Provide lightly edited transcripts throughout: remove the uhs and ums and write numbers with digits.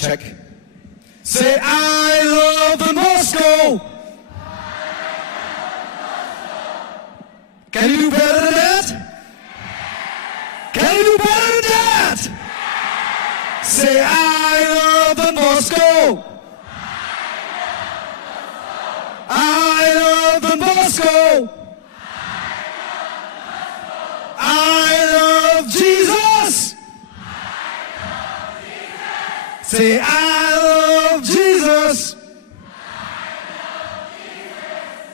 Check. Say, I love the Moscow. Can you do better than that? Can you do better than that? Say, I love the Moscow. I love the Moscow. I love Jesus. Say, I love Jesus.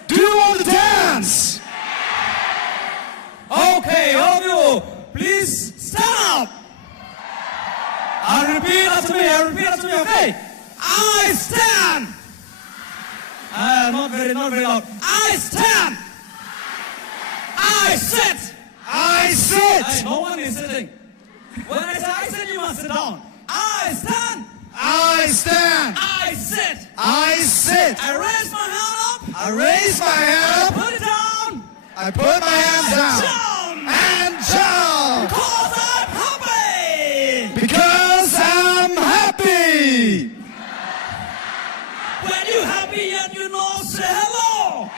Do you want to dance? Okay, all of you, please stand up. I repeat after me, okay? I stand. Not very loud. I stand. I sit. I sit. Hey, no one is sitting. When I say I sit, you must sit down. I stand. I stand. I sit. I sit. I raise my hand up. I raise my hand up. Put it down. I put my hands down. And jump. Because I'm happy. Because I'm happy. When you're happy and you know, say hello.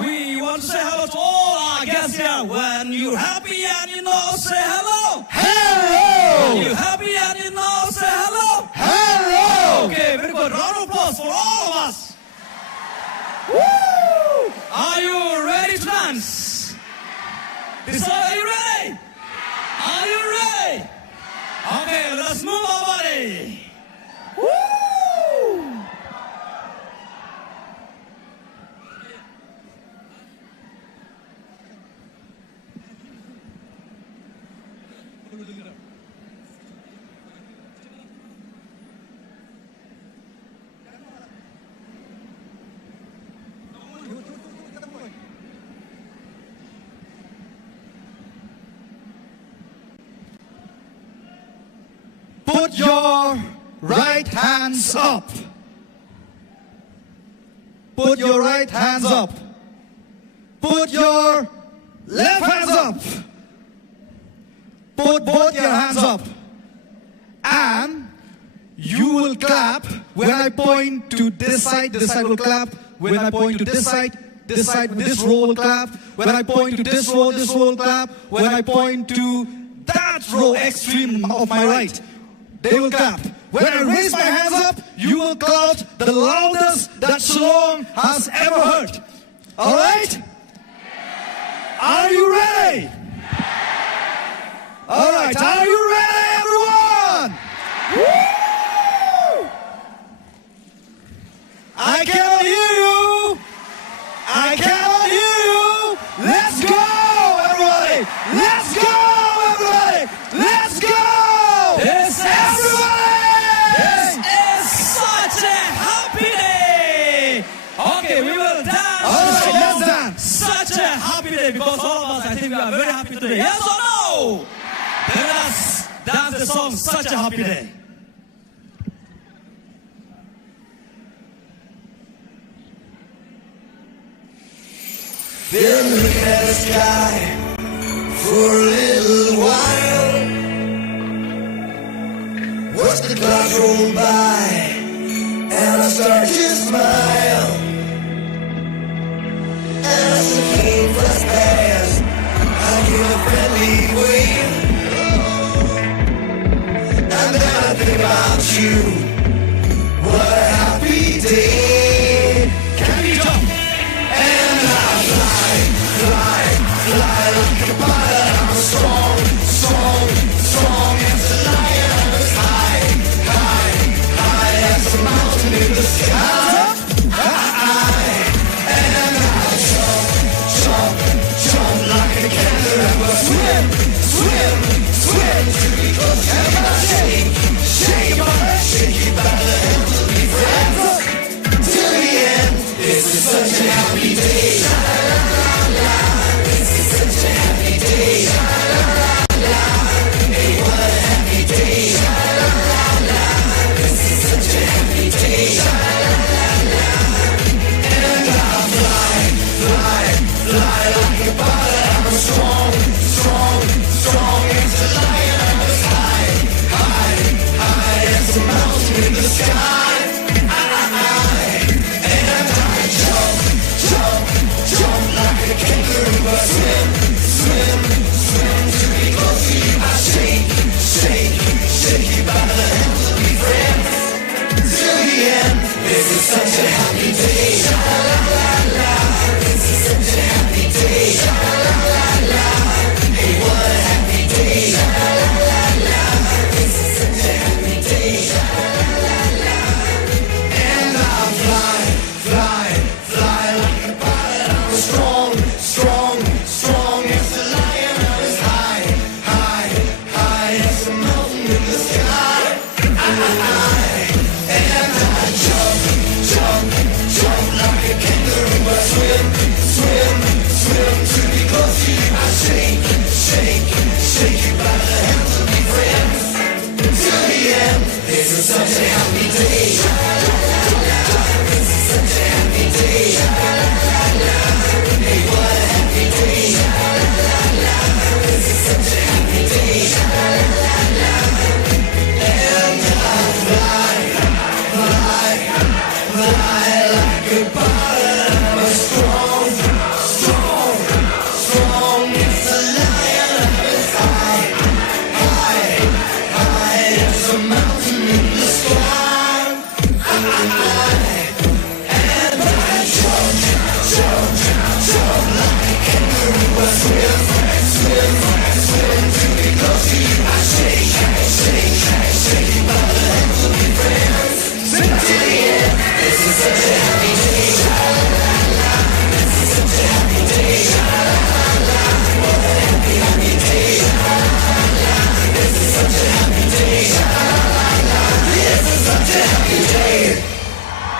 We want to say hello to all our guests here. When you're happy and you know, say hello. Hello. When you're happy and you know, say hello. Hello. Okay, very good. Round of applause for all of us. Woo. Are you ready to dance? Are you ready? Are you ready? Okay, let's move our body. Woo. Put your right hands up. Put your right hands up. Put your left hands up. Put both your hands up. And you will clap when I point to this side will clap. When I point to this side, this row will clap. When I point to this row will clap. When I point to that row extreme of my right, they will clap. When I raise my hands up, you will clap the loudest that Shillong has ever heard. All right? Are you ready? All right, are you ready, everyone? Woo! I cannot hear you. I cannot hear you. Let's go, everybody. Let's go, everybody. Let's go. This is such a happy day. Okay, we will dance. All right, let's dance. Such a happy day because all of us, I think we are very happy today. Yes or no? Let us dance the song Such a Happy Day. Been looking at the sky for a little while. Watch the clouds roll by and I start to smile. As the plane flies past, I give a friendly wave. And then I think about you. What a happy day. Can you jump? And I fly like a pilot. I'm strong, and tonight I'm as high as a mountain in the sky. And I jump like a cancer and I swim to be close. And I shake your body, shake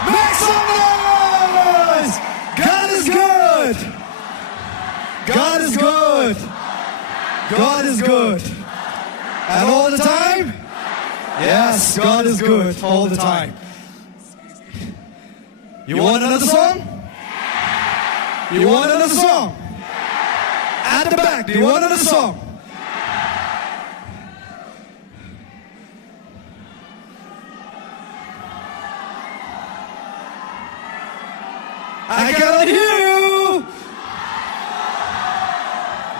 Make some noise! God is good! God is good! God is good! And all the time? Yes, God is good all the time. You want another song? You want another song? At the back, do you want another song? I cannot hear you!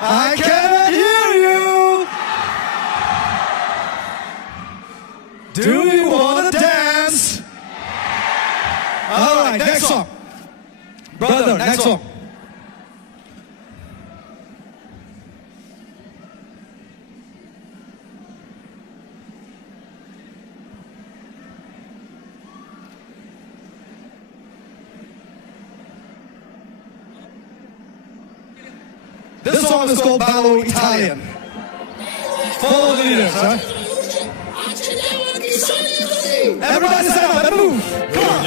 I cannot hear you! Do you want to dance? Alright, next song. Brother, next song. This song is called Ballo Italian. Follow the leaders, huh? Everybody stand up and move. Come on.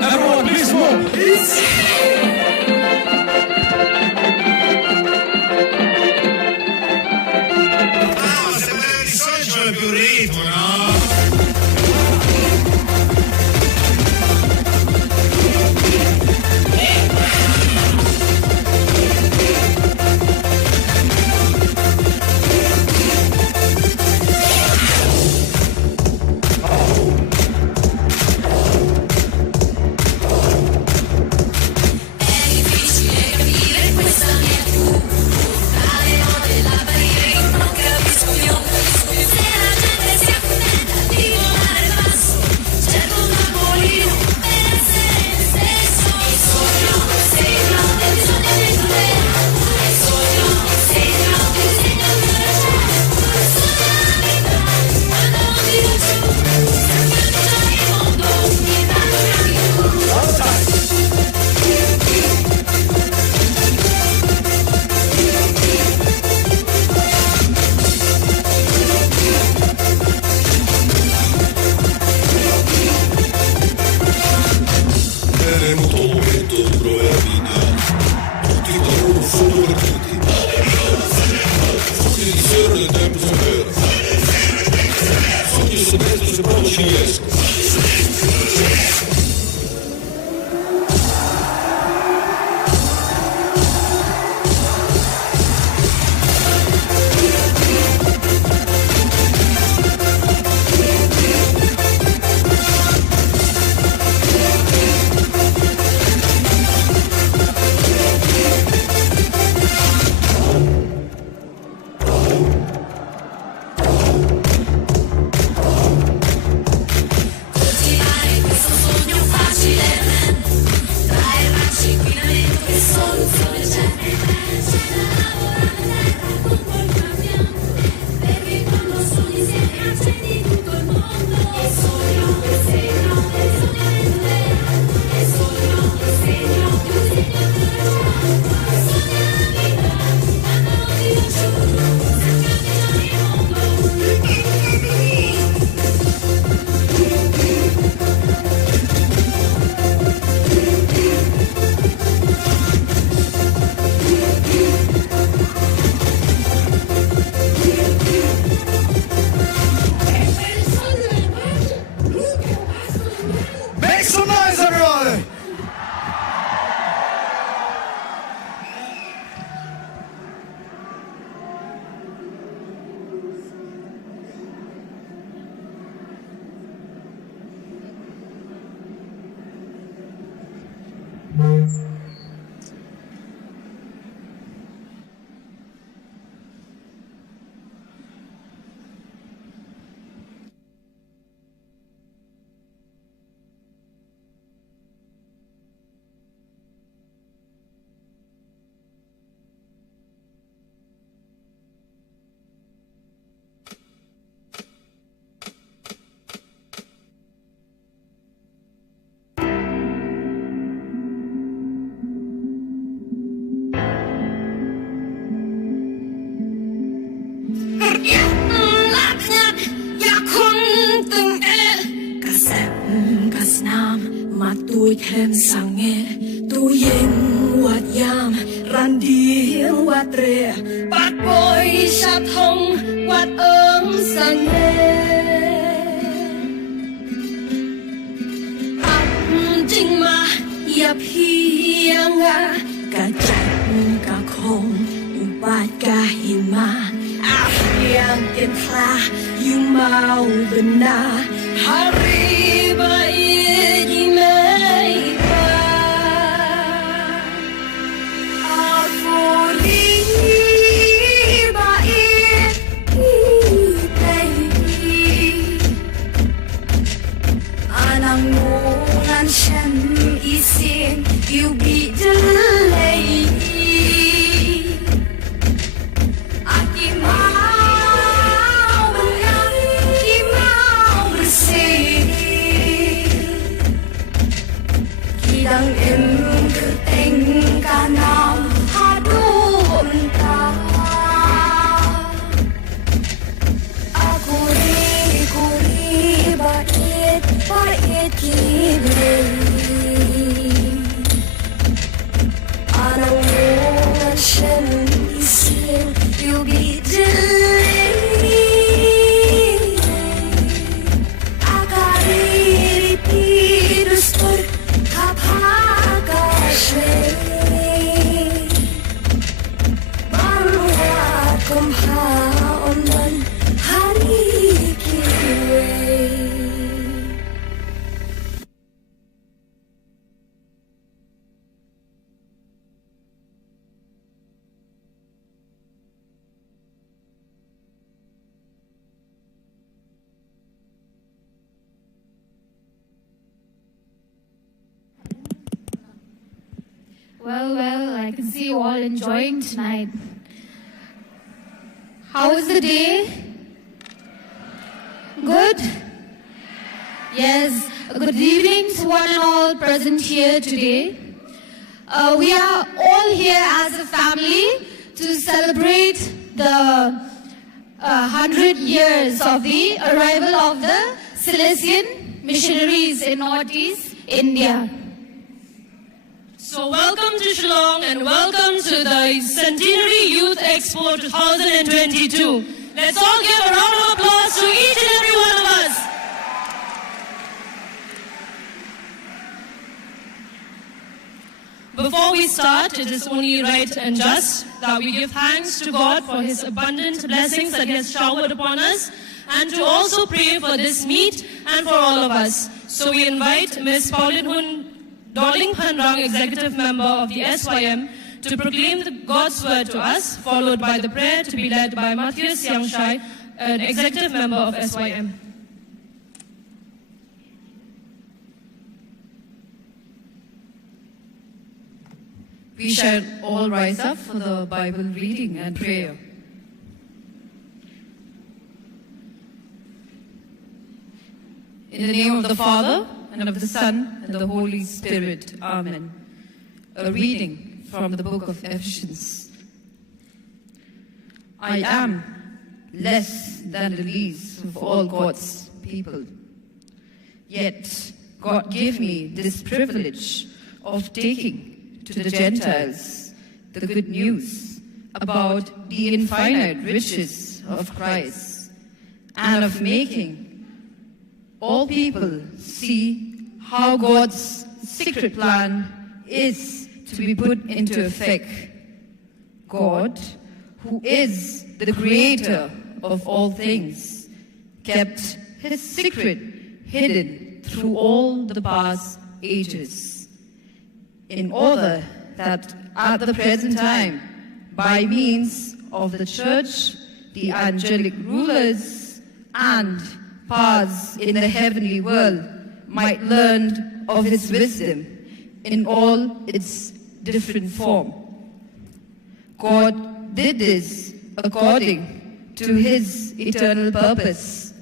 Everyone, please move. Se quella di solito ci vuole più ritmo, no? Tôi thêm sang nghe tôi yên quạt yam ran đi quạt rè bát bôi sa thông quạt ấm sang nghe chính mà yap hiang à cả chặt cả không upat cả hima yang tiền tha yung mau bena hari baik di meiba aku li baik baby anang ngan shan isin you be delay đang em cứ tình cả nam hát đuông ta aku ri bait kibre anang ngan shen isin you be delay akari pidus por Well, I can see you all enjoying tonight. How was the day? Good? Yes, a good evening to one and all present here today. We are all here as a family to celebrate the 100 years of the arrival of the Salesian missionaries in Northeast India. So welcome to Shillong and welcome to the Centenary Youth Expo 2022. Let's all give a round of applause to each and every one of us. Before we start, it is only right and just that we give thanks to God for His abundant blessings that He has showered upon us, and to also pray for this meet and for all of us. So we invite Ms. Pauline Hun Dorling Phanrang, Executive Member of the SYM, to proclaim God's Word to us, followed by the prayer to be led by Matthias Yangshai, an Executive Member of SYM. We shall all rise up for the Bible reading and prayer. In the name of the Father, and of the Son, and the Holy Spirit. Amen. A reading from the book of Ephesians. I am less than the least of all God's people. Yet God gave me this privilege of taking to the Gentiles the good news about the infinite riches of Christ, and of making all people see how God's secret plan is to be put into effect. God, who is the creator of all things, kept His secret hidden through all the past ages, in order that at the present time, by means of the church, the angelic rulers and powers in the heavenly world might learn of His wisdom in all its different form. God did this according to His eternal purpose,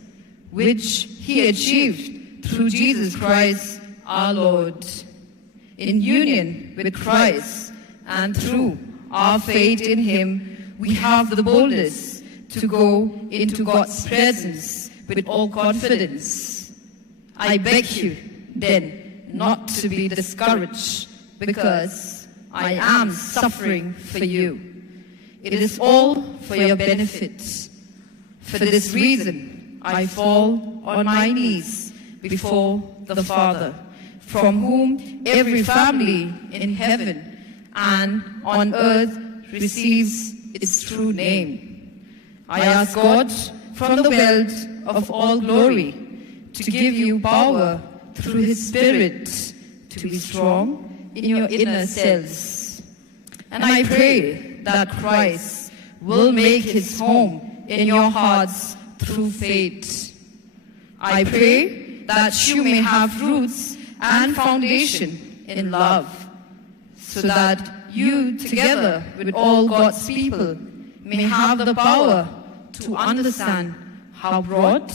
which He achieved through Jesus Christ our Lord. In union with Christ and through our faith in Him, we have the boldness to go into God's presence with all confidence. I beg you, then, not to be discouraged, because I am suffering for you. It is all for your benefit. For this reason, I fall on my knees before the Father, from whom every family in heaven and on earth receives its true name. I ask God from the wealth of all glory to give you power through His Spirit to be strong in your inner selves. And I pray that Christ will make His home in your hearts through faith. I pray that you may have roots and foundation in love, so that you, together with all God's people, may have the power to understand how broad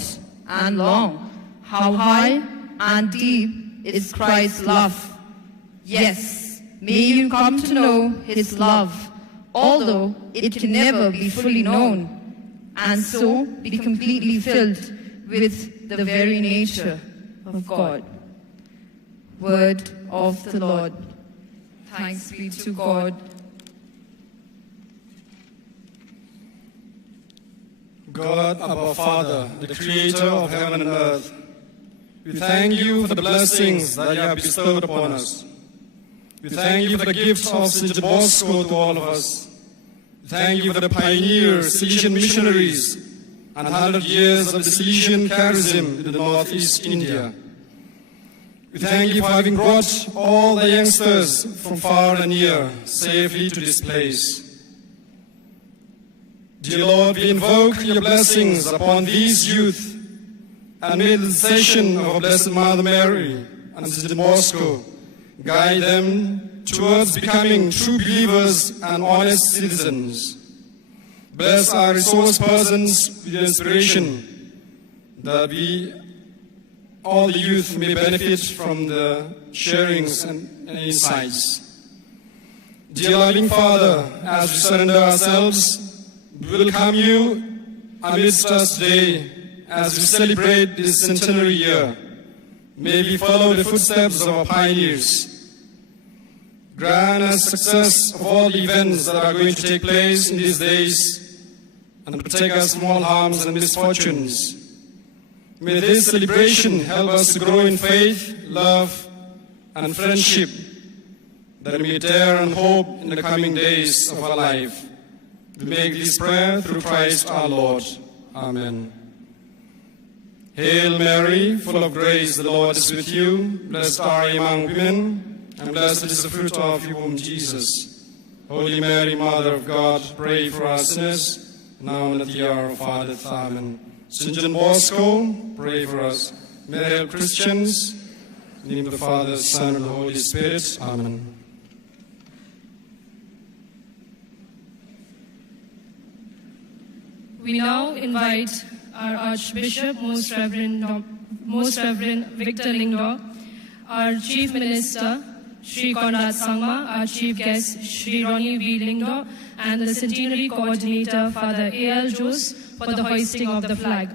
and long, how high and deep is Christ's love. Yes, may you come to know His love, although it can never be fully known, and so be completely filled with the very nature of God. Word of the Lord. Thanks be to God. God, our Father, the Creator of heaven and earth, we thank you for the blessings that you have bestowed upon us. We thank you for the gift of St. Bosco to all of us. We thank you for the pioneer Salesian missionaries and 100 years of the Salesian charism in the northeast India. We thank you for having brought all the youngsters from far and near safely to this place. Dear Lord, we invoke your blessings upon these youth, and may the session of our Blessed Mother Mary and St. Bosco guide them towards becoming true believers and honest citizens. Bless our resource persons with inspiration, that we, all the youth, may benefit from the sharings and insights. Dear loving Father, as we surrender ourselves, we welcome you amidst us today as we celebrate this centenary year. May we follow the footsteps of our pioneers. Grant us success of all the events that are going to take place in these days, and protect us from all harms and misfortunes. May this celebration help us to grow in faith, love, and friendship, that we may dare and hope in the coming days of our life. We make this prayer through Christ our Lord. Amen. Hail Mary, full of grace, the Lord is with you. Blessed are you among women, and blessed is the fruit of your womb, Jesus. Holy Mary, Mother of God, pray for us sinners, now and at the hour of our death. Amen. St. John Bosco, pray for us. May they help Christians. In the name of the Father, Son, and the Holy Spirit. Amen. We now invite our Archbishop, Most Reverend Victor Lingdo, our Chief Minister, Sri Conrad Sangma, our Chief Guest, Sri Ronnie V. Lingdo, and the Centenary Coordinator, Father A.L. Jose, for the hoisting of the flag.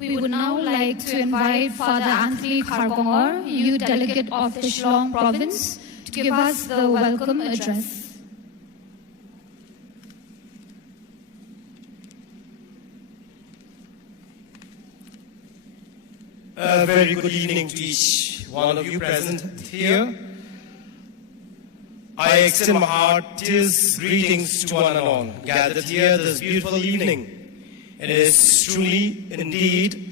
We would now like to invite Father Anthony Kharkongor, Youth Delegate of the Shillong Province, to give us the welcome address. A very good evening to each one of you present here. I extend my heartiest greetings to one and all gathered here this beautiful evening. It is truly, indeed,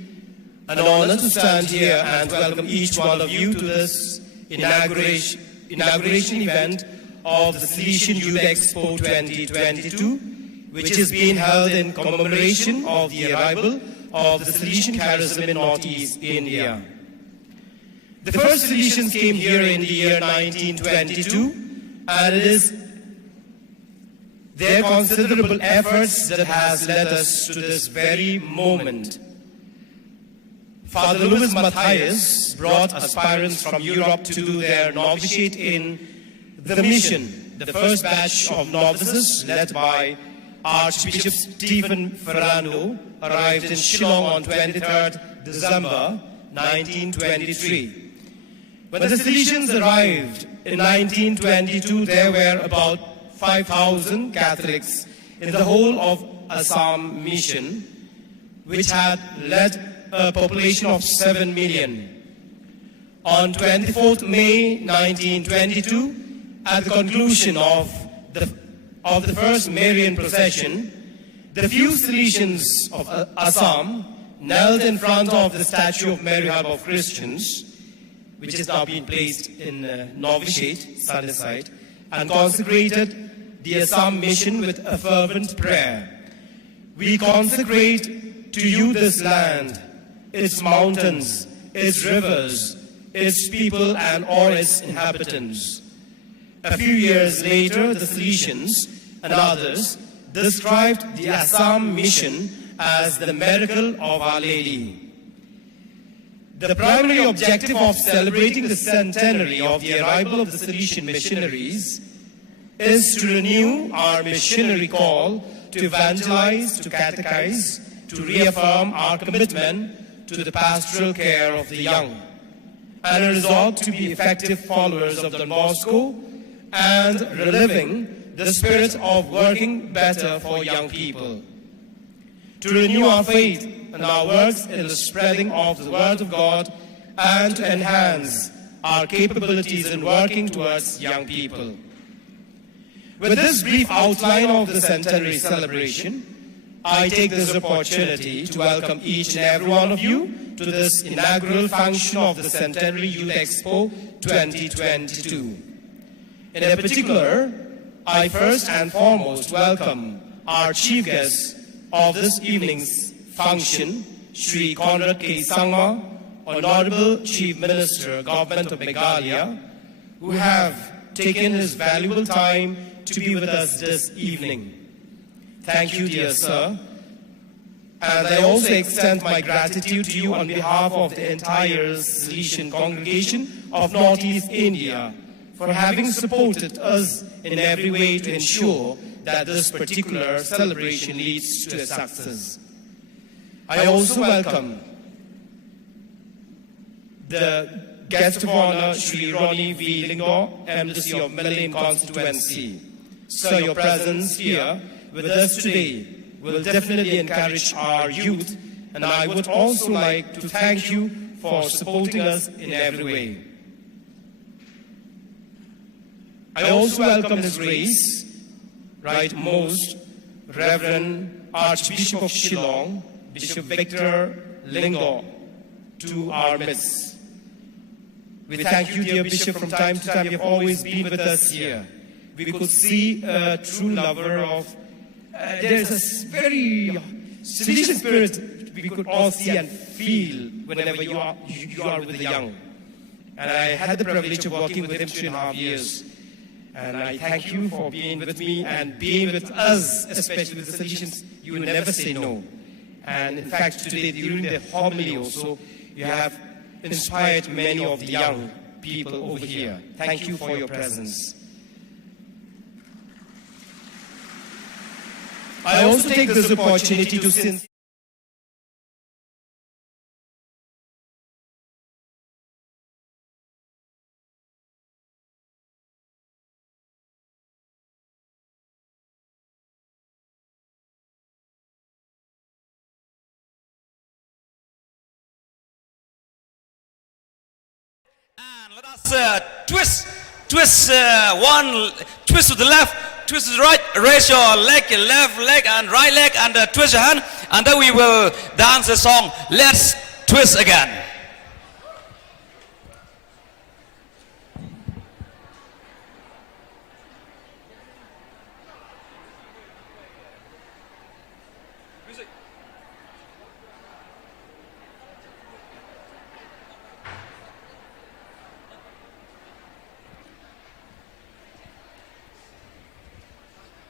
an honor to stand here and welcome each one of you to this inauguration event of the Salesian Youth Expo 2022, which is being held in commemoration of the arrival of the Salesian charism in Northeast India. The first Salesians came here in the year 1922, and it is their considerable efforts that has led us to this very moment. Father Louis Matthias brought aspirants from Europe to do their novitiate in the mission. The first batch of novices, led by Archbishop Stephen Ferrando, arrived in Shillong on 23rd December 1923. When the Salesians arrived in 1922, there were about 5,000 Catholics in the whole of Assam mission, which had led a population of 7 million. On 24th May 1922, at the conclusion of the first Marian procession, the few Salesians of Assam knelt in front of the statue of Mary Help of Christians, which is now being placed in novitiate, Sunday side, and consecrated the Assam mission with a fervent prayer. We consecrate to you this land, its mountains, its rivers, its people, and all its inhabitants. A few years later, the Salesians and others described the Assam mission as the miracle of Our Lady. The primary objective of celebrating the centenary of the arrival of the Salesian missionaries is to renew our missionary call to evangelize, to catechize, to reaffirm our commitment to the pastoral care of the young, and a resolve to be effective followers of Don Bosco and reliving the spirit of working better for young people. To renew our faith and our works in the spreading of the Word of God, and to enhance our capabilities in working towards young people. With this brief outline of the centenary celebration, I take this opportunity to welcome each and every one of you to this inaugural function of the Centenary Youth Expo 2022. In particular, I first and foremost welcome our chief guest of this evening's function, Sri Conrad K. Sangma, Honorable Chief Minister, Government of Meghalaya, who have taken his valuable time to be with us this evening. Thank you, dear sir. And I also extend my gratitude to you on behalf of the entire Salesian congregation of Northeast India for having supported us in every way to ensure that this particular celebration leads to a success. I also welcome the guest of honor, Sri Ronnie V. Lingo, Embassy of Malayan Constituency. Sir, your presence here with us today will definitely encourage our youth, and I would also like to thank you for supporting us in every way. I also welcome His Grace, Right Most Reverend Archbishop of Shillong, Bishop Victor Lingo, to our midst. We thank you, dear Bishop, from time to time. You have always been with us here. We could see a true lover of, there is a very Salesian spirit we could all see and feel whenever you are with the young. And I had the privilege of working with him 2.5 years. And I thank you for being with me and being with us, especially with the Salesians. You will never say no. And in fact, today, during the homily also, you have inspired many of the young people over here. Thank you for your presence. I also take this opportunity to sincerely and let us twist one, twist to the left, twist to the right, raise your leg, left leg and right leg, and twist your hand, and then we will dance the song, Let's Twist Again.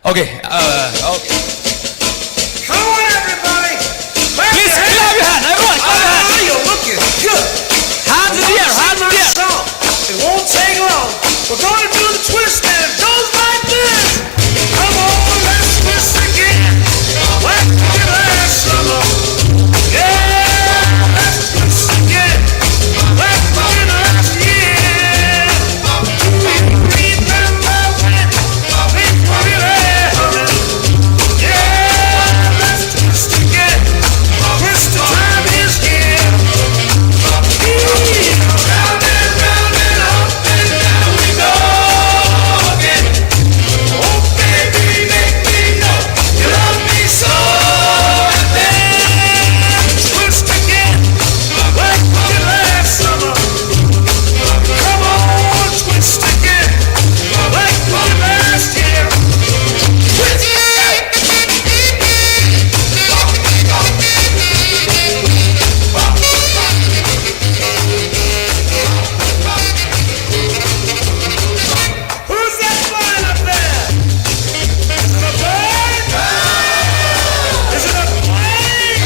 Okay. Okay. Come on, everybody. Clap Please your clap your hand. Everyone, clap your hand. You're looking good. Hands in the air. Hands in the air. Song. It won't take long. We're going to do the twist and it goes like this. Come on, let's twist again. Like we did last summer. Yeah, let's twist again. Like we did last year. Do you remember when things were really happening? Yeah, let's twist again. Twist the time is here. Round and round and up and down we go again. Oh baby, make me know you love me so. And then twist again, like we did last summer. Come on, twist again, like we did last year. Twist it. Who's that flying up there? Is it a bird? Is it a plane?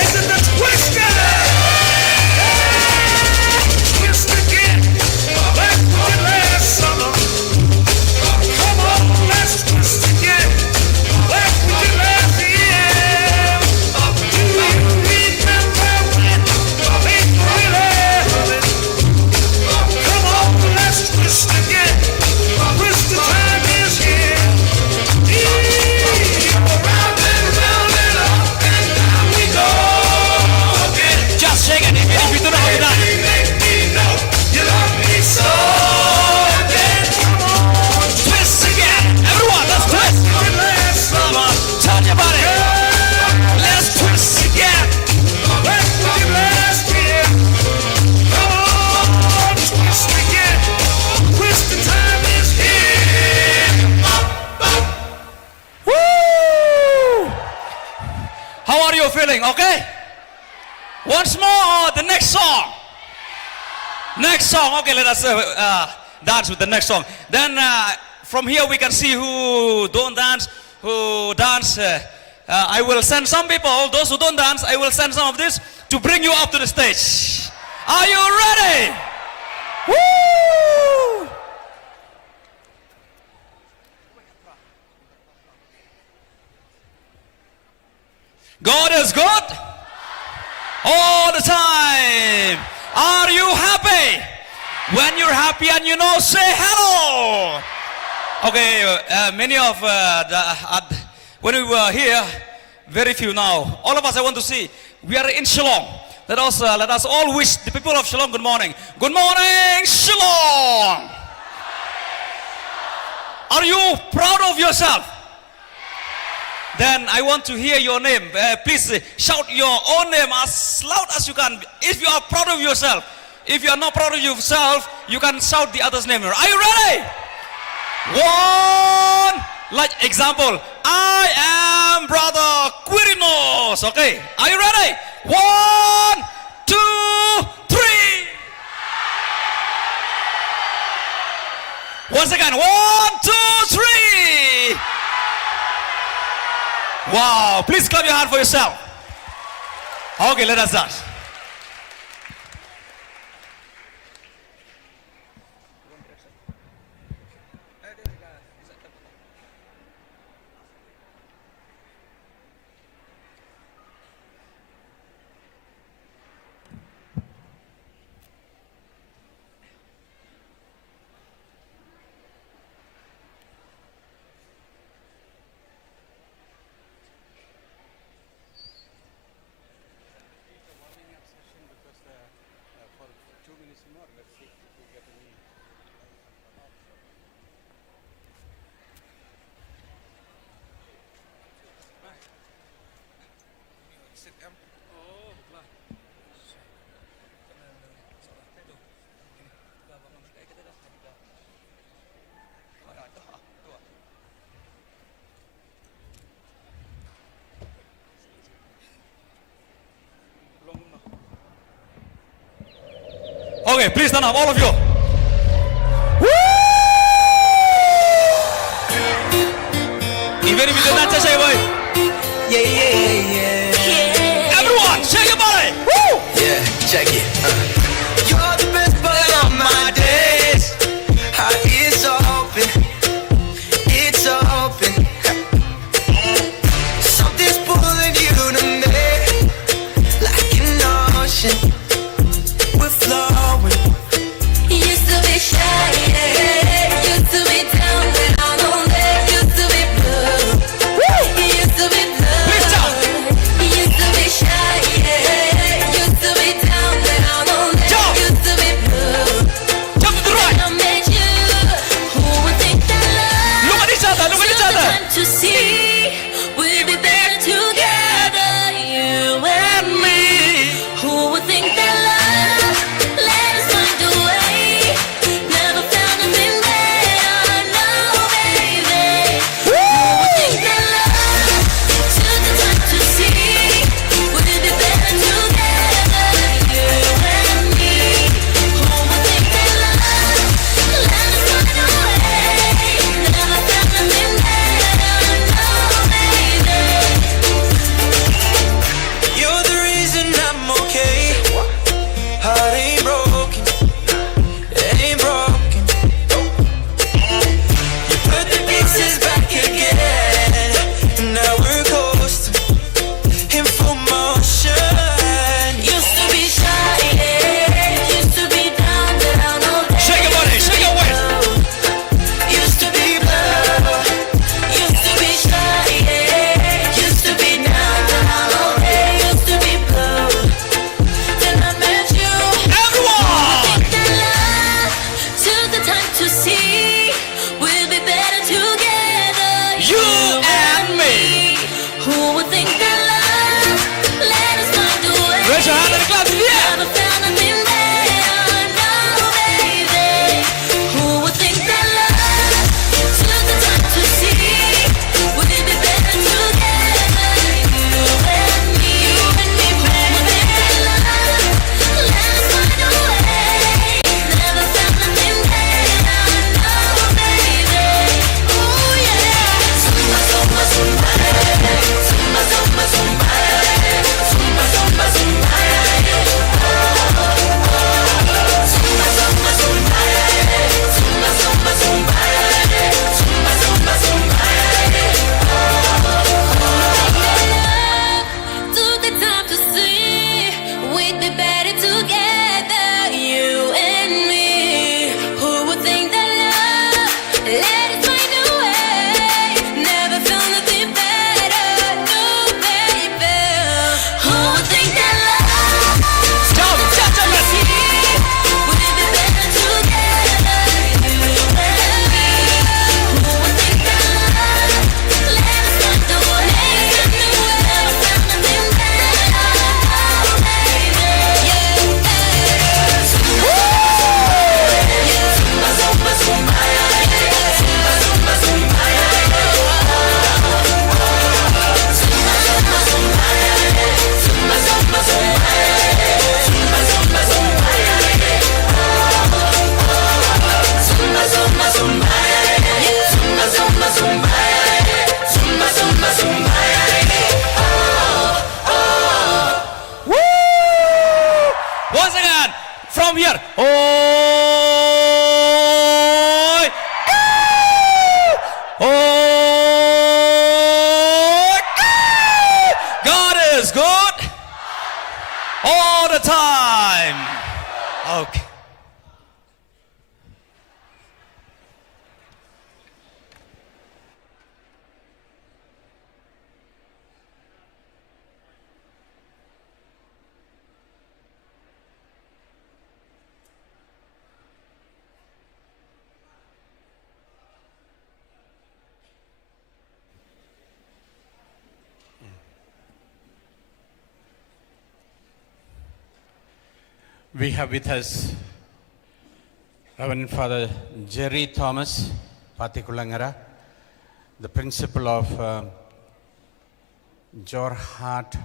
Is it the twister? Twist again, like we did last summer. Come on, let's twist again, like we did last year. Do you remember when things were really happening? Come on, let's twist again. Twist the time is here. Round and round and up and down we go again. Just shake it if you don't know how to dance. Make me know you love me so. And then come on, Twist again. Everyone, let's twist. twist last Come summer. on, turn your body. Let's twist again. Like we did last year. Come on, twist again. Twist the time is here. Woo! How are you feeling? Okay? Once more, the next song. Next song. Okay, let us dance with the next song. Then from here we can see who don't dance, who dance. I will send some people, those who don't dance, I will send some of this to bring you up to the stage. Are you ready? Woo! God is good all the time. Are you happy? When you're happy and you know, say hello. Okay, many of when we were here, very few now. All of us, I want to see. We are in Shillong. Let us all wish the people of Shillong good morning. Good morning, Shillong. Are you proud of yourself? Then I want to hear your name. Please shout your own name as loud as you can. If you are proud of yourself. If you are not proud of yourself, you can shout the other's name. Are you ready? One. Like example, I am Brother Quirinos. Okay. Are you ready? 1, 2, 3. Once again. 1, 2, 3. Wow, please clap your hand for yourself. Okay, let us dance. Okay, please stand up, all of you. Woo! We have with us Reverend Father Jerry Thomas Patikulangara, the principal of Jorhat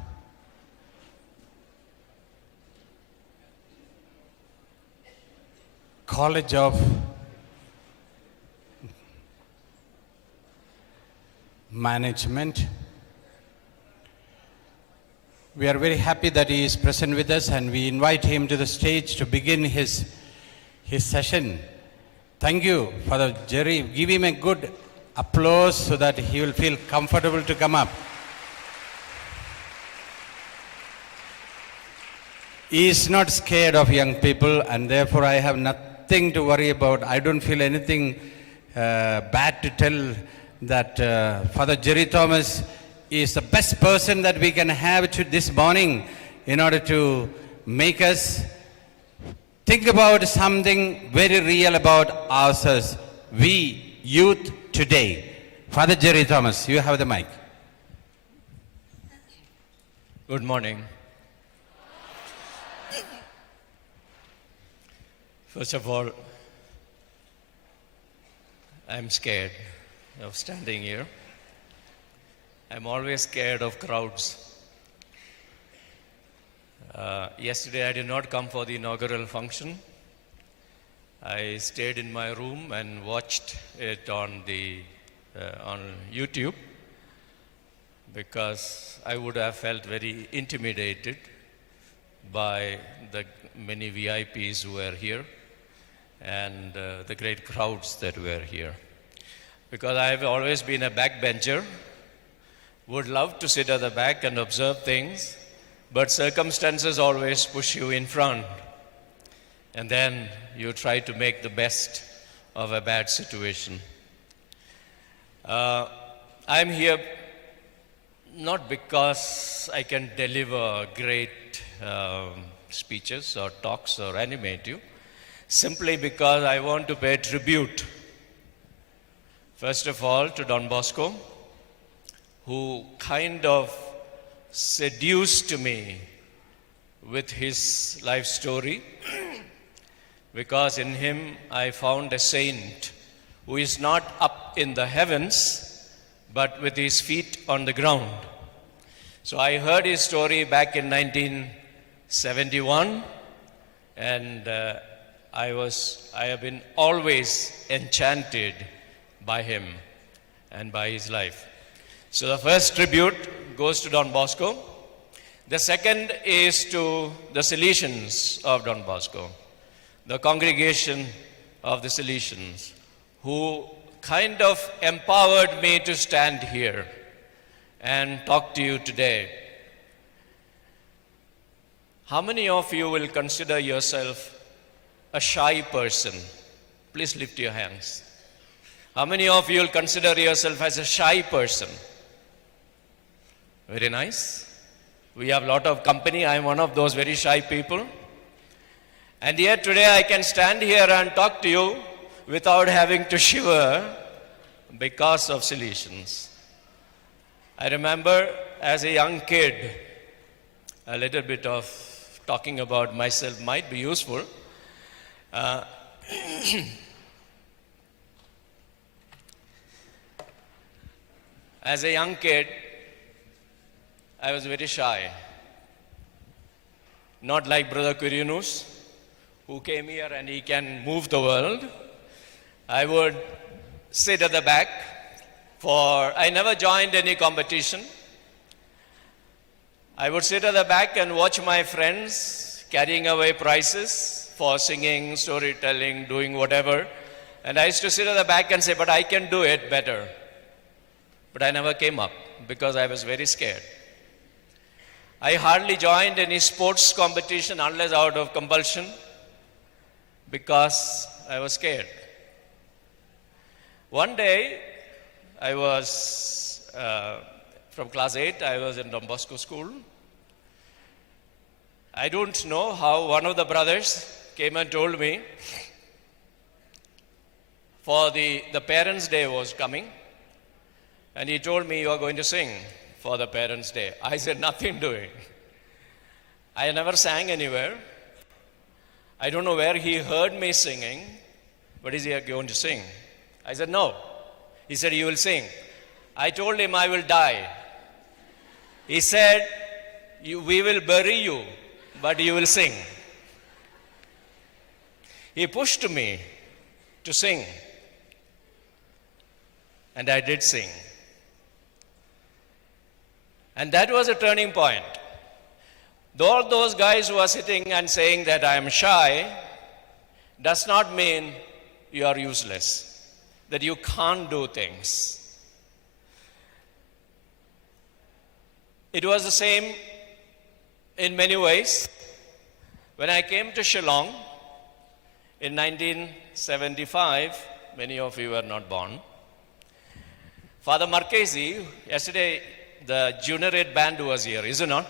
College of Management. We are very happy that he is present with us, and we invite him to the stage to begin his session. Thank you, Father Jerry. Give him a good applause so that he will feel comfortable to come up. He is not scared of young people, and therefore I have nothing to worry about. I don't feel anything bad to tell that Father Jerry Thomas is the best person that we can have this morning in order to make us think about something very real about ourselves, we youth today. Father Jerry Thomas, you have the mic. Good morning. First of all, I'm scared of standing here. I'm always scared of crowds. Yesterday I did not come for the inaugural function. I stayed in my room and watched it on YouTube because I would have felt very intimidated by the many VIPs who were here and the great crowds that were here. Because I've always been a backbencher, would love to sit at the back and observe things, but circumstances always push you in front. And then you try to make the best of a bad situation. I'm here not because I can deliver great speeches or talks or animate you, simply because I want to pay tribute, first of all, to Don Bosco, who kind of seduced me with his life story, because in him I found a saint who is not up in the heavens, but with his feet on the ground. So I heard his story back in 1971, and I have been always enchanted by him and by his life. So the first tribute goes to Don Bosco. The second is to the Salesians of Don Bosco, the congregation of the Salesians, who kind of empowered me to stand here and talk to you today. How many of you will consider yourself a shy person? Please lift your hands. How many of you will consider yourself as a shy person? Very nice. We have a lot of company. I am one of those very shy people. And yet today I can stand here and talk to you without having to shiver because of Salesians. I remember as a young kid, a little bit of talking about myself might be useful. As a young kid, I was very shy. Not like Brother Quirinus, who came here and he can move the world. I would sit at the back I never joined any competition. I would sit at the back and watch my friends carrying away prizes for singing, storytelling, doing whatever. And I used to sit at the back and say, but I can do it better. But I never came up because I was very scared. I hardly joined any sports competition unless out of compulsion because I was scared. One day, I was from class 8, I was in Don Bosco school. I don't know how one of the brothers came and told me for the Parents' Day was coming, and he told me, you are going to sing for the Parents' Day. I said, nothing doing. I never sang anywhere. I don't know where he heard me singing, but is he going to sing? I said, no. He said, you will sing. I told him I will die. He said, we will bury you, but you will sing. He pushed me to sing. And I did sing. And that was a turning point. All those guys who are sitting and saying that I am shy does not mean you are useless, that you can't do things. It was the same in many ways. When I came to Shillong in 1975, many of you were not born. Father Marchesi, yesterday the junior aid band was here, is it not?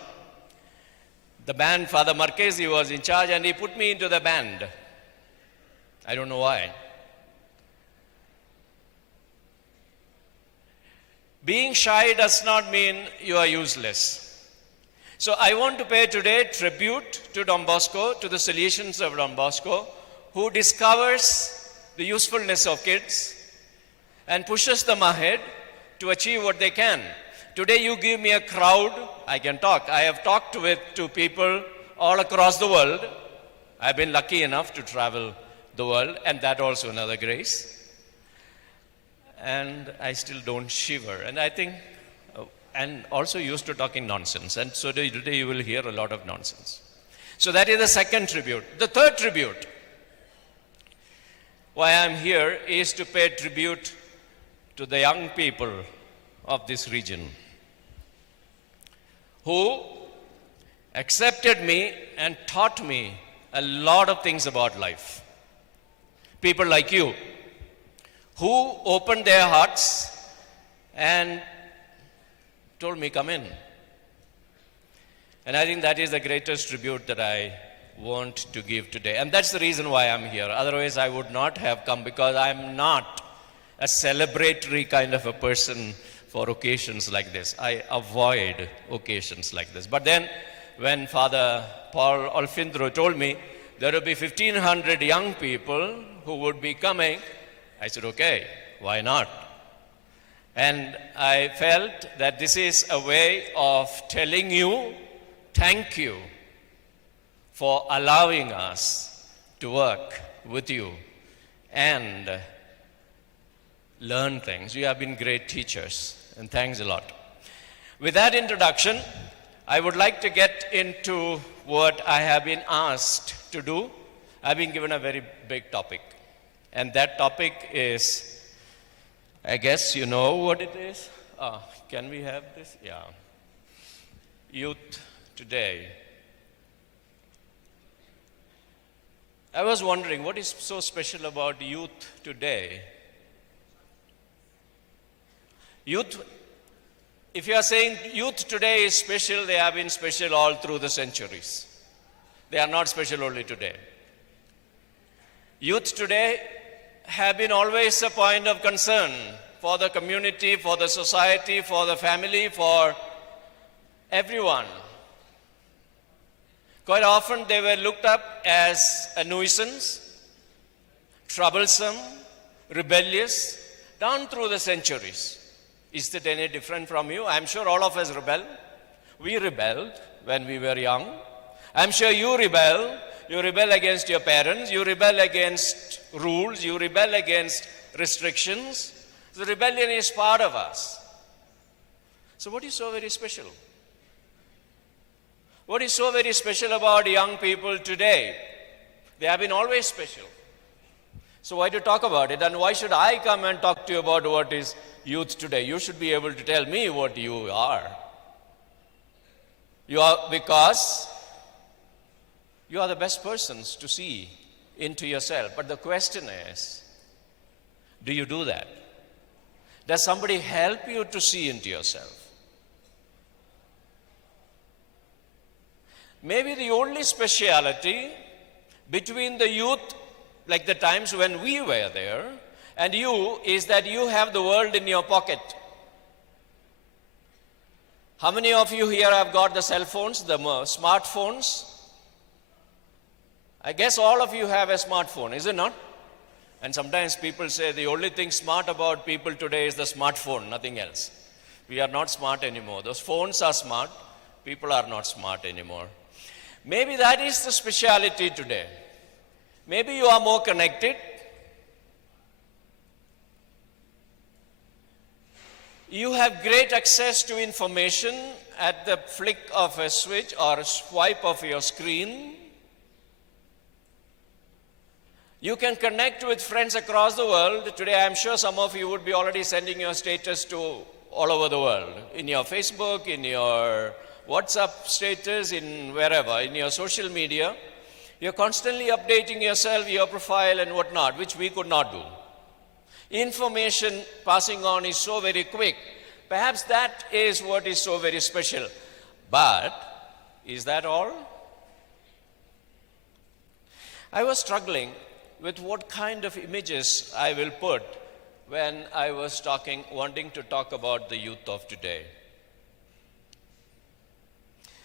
The band, Father Marchesi was in charge and he put me into the band. I don't know why. Being shy does not mean you are useless. So I want to pay today tribute to Don Bosco, to the Salesians of Don Bosco, who discovers the usefulness of kids and pushes them ahead to achieve what they can. Today you give me a crowd, I can talk. I have talked to people all across the world. I've been lucky enough to travel the world, and that also another grace. And I still don't shiver. And I think, and also used to talking nonsense. And so today you will hear a lot of nonsense. So that is the second tribute. The third tribute, why I'm here, is to pay tribute to the young people of this region who accepted me and taught me a lot of things about life. People like you who opened their hearts and told me, come in. And I think that is the greatest tribute that I want to give today. And that's the reason why I'm here. Otherwise, I would not have come, because I'm not a celebratory kind of a person for occasions like this. I avoid occasions like this. But then when Father Paul Olfindro told me there will be 1,500 young people who would be coming, I said, okay, why not? And I felt that this is a way of telling you, thank you for allowing us to work with you and learn things. You have been great teachers, and thanks a lot. With that introduction, I would like to get into what I have been asked to do. I've been given a very big topic, and that topic is, I guess you know what it is. Can we have this? Yeah. Youth today. I was wondering, what is so special about youth today? Youth, if you are saying youth today is special, they have been special all through the centuries. They are not special only today. Youth today have been always a point of concern for the community, for the society, for the family, for everyone. Quite often they were looked up as a nuisance, troublesome, rebellious, down through the centuries. Is that any different from you? I'm sure all of us rebel. We rebelled when we were young. I'm sure you rebel. You rebel against your parents. You rebel against rules. You rebel against restrictions. The rebellion is part of us. So what is so very special? What is so very special about young people today? They have been always special. So why to talk about it? And why should I come and talk to you about what is youth today? You should be able to tell me what you are. You are, because you are the best persons to see into yourself. But the question is, do you do that? Does somebody help you to see into yourself? Maybe the only speciality between the youth, like the times when we were there, and you, is that you have the world in your pocket. How many of you here have got the cell phones, the smartphones? I guess all of you have a smartphone, is it not? And sometimes people say the only thing smart about people today is the smartphone, nothing else. We are not smart anymore. Those phones are smart, people are not smart anymore. Maybe that is the speciality today. Maybe you are more connected. You have great access to information at the flick of a switch or a swipe of your screen. You can connect with friends across the world. Today, I'm sure some of you would be already sending your status to all over the world, in your Facebook, in your WhatsApp status, in wherever, in your social media. You're constantly updating yourself, your profile and whatnot, which we could not do. Information passing on is so very quick. Perhaps that is what is so very special. But is that all? I was struggling with what kind of images I will put when I was wanting to talk about the youth of today.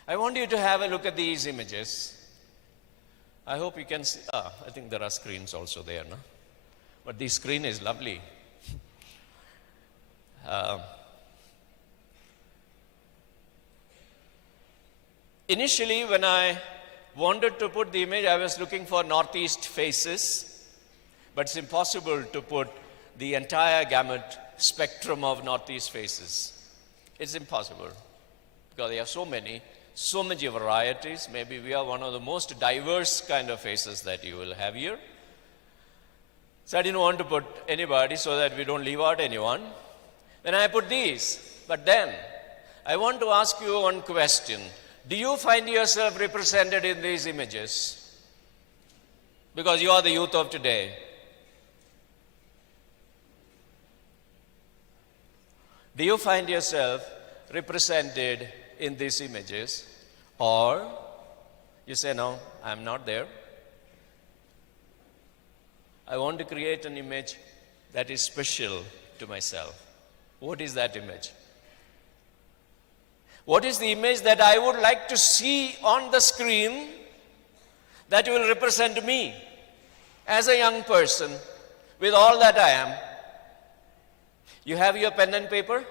I want you to have a look at these images. I hope you can see. I think there are screens also there, no? But the screen is lovely. Initially, when I wanted to put the image, I was looking for northeast faces, but it's impossible to put the entire gamut spectrum of northeast faces. It's impossible because there are so many varieties. Maybe we are one of the most diverse kind of faces that you will have here. So I didn't want to put anybody so that we don't leave out anyone. Then I put these. But then I want to ask you one question. Do you find yourself represented in these images? Because you are the youth of today. Do you find yourself represented in these images? Or you say, no, I'm not there. I want to create an image that is special to myself. What is that image? What is the image that I would like to see on the screen that will represent me as a young person with all that I am? You have your pen and paper?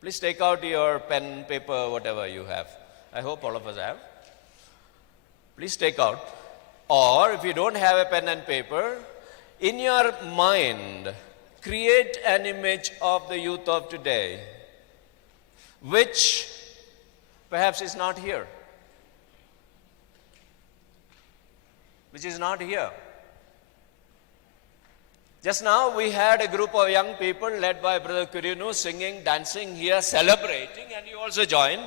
Please take out your pen, paper, whatever you have. I hope all of us have. Please take out. Or if you don't have a pen and paper, in your mind, create an image of the youth of today, which perhaps is not here. Which is not here. Just now we had a group of young people led by Brother Kurinu singing, dancing here, celebrating, and you also joined.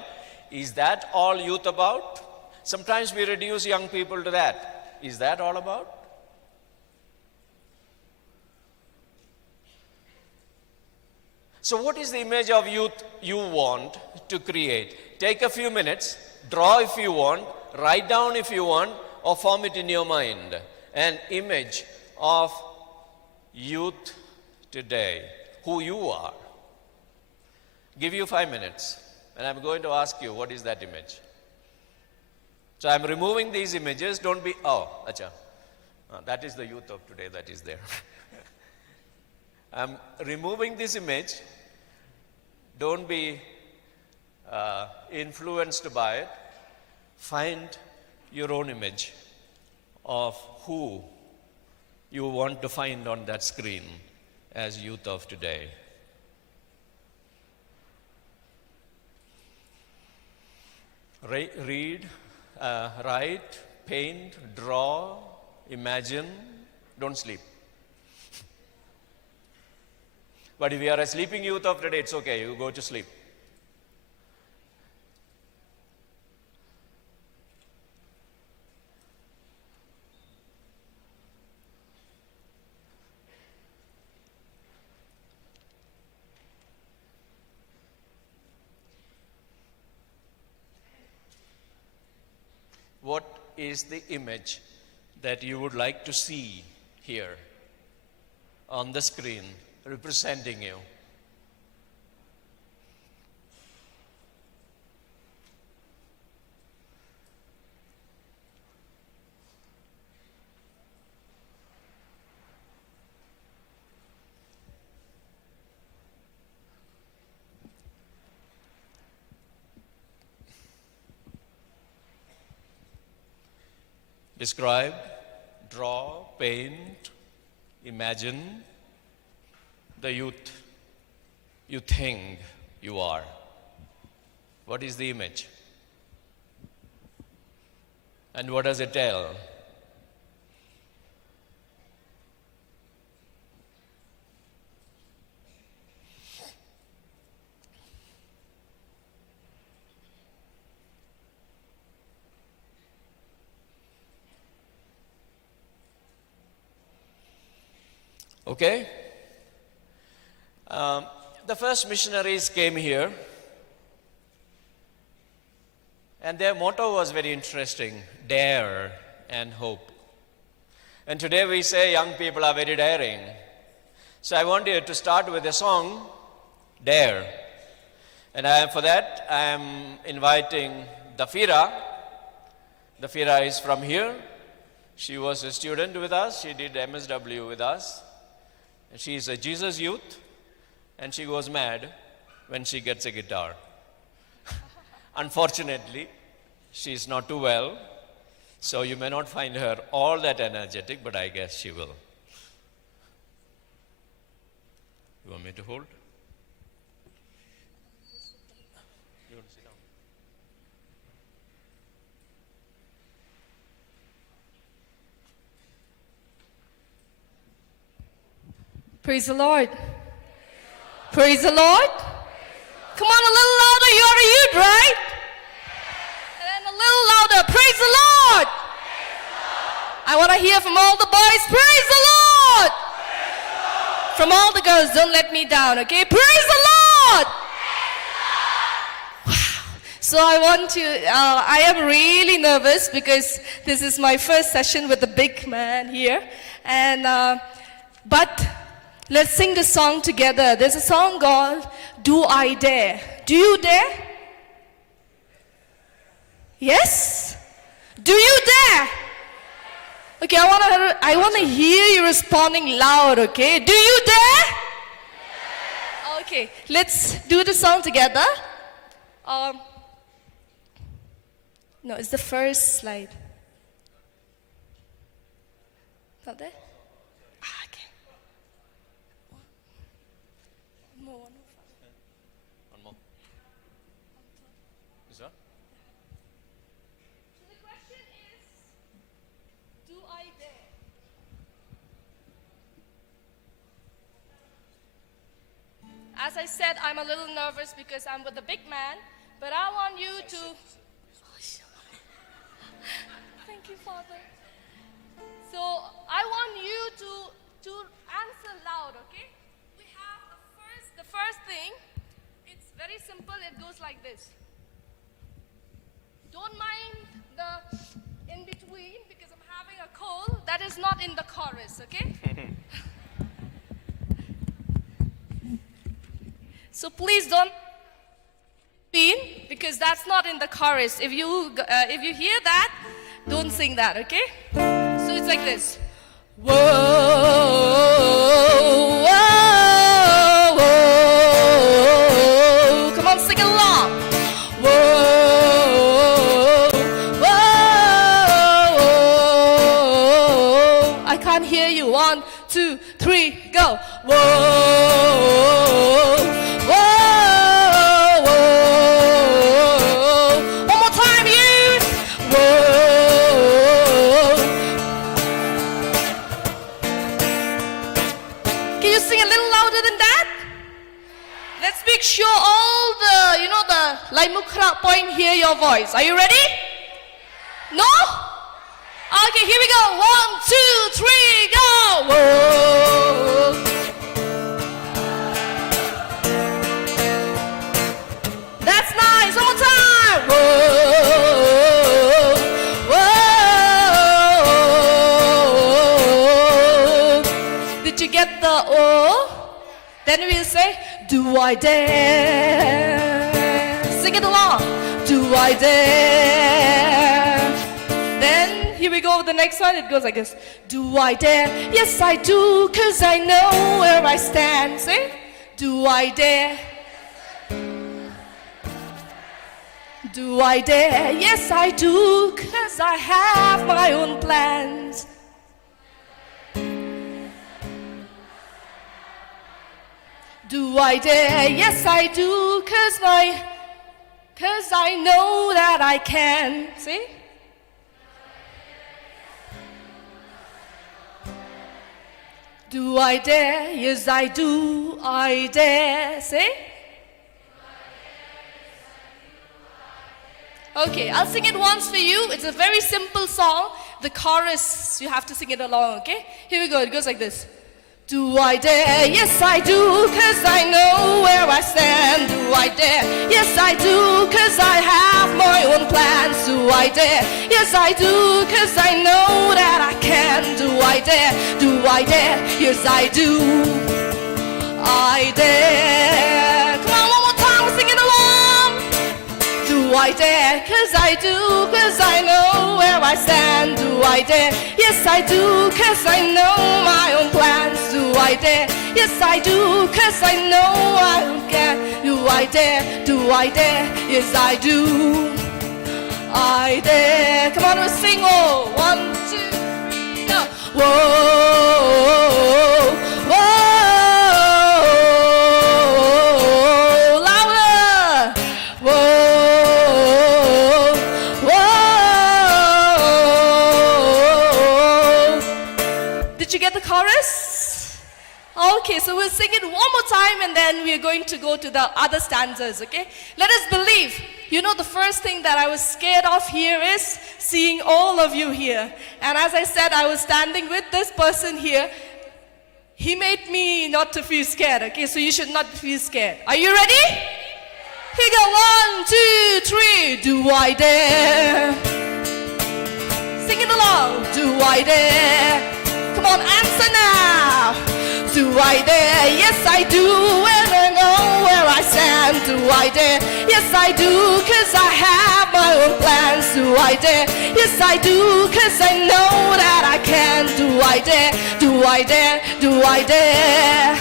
Is that all youth about? Sometimes we reduce young people to that. Is that all about? So what is the image of youth you want to create? Take a few minutes, draw if you want, write down if you want, or form it in your mind. An image of youth today, who you are. Give you 5 minutes, and I'm going to ask you, what is that image? So I'm removing these images. Don't be, that is the youth of today that is there. I'm removing this image. Don't be influenced by it. Find your own image of who you want to find on that screen as youth of today. Read, write, paint, draw, imagine. Don't sleep. But if you are a sleeping youth of today, it's okay, you go to sleep. What is the image that you would like to see here on the screen representing you? describe, draw, paint, imagine the youth you think you are. What is the image? And what does it tell? Okay? The first missionaries came here, and their motto was very interesting: dare and hope. And today we say young people are very daring. So I want you to start with a song, Dare. And for that, I am inviting Dafira. Dafira is from here. She was a student with us. She did MSW with us. And she is a Jesus youth, and she goes mad when she gets a guitar. Unfortunately, she is not too well, so you may not find her all that energetic, but I guess she will. You want me to hold? You want to sit down? Praise the Lord. Praise the Lord. Come on, a little louder. You are a youth, right? And then a little louder. Praise the Lord. I want to hear from all the boys. Praise the Lord. From all the girls, don't let me down, okay? Praise the Lord. Wow. So I am really nervous because this is my first session with the big man here. And, but let's sing the song together. There's a song called Do I Dare? Do you dare? Yes? Do you dare? Okay, I want to hear you responding loud, okay? Do you dare? Okay, let's do the song together. No, it's the first slide. Not there? Okay. One more. One more. Is that? So the question is, do I dare? As I said, I'm a little nervous because I'm with the big man, but I want you to... Thank you, Father. So I want you to answer loud, okay? We have the first thing. It's very simple. It goes like this. Don't mind the in between because I'm having a cold. That is not in the chorus, okay? So please don't because that's not in the chorus. If you hear that, don't sing that, okay? So it's like this. Whoa, whoa, whoa. Come on, sing along. Whoa, whoa, whoa. I can't hear you. 1, 2, 3, go. Whoa. Make sure all the Laimukra point hear your voice. Are you ready? No? Okay, here we go. 1, 2, 3, go. Whoa. That's nice. One more time. Whoa. Whoa. Did you get the O? Then we'll say, do I dare? Sing it along. Do I dare? Then here we go with the next one. It goes like this. Do I dare? Yes, I do, 'cause I know where I stand. Say, do I dare? Do I dare? Yes, I do, 'cause I have my own plans. Do I dare? Yes, I do, 'cause I know that I can. See? Do I dare? Yes, I do. I dare. See? Okay, I'll sing it once for you. It's a very simple song. The chorus, you have to sing it along, okay? Here we go. It goes like this. Do I dare? Yes, I do, 'cause I know where I stand. Do I dare? Yes, I do, 'cause I have my own plans. Do I dare? Yes, I do, 'cause I know that I can. Do I dare? Do I dare? Yes, I do. I dare. Come on, one more time, we're singing along. Do I dare? 'Cause I do, 'cause I know where I stand. Do I dare? Yes, I do, 'cause I know my own plans. Do I dare? Yes, I do, 'cause I know I can. Do I dare? Do I dare? Yes, I do. I dare. Come on, we'll sing. Oh, 1, 2, 3, go. Whoa, whoa, louder. Whoa, whoa. Did you get the chorus? Okay, so we'll sing it one more time and then we're going to go to the other stanzas, okay? Let us believe. You know, the first thing that I was scared of here is seeing all of you here. And as I said, I was standing with this person here. He made me not to feel scared, okay? So you should not feel scared. Are you ready? Here we go. 1, 2, 3. Do I dare? Sing it along. Do I dare? Come on, answer now. Do I dare? Yes, I do, and I know where I stand. Do I dare? Yes, I do, 'cause I have my own plans. Do I dare? Yes, I do, 'cause I know that I can. Do I dare? Do I dare? Do I dare?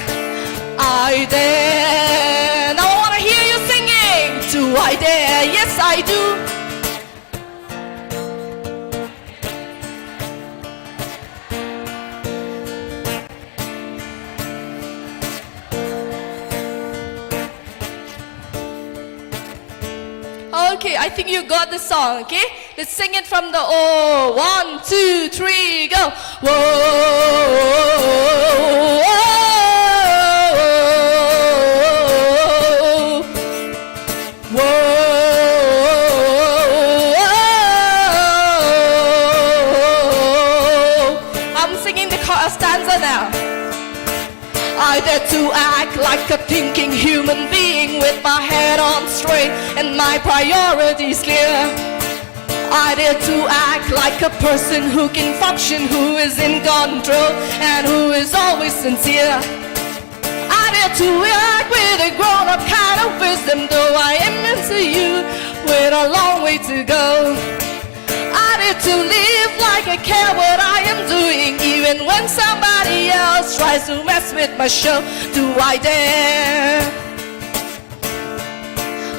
I dare. Now I want to hear you singing. Do I dare? Yes, I do. Okay, I think you got the song, okay? Let's sing it from the oh. 1, 2, 3, go. Whoa, whoa, whoa. I'm singing the stanza now. I dare to act like a thinking human being with my head on straight and my priorities clear. I dare to act like a person who can function, who is in control and who is always sincere. I dare to act with a grown-up kind of wisdom, though I am into you with a long way to go. I dare to live like I care what I am doing, even when somebody else tries to mess with my show. Do I dare?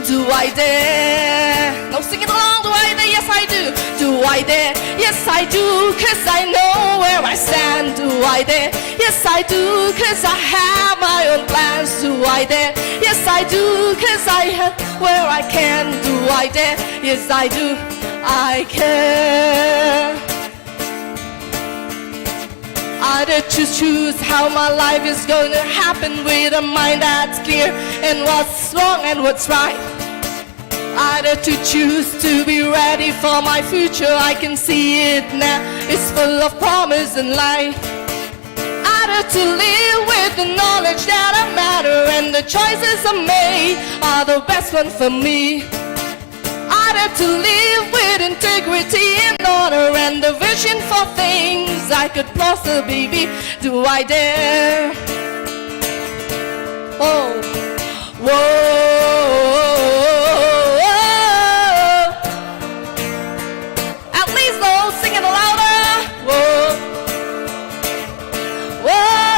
Do I dare? No, sing it along. Do I dare? Yes, I do. Do I dare? Yes, I do, 'cause I know where I stand. Do I dare? Yes, I do, 'cause I have my own plans. Do I dare? Yes, I do, 'cause I have where I can. Do I dare? Yes, I do. I care. I dare to choose how my life is going to happen with a mind that's clear and what's wrong and what's right. I dare to choose to be ready for my future. I can see it now. It's full of promise and light. I dare to live with the knowledge that I matter and the choices I made are the best one for me. I dare to live with integrity and honor and the vision for things I could possibly be. Do I dare? Oh, whoa. At least though, sing it louder. Whoa, whoa.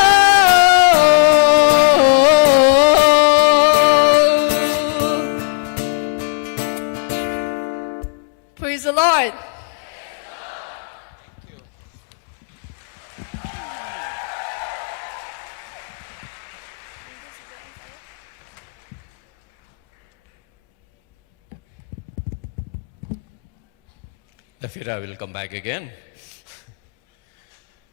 Dafira will come back again.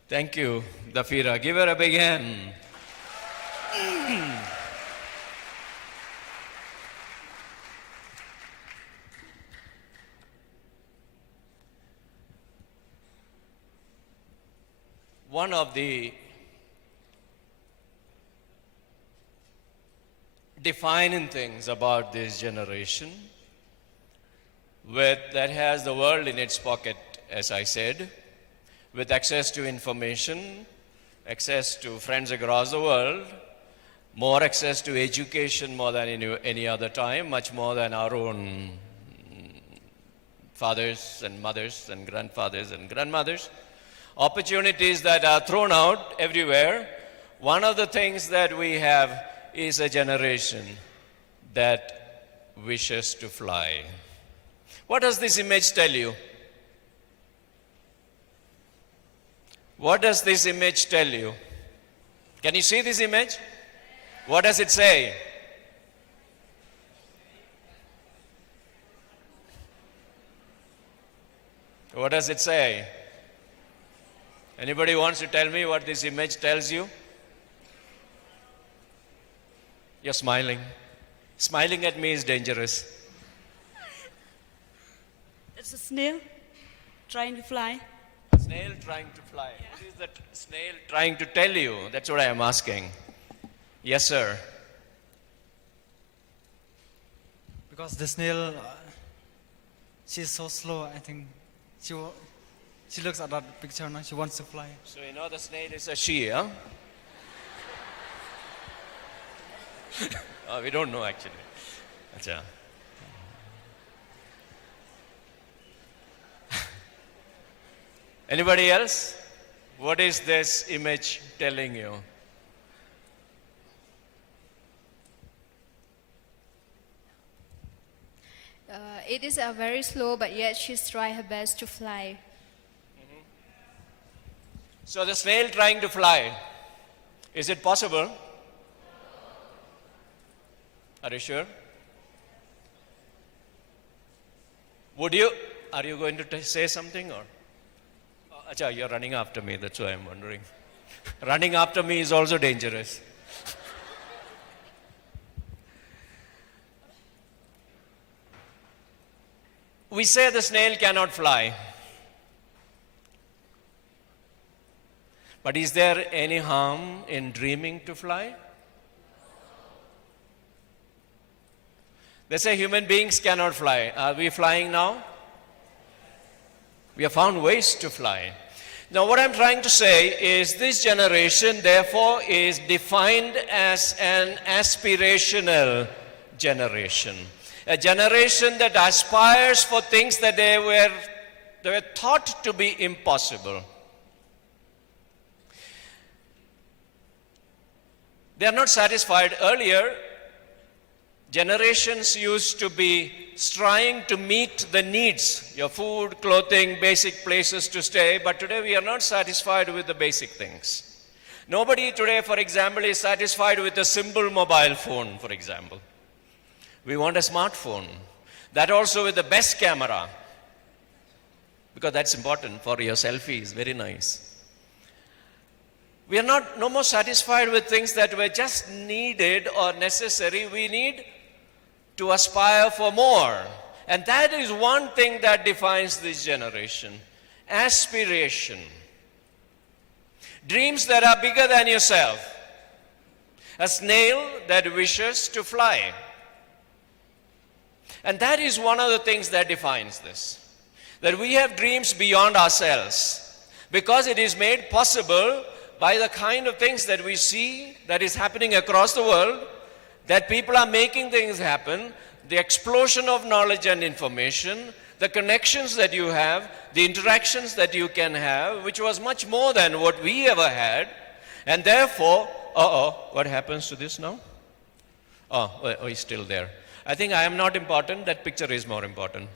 Thank you, Dafira. Give her a big hand. One of the defining things about this generation that has the world in its pocket, as I said, with access to information, access to friends across the world, more access to education more than any other time, much more than our own fathers and mothers and grandfathers and grandmothers. Opportunities that are thrown out everywhere. One of the things that we have is a generation that wishes to fly. What does this image tell you? What does this image tell you? Can you see this image? What does it say? What does it say? Anybody wants to tell me what this image tells you? You're smiling. Smiling at me is dangerous. It's a snail trying to fly. Snail trying to fly. Yeah. What is that snail trying to tell you? That's what I am asking. Yes, sir. Because the snail, she's so slow, I think she looks at that picture now, she wants to fly. So you know the snail is a she, huh? We don't know actually. Achha. Anybody else? What is this image telling you? It is very slow, but yet she's trying her best to fly. So the snail trying to fly, is it possible? Are you sure? Would you? Are you going to say something or? Acha, you're running after me, that's why I'm wondering. Running after me is also dangerous. We say the snail cannot fly. But is there any harm in dreaming to fly? They say human beings cannot fly. Are we flying now? We have found ways to fly. Now what I'm trying to say is this generation therefore is defined as an aspirational generation. A generation that aspires for things that they were thought to be impossible. They are not satisfied. Earlier, generations used to be trying to meet the needs, your food, clothing, basic places to stay, but today we are not satisfied with the basic things. Nobody today, for example, is satisfied with a simple mobile phone, for example. We want a smartphone, that also with the best camera, because that's important for your selfies, very nice. We are no more satisfied with things that were just needed or necessary. We need to aspire for more. And that is one thing that defines this generation. Aspiration. Dreams that are bigger than yourself. A snail that wishes to fly. And that is one of the things that defines this. That we have dreams beyond ourselves. Because it is made possible by the kind of things that we see that is happening across the world, that people are making things happen, the explosion of knowledge and information, the connections that you have, the interactions that you can have, which was much more than what we ever had. And therefore, what happens to this now? He's still there. I think I am not important, that picture is more important.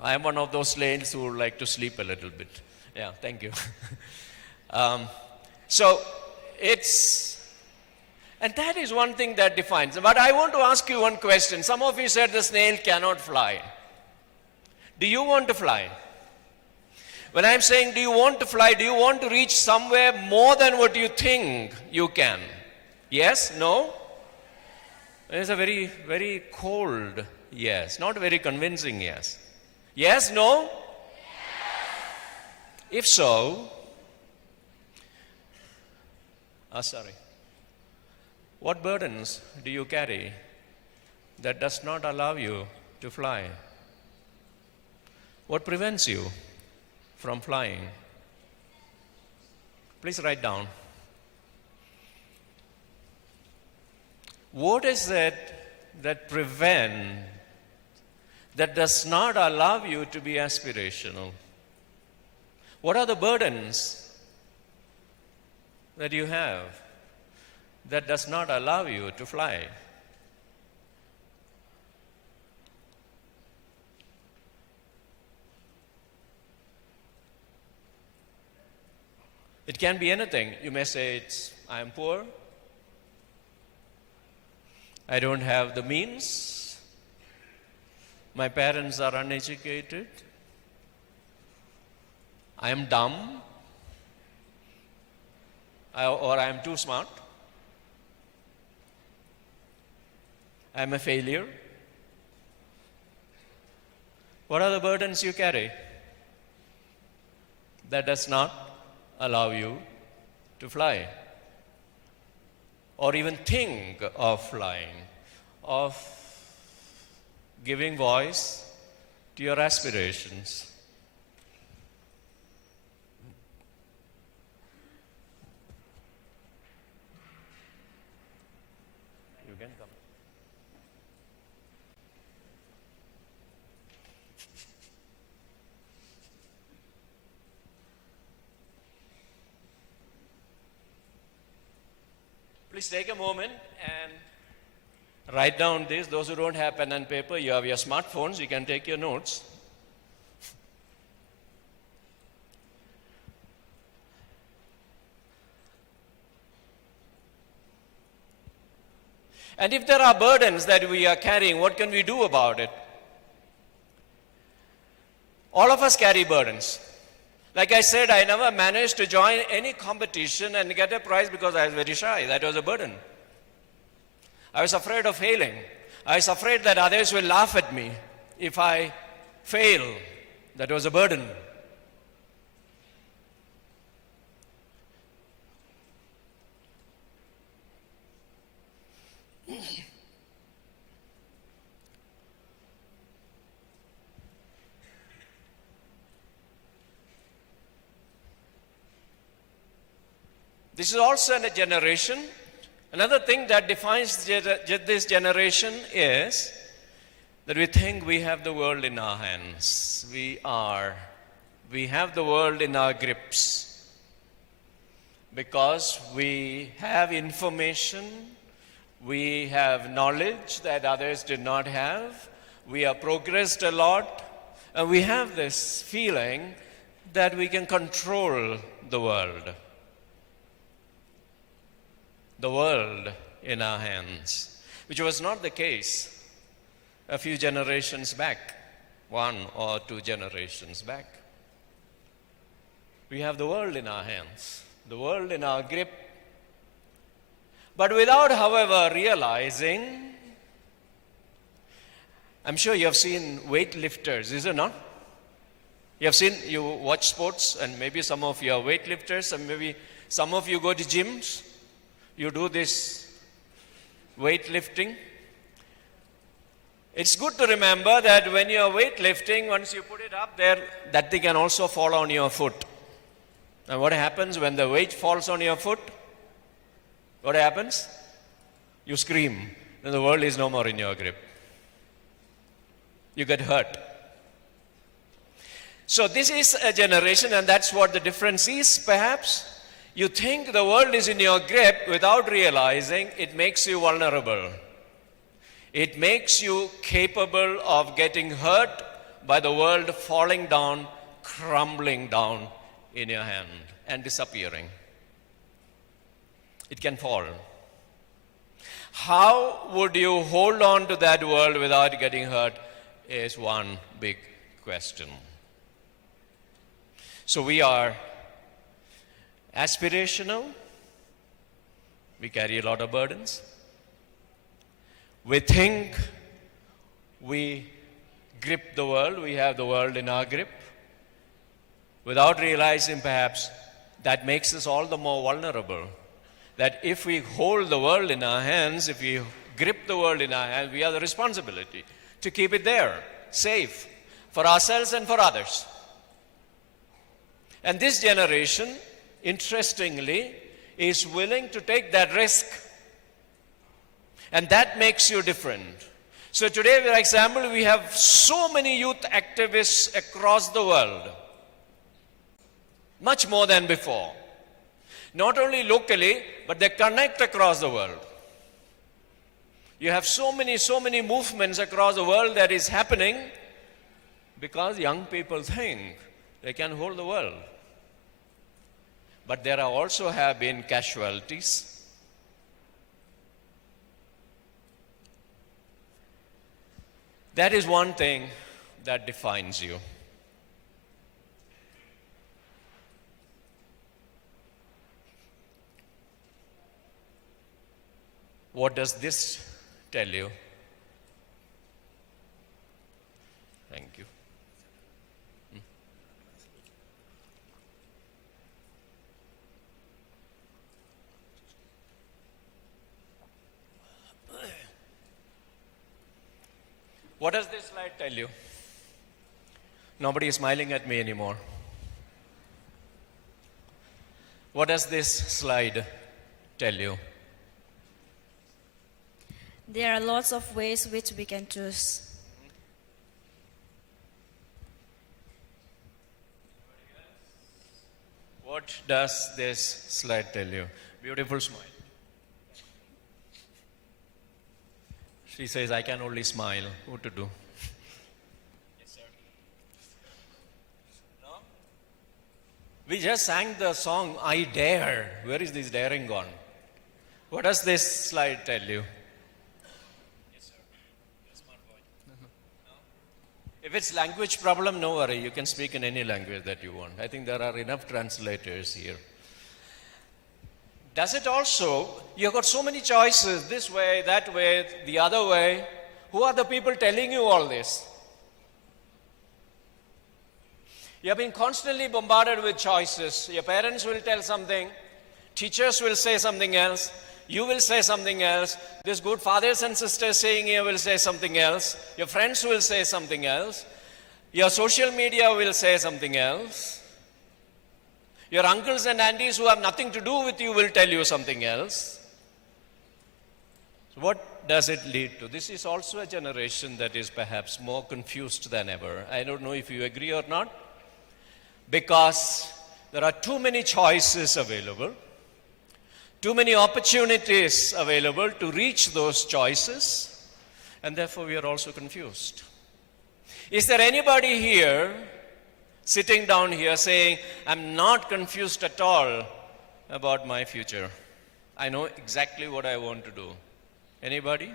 I am one of those slaves who would like to sleep a little bit. Yeah, thank you. And that is one thing that defines. But I want to ask you one question. Some of you said the snail cannot fly. Do you want to fly? When I'm saying, do you want to fly, do you want to reach somewhere more than what you think you can? Yes? No? It's a very, very cold yes, not very convincing yes. Yes? No? Yes. If so, what burdens do you carry that does not allow you to fly? What prevents you from flying? Please write down. What is it that does not allow you to be aspirational? What are the burdens that you have that does not allow you to fly? It can be anything. You may say, I am poor. I don't have the means. My parents are uneducated. I am dumb. Or I am too smart. I am a failure. What are the burdens you carry that does not allow you to fly? Or even think of flying, of giving voice to your aspirations. You can come. Please take a moment and write down this. Those who don't have pen and paper, you have your smartphones, you can take your notes. And if there are burdens that we are carrying, what can we do about it? All of us carry burdens. Like I said, I never managed to join any competition and get a prize because I was very shy. That was a burden. I was afraid of failing. I was afraid that others will laugh at me if I fail. That was a burden. This is also a generation. Another thing that defines this generation is that we think we have the world in our hands. We have the world in our grips because we have information, we have knowledge that others did not have, we have progressed a lot, and we have this feeling that we can control the world. The world in our hands, which was not the case a few generations back, 1 or 2 generations back. We have the world in our hands, the world in our grip, but without, however, realizing. I'm sure you have seen weightlifters, is it not? You watch sports, and maybe some of you are weightlifters, and maybe some of you go to gyms. You do this weightlifting. It's good to remember that when you're weightlifting, once you put it up there, that thing can also fall on your foot. And what happens when the weight falls on your foot? What happens? You scream. Then the world is no more in your grip. You get hurt. So this is a generation, and that's what the difference is, perhaps. You think the world is in your grip without realizing it makes you vulnerable. It makes you capable of getting hurt by the world falling down, crumbling down in your hand and disappearing. It can fall. How would you hold on to that world without getting hurt is one big question. So we are aspirational. We carry a lot of burdens. We think we grip the world, we have the world in our grip, without realizing perhaps that makes us all the more vulnerable. That if we hold the world in our hands, if we grip the world in our hands, we have the responsibility to keep it there, safe, for ourselves and for others. And this generation, interestingly, is willing to take that risk. And that makes you different. So today, for example, we have so many youth activists across the world. Much more than before. Not only locally, but they connect across the world. You have so many movements across the world that is happening because young people think they can hold the world. But there also have been casualties. That is one thing that defines you. What does this tell you? Thank you. What does this slide tell you? Nobody is smiling at me anymore. What does this slide tell you? There are lots of ways which we can choose. What does this slide tell you? Beautiful smile. She says, I can only smile. What to do? Yes, sir. No? We just sang the song, I Dare. Where is this daring gone? What does this slide tell you? Yes, sir. Smart boy. No? If it's language problem, no worry. You can speak in any language that you want. I think there are enough translators here. Does it also, you've got so many choices, this way, that way, the other way. Who are the people telling you all this? You have been constantly bombarded with choices. Your parents will tell something, teachers will say something else, you will say something else, this good fathers and sisters saying here will say something else, your friends will say something else, your social media will say something else. Your uncles and aunties who have nothing to do with you will tell you something else. So what does it lead to? This is also a generation that is perhaps more confused than ever. I don't know if you agree or not. Because there are too many choices available, too many opportunities available to reach those choices, and therefore we are also confused. Is there anybody here sitting down here saying, I'm not confused at all about my future? I know exactly what I want to do. Anybody?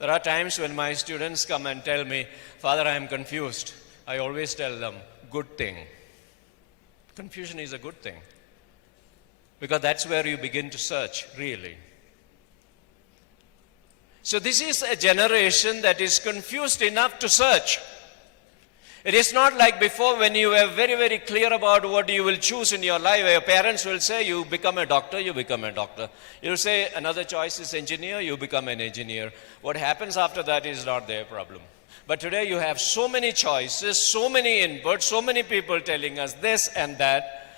There are times when my students come and tell me, Father, I am confused. I always tell them, good thing. Confusion is a good thing. Because that's where you begin to search, really. So this is a generation that is confused enough to search. It is not like before when you were very, very clear about what you will choose in your life. Your parents will say, you become a doctor, you become a doctor. You'll say, another choice is engineer, you become an engineer. What happens after that is not their problem. But today you have so many choices, so many inputs, so many people telling us this and that,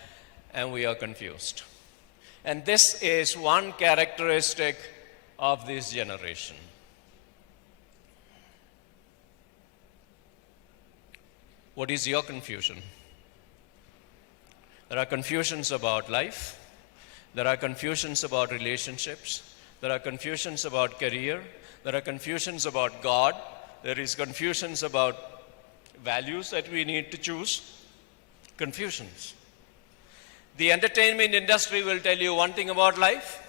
and we are confused. And this is one characteristic of this generation. What is your confusion? There are confusions about life. There are confusions about relationships. There are confusions about career. There are confusions about God. There is confusions about values that we need to choose. Confusions. The entertainment industry will tell you one thing about life.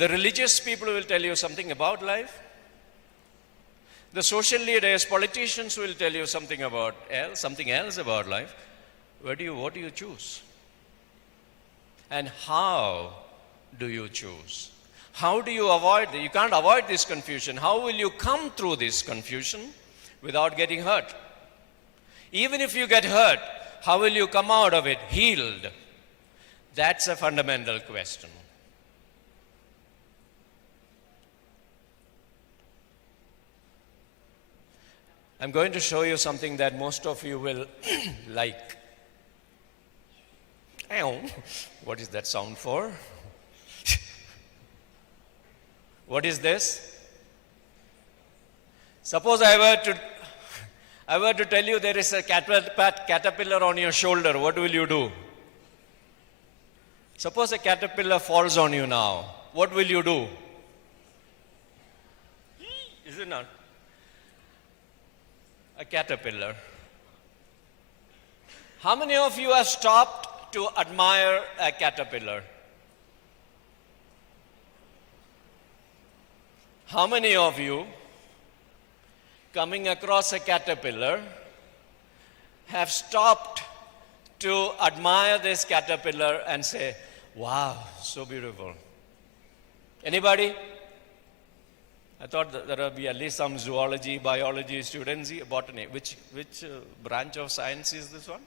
The religious people will tell you something about life. The social leaders, politicians will tell you something else about life. What do you choose? And how do you choose? How do you avoid it? You can't avoid this confusion. How will you come through this confusion without getting hurt? Even if you get hurt, how will you come out of it healed? That's a fundamental question. I'm going to show you something that most of you will like. Ow. What is that sound for? What is this? Suppose I were to tell you there is a caterpillar on your shoulder, what will you do? Suppose a caterpillar falls on you now, what will you do? Is it not? A caterpillar. How many of you have stopped to admire a caterpillar? How many of you, coming across a caterpillar, have stopped to admire this caterpillar and say, wow, so beautiful? Anybody? I thought that there would be at least some zoology, biology students, botany. Which branch of science is this one?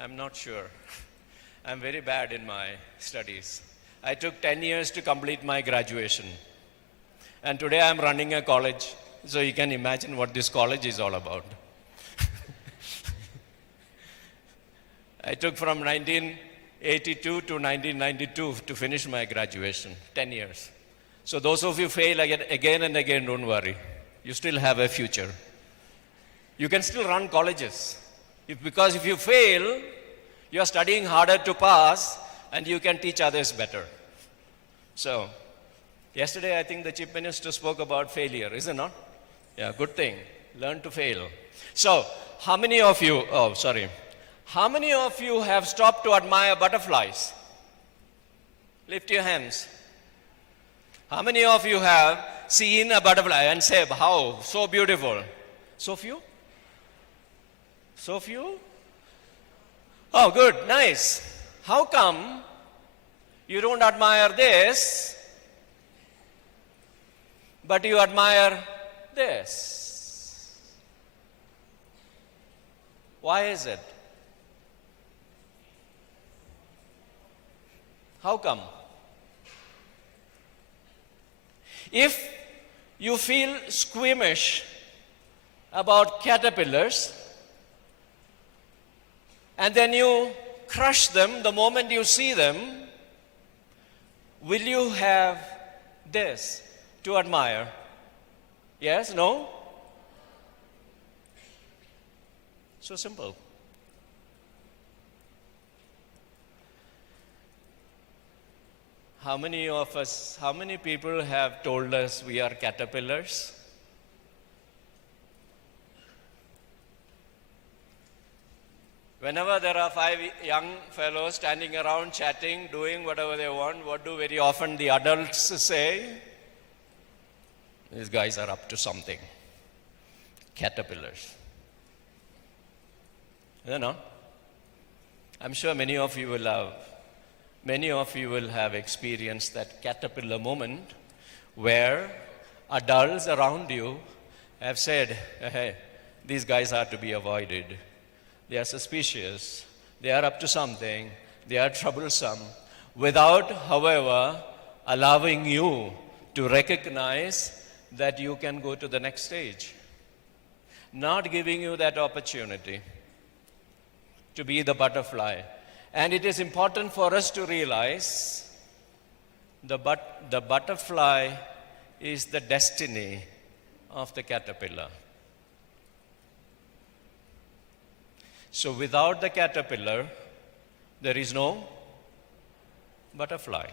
I'm not sure. I'm very bad in my studies. I took 10 years to complete my graduation. And today I'm running a college, so you can imagine what this college is all about. I took from 1982 to 1992 to finish my graduation, 10 years. So those of you fail again and again, don't worry. You still have a future. You can still run colleges. Because if you fail, you're studying harder to pass, and you can teach others better. So, yesterday I think the Chief Minister spoke about failure, is it not? Yeah, good thing. Learn to fail. So, how many of you have stopped to admire butterflies? Lift your hands. How many of you have seen a butterfly and said, how, so beautiful? So few? So few? Oh, good, nice. How come you don't admire this, but you admire this? Why is it? How come? If you feel squeamish about caterpillars, and then you crush them the moment you see them, will you have this to admire? Yes? No? So simple. How many people have told us we are caterpillars? Whenever there are 5 young fellows standing around chatting, doing whatever they want, what do very often the adults say? These guys are up to something. Caterpillars. You know? I'm sure many of you will have experienced that caterpillar moment where adults around you have said, hey, these guys are to be avoided. They are suspicious. They are up to something. They are troublesome. Without, however, allowing you to recognize that you can go to the next stage. Not giving you that opportunity to be the butterfly. And it is important for us to realize the butterfly is the destiny of the caterpillar. So without the caterpillar, there is no butterfly.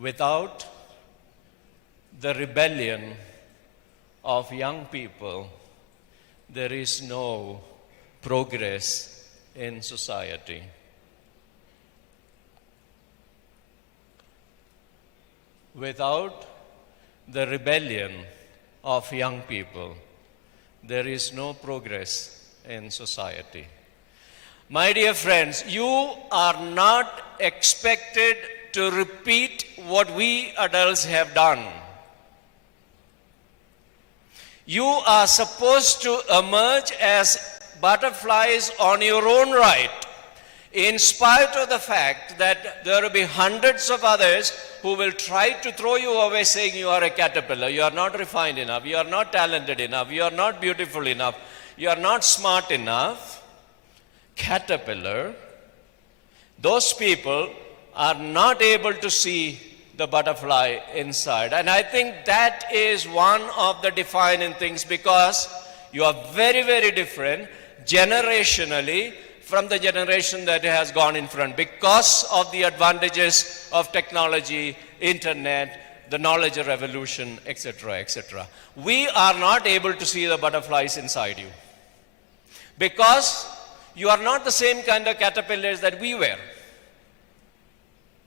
Without the rebellion of young people, there is no progress in society. without the rebellion of young people, there is no progress in society. My dear friends, you are not expected to repeat what we adults have done. You are supposed to emerge as butterflies on your own right, in spite of the fact that there will be hundreds of others who will try to throw you away saying you are a caterpillar, you are not refined enough, you are not talented enough, you are not beautiful enough, you are not smart enough. Caterpillar, those people are not able to see the butterfly inside. And I think that is one of the defining things, because you are very, very different generationally from the generation that has gone in front, because of the advantages of technology, internet, the knowledge revolution, etc., etc. We are not able to see the butterflies inside you, because you are not the same kind of caterpillars that we were.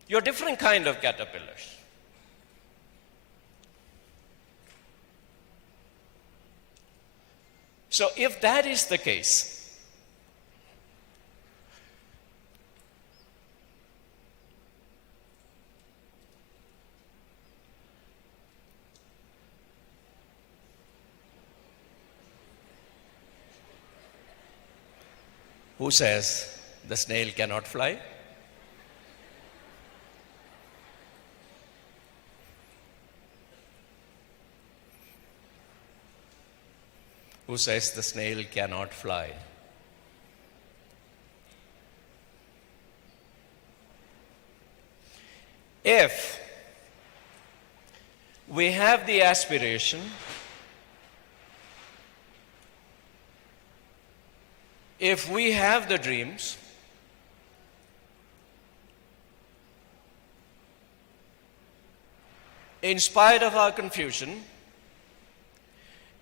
You're different kind of caterpillars. So if that is the case, who says the snail cannot fly? Who says the snail cannot fly? If we have the aspiration, if we have the dreams, in spite of our confusion,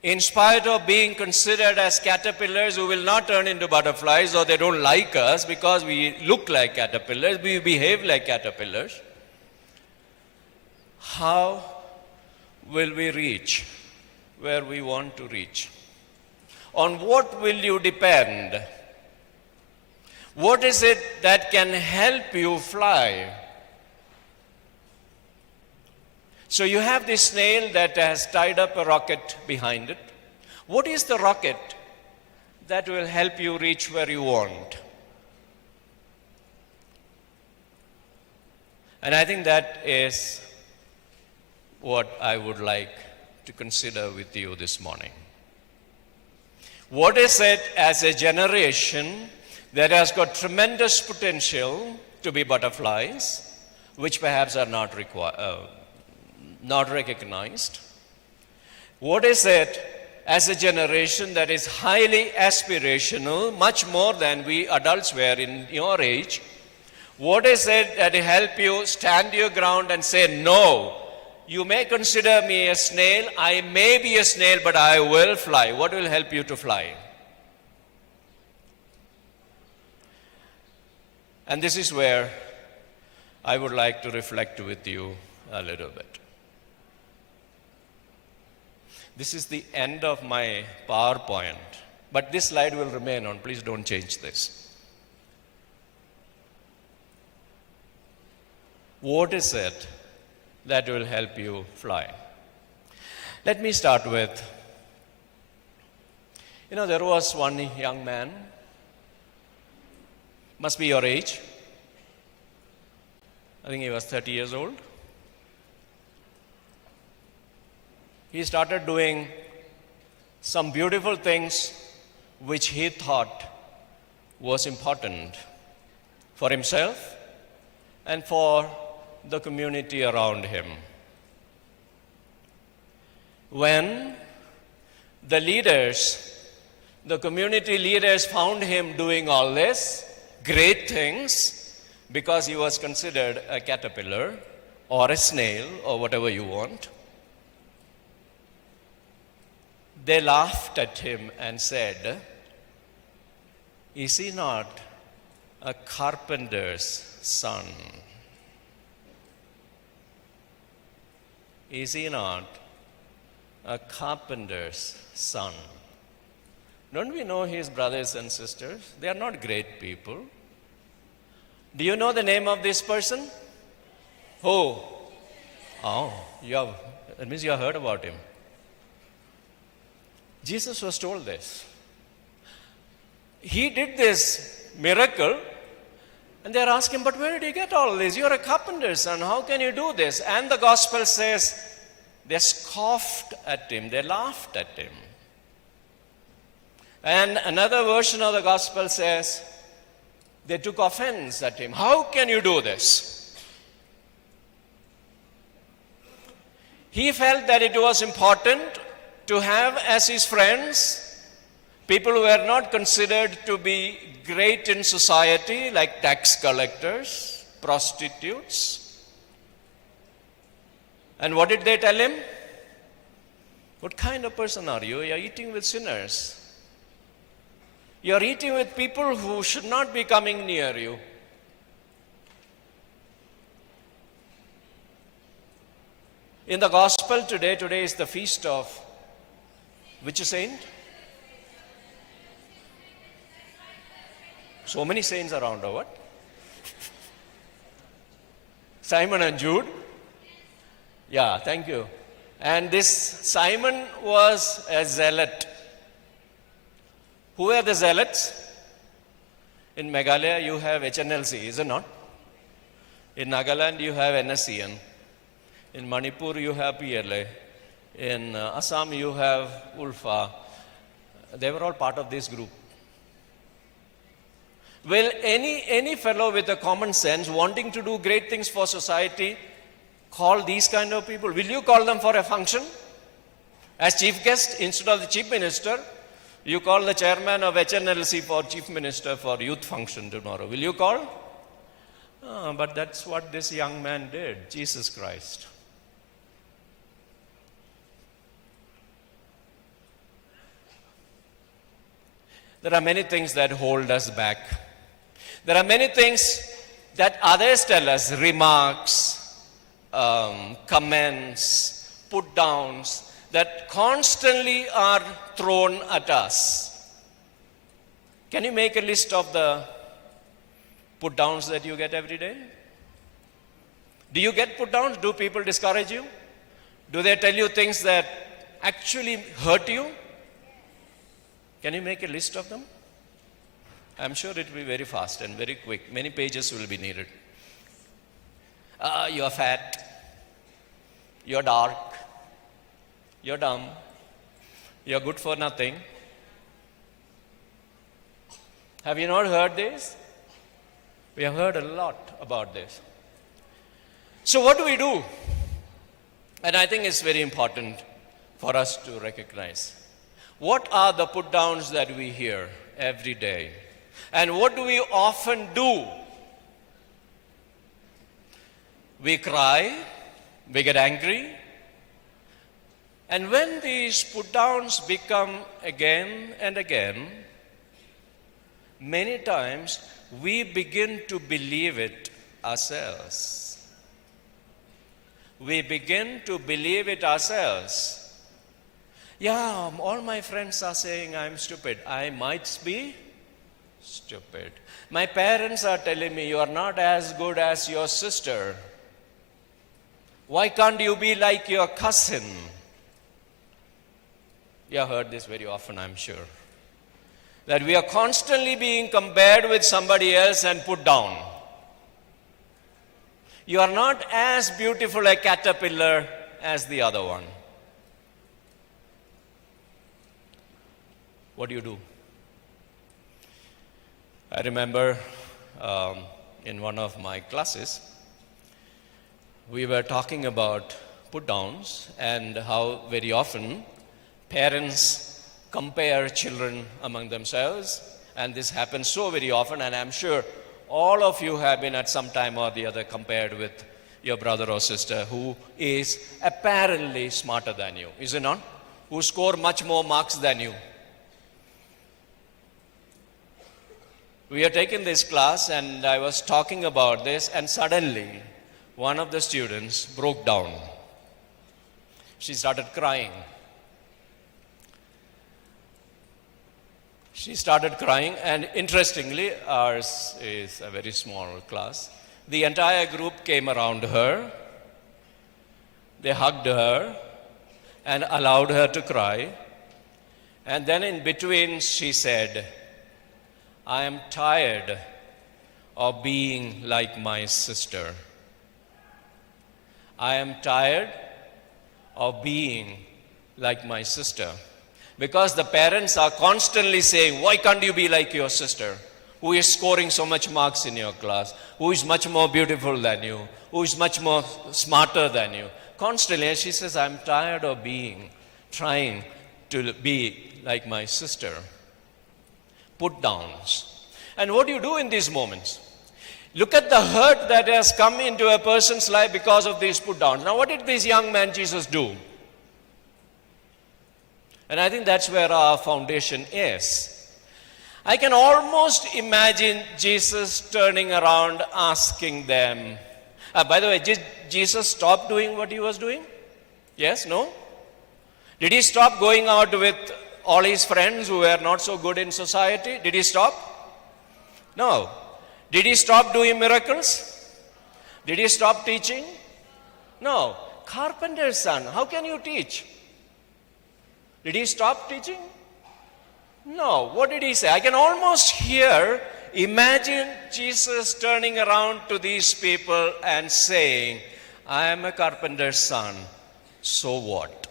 in spite of being considered as caterpillars who will not turn into butterflies, or they don't like us because we look like caterpillars, we behave like caterpillars, how will we reach where we want to reach? On what will you depend? What is it that can help you fly? So you have this snail that has tied up a rocket behind it. What is the rocket that will help you reach where you want? And I think that is what I would like to consider with you this morning. What is it as a generation that has got tremendous potential to be butterflies, which perhaps are not recognized? What is it as a generation that is highly aspirational, much more than we adults were in your age? What is it that will help you stand your ground and say, no, you may consider me a snail, I may be a snail, but I will fly. What will help you to fly? And this is where I would like to reflect with you a little bit. This is the end of my PowerPoint, but this slide will remain on. Please don't change this. What is it that will help you fly? Let me start with, there was one young man, must be your age. I think he was 30 years old. He started doing some beautiful things which he thought was important for himself and for the community around him. When the community leaders found him doing all this great things, because he was considered a caterpillar or a snail or whatever you want, they laughed at him and said, is he not a carpenter's son? Is he not a carpenter's son? Don't we know his brothers and sisters? They are not great people. Do you know the name of this person? Who? Oh, that means you have heard about him. Jesus was told this. He did this miracle, and they're asking, but where did you get all this? You're a carpenter's son. How can you do this? And the gospel says they scoffed at him. They laughed at him. And another version of the gospel says they took offense at him. How can you do this? He felt that it was important to have as his friends people who were not considered to be great in society, like tax collectors, prostitutes. And what did they tell him? What kind of person are you? You're eating with sinners. You're eating with people who should not be coming near you. In the gospel today is the feast of which saint? So many saints around, or what? Simon and Jude. Yeah, thank you. And this Simon was a zealot. Who were the zealots? In Meghalaya you have HNLC, is it not? In Nagaland you have NSCN. In Manipur you have PLA. In Assam you have ULFA. They were all part of this group. Will any fellow with a common sense wanting to do great things for society call these kind of people? Will you call them for a function? As chief guest instead of the chief minister, you call the chairman of HNLC for chief minister for youth function tomorrow. Will you call? But that's what this young man did, Jesus Christ. There are many things that hold us back. There are many things that others tell us, remarks, comments, put downs, that constantly are thrown at us. Can you make a list of the put downs that you get every day? Do you get put downs? Do people discourage you? Do they tell you things that actually hurt you? Can you make a list of them? I'm sure it will be very fast and very quick. Many pages will be needed. You're fat. You're dark. You're dumb. You're good for nothing. Have you not heard this? We have heard a lot about this. So what do we do? And I think it's very important for us to recognize. What are the put downs that we hear every day? And what do we often do? We cry, we get angry, and when these put downs become again and again, many times we begin to believe it ourselves. We begin to believe it ourselves. Yeah, all my friends are saying I'm stupid. I might be stupid. My parents are telling me you are not as good as your sister. Why can't you be like your cousin? You have heard this very often, I'm sure. That we are constantly being compared with somebody else and put down. You are not as beautiful a caterpillar as the other one. What do you do? I remember in one of my classes, we were talking about put downs and how very often parents compare children among themselves, and this happens so very often, and I'm sure all of you have been at some time or the other compared with your brother or sister who is apparently smarter than you, is it not? Who score much more marks than you. We had taken this class and I was talking about this, and suddenly one of the students broke down. She started crying. She started crying, and interestingly, ours is a very small class. The entire group came around her. They hugged her and allowed her to cry. And then in between, she said, I am tired of being like my sister. I am tired of being like my sister. Because the parents are constantly saying, why can't you be like your sister? Who is scoring so much marks in your class? Who is much more beautiful than you? Who is much more smarter than you? Constantly, and she says, I'm tired of trying to be like my sister. Put downs. And what do you do in these moments? Look at the hurt that has come into a person's life because of these put downs. Now, what did this young man Jesus do? And I think that's where our foundation is. I can almost imagine Jesus turning around asking them. By the way, did Jesus stop doing what he was doing? Yes? No? Did he stop going out with all his friends who were not so good in society? Did he stop? No. Did he stop doing miracles? Did he stop teaching? No. Carpenter's son, how can you teach? Did he stop teaching? No. What did he say? I can almost imagine Jesus turning around to these people and saying, I am a carpenter's son, so what?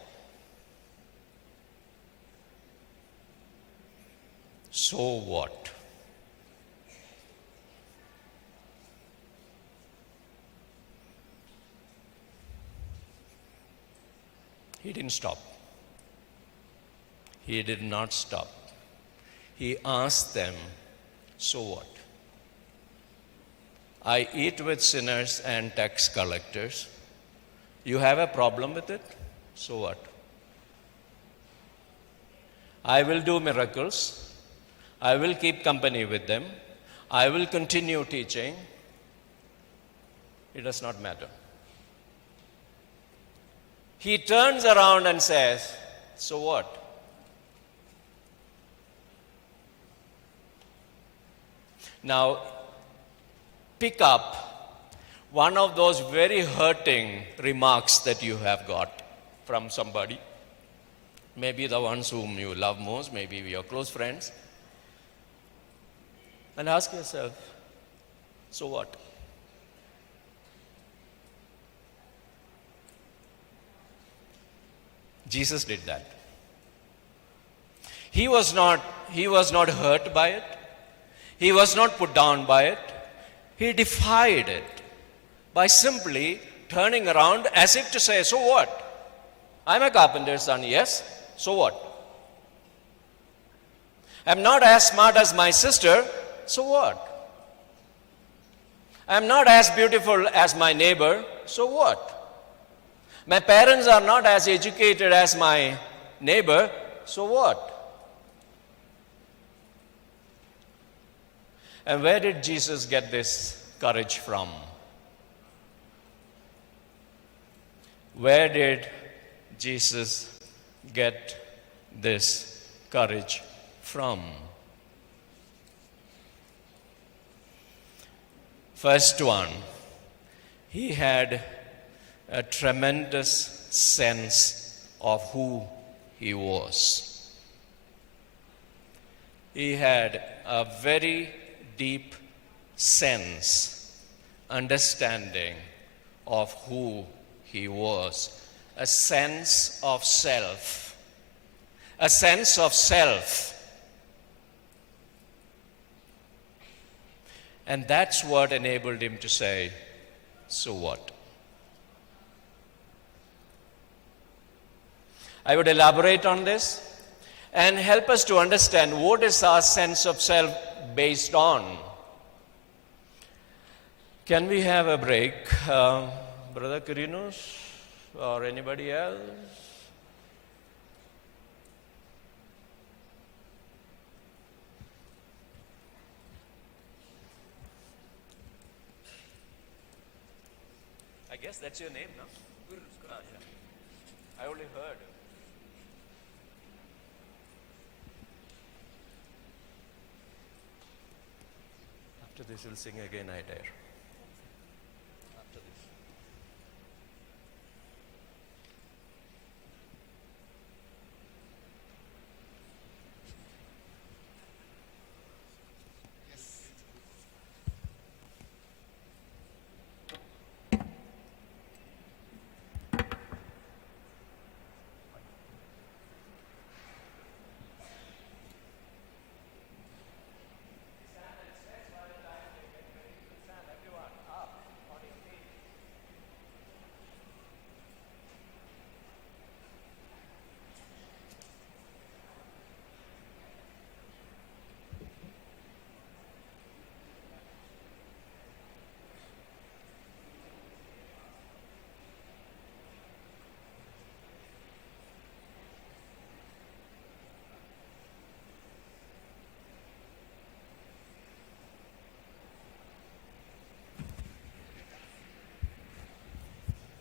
So what? He didn't stop. He did not stop. He asked them, so what? I eat with sinners and tax collectors. You have a problem with it? So what? I will do miracles. I will keep company with them. I will continue teaching. It does not matter. He turns around and says, so what? Now, pick up one of those very hurting remarks that you have got from somebody. Maybe the ones whom you love most, maybe your close friends. And ask yourself, so what? Jesus did that. He was not hurt by it. He was not put down by it. He defied it by simply turning around as if to say, so what? I'm a carpenter's son, yes, so what? I'm not as smart as my sister, so what? I'm not as beautiful as my neighbor, so what? My parents are not as educated as my neighbor, so what? And where did Jesus get this courage from? Where did Jesus get this courage from? First one, he had a tremendous sense of who he was. He had a very deep sense, understanding of who he was, a sense of self, a sense of self. And that's what enabled him to say, so what? I would elaborate on this and help us to understand what is our sense of self based on. Can we have a break? Brother Kirinos or anybody else? I guess that's your name, no? Ah, yeah. I only heard. After this, we'll sing again, I dare. After this.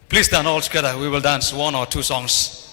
Please stand all together. We will dance one or two songs.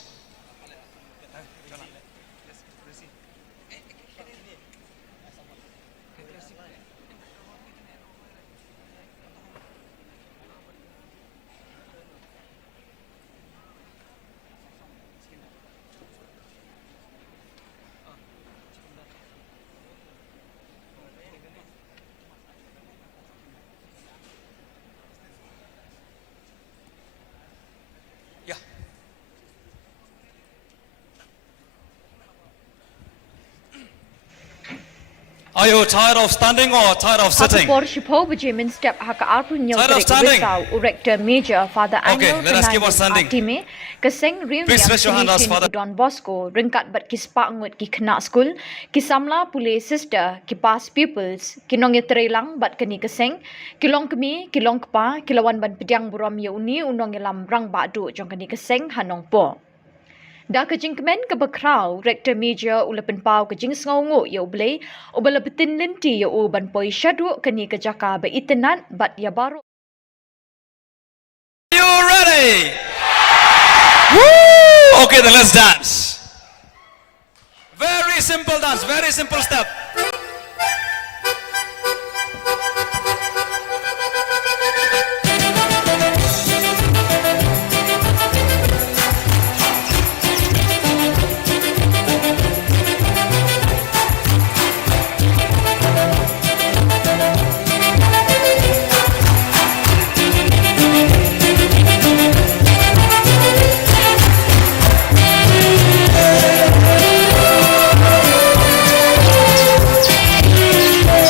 Are you tired of standing or tired of sitting? Por Shipo Benjamin step haka arpun Tired of standing? Rector Major Father Okay, Annual let us keep on standing. Atime Kaseng Rim Please raise your hand as Father. Don Bosco ringkat bat kispa ngut ki kena school kisamla pule sister ki pas pupils kinong yetrelang bat keni kaseng kilong kemi kilong kpa kilawan ban pedang buram ye uni unong yelam rang ba du jong keni kaseng hanong po. Da kajing kemen ke bekrau Rector Major ulapen pau kajing sngongu ya ublei ubala betin lenti ya u ban poi syadu keni kejaka be itenan bat ya baru. Are you ready? Woo! Okay, then let's dance. Very simple dance, very simple step.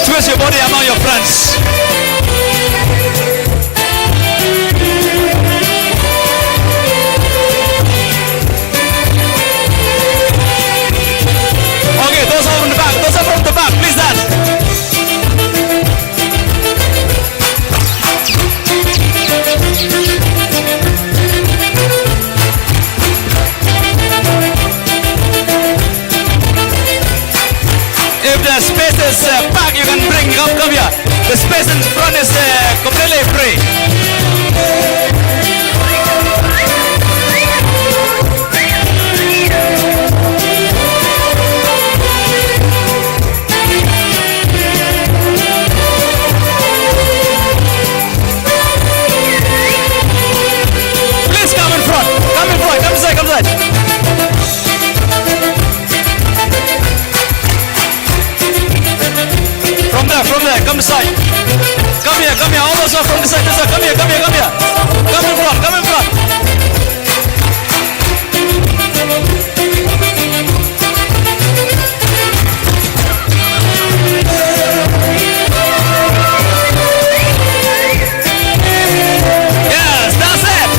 Twist your body among your friends. Okay, those are from the back. Those are from the back. Please dance. If the space is packed, you can come here. The space in front is completely free. Please come in front. Come in front. Come inside. Come inside. From there, come inside. Come here, all those are from this side, come here. Come in front. Yes, that's it.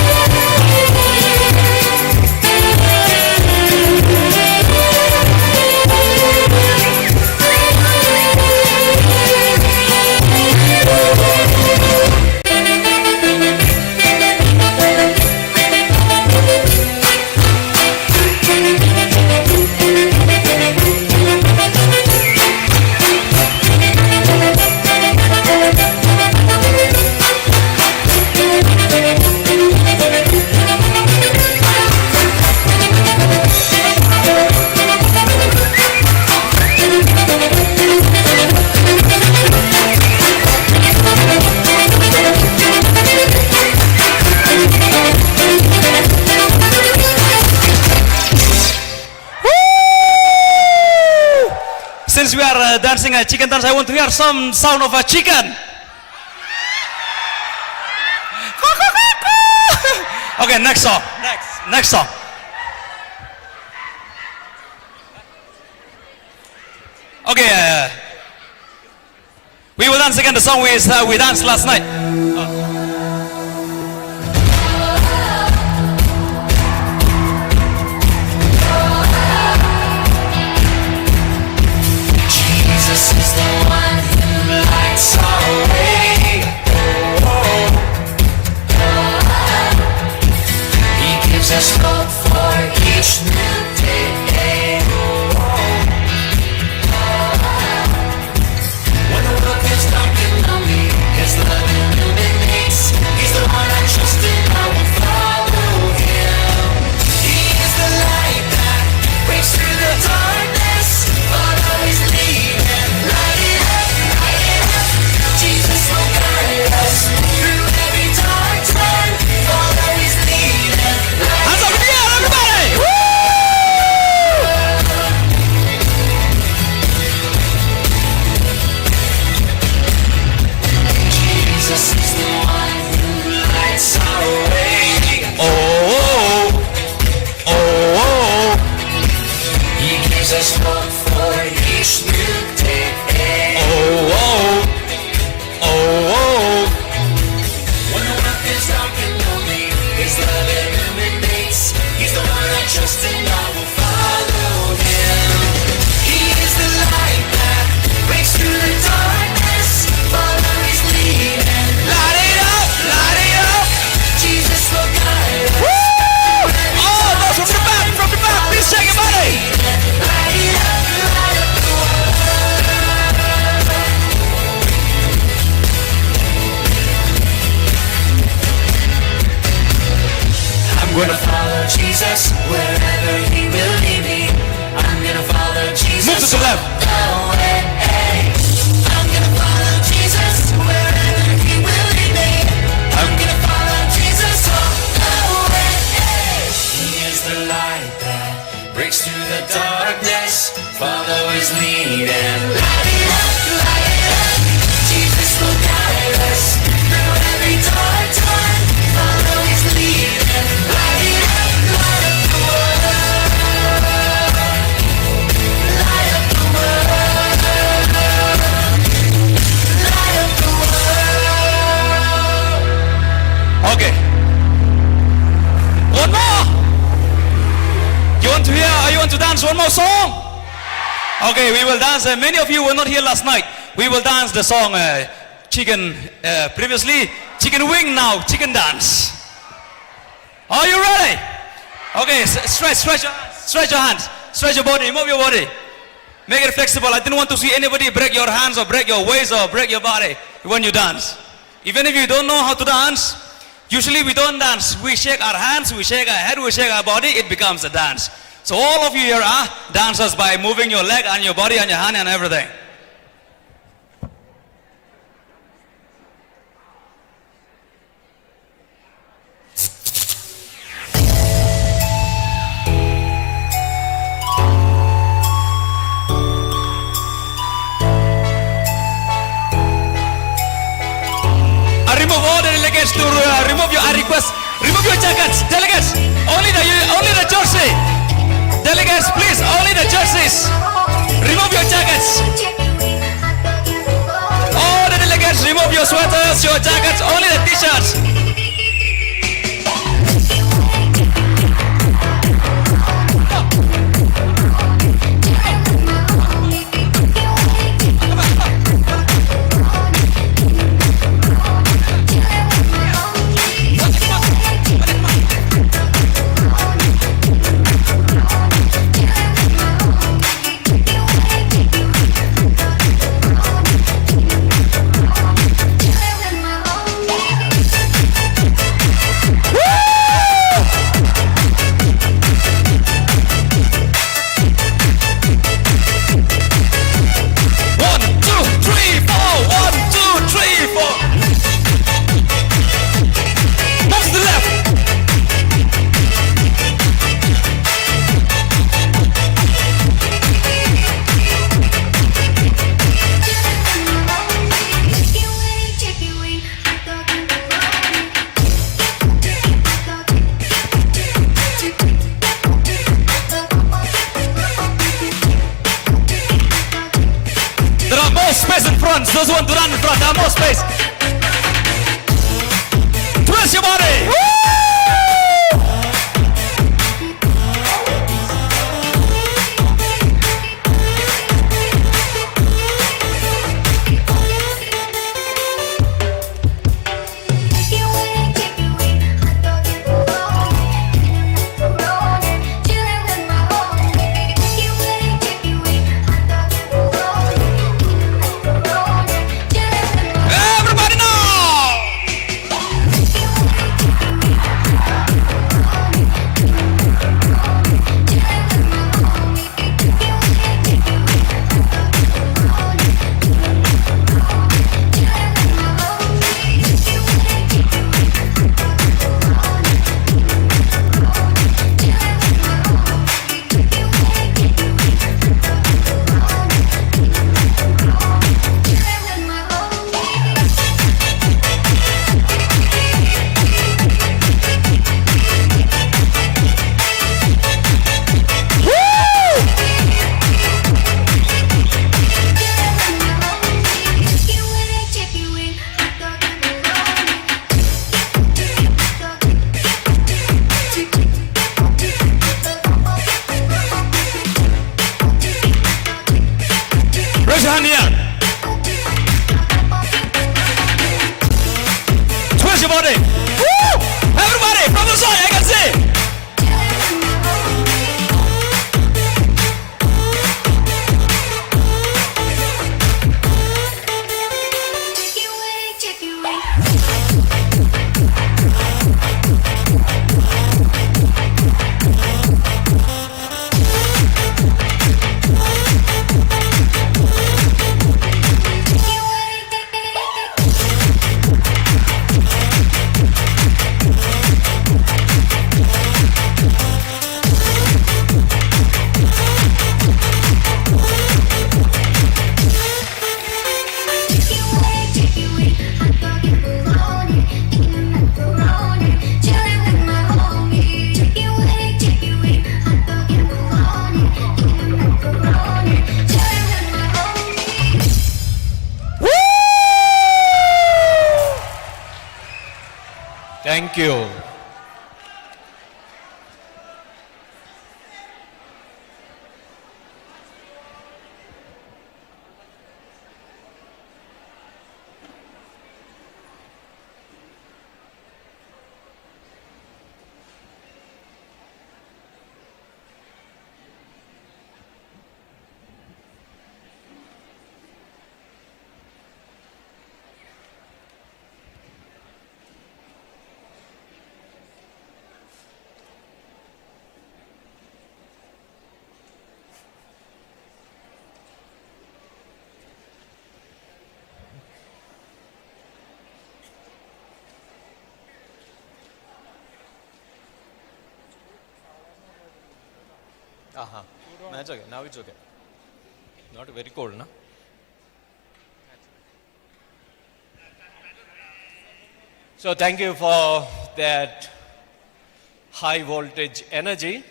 dancing a chicken dance. I want to hear some sound of a chicken. Okay, next song. Next song. Okay, we will dance again the song we danced last night. Jesus is the one who lights our way. He gives us hope for each new day. When the world feels dark and lonely, His love illuminates. He's the one I trust and I will follow Him. He is the light that breaks through the darkness. Follow His lead and light it up. Jesus will guide us through every dark time. Follow His lead and light Hands up in the air, everybody! Woo! Jesus is the one who lights our way. Oh, oh, oh. He gives us hope for each new day. Oh, oh, oh, oh. When the world feels dark and lonely, His love illuminates. He's the one I trust and I will follow Him. He is the light that breaks through the darkness. Follow His lead and light it up, light it up. Jesus will guide us. Oh, those from the back, please shake your body. Light it up the world. I'm gonna follow Jesus wherever He will lead me. I'm gonna follow Jesus. Move to the left. all the way. I'm gonna follow Jesus wherever He will lead me. I'm gonna follow Jesus all the way. He is the light that breaks through the darkness. Follow His lead and light it up, light it up. Jesus will guide us through every dark time. Follow His lead and light it up the world. Light up the world. Light up the world. Okay. One more. You want to hear? You want to dance one more song? Okay, we will dance. Many of you were not here last night. We will dance the song Chicken previously. Chicken wing now. Chicken dance. Are you ready? Okay, stretch your hands. Stretch your body. Move your body. Make it flexible. I didn't want to see anybody break your hands or break your waist or break your body when you dance. Even if you don't know how to dance, usually we don't dance. We shake our hands, we shake our head, we shake our body. It becomes a dance. So all of you here are dancers by moving your leg and your body and your hand and everything. I remove all the delegates to remove your request. Remove your jackets, delegates. Only the jersey. Delegates, please. Only the jerseys. Remove your jackets. All the delegates, remove your sweaters, your jackets. Only the t-shirts. those who want to run in front. More space. Twist your body. Everybody now! Raise your hand here. Twist your body. Woo! Everybody, from the side, I can see. Thank you. No, it's okay. Now it's okay. Not very cold, no? So thank you for that high voltage energy.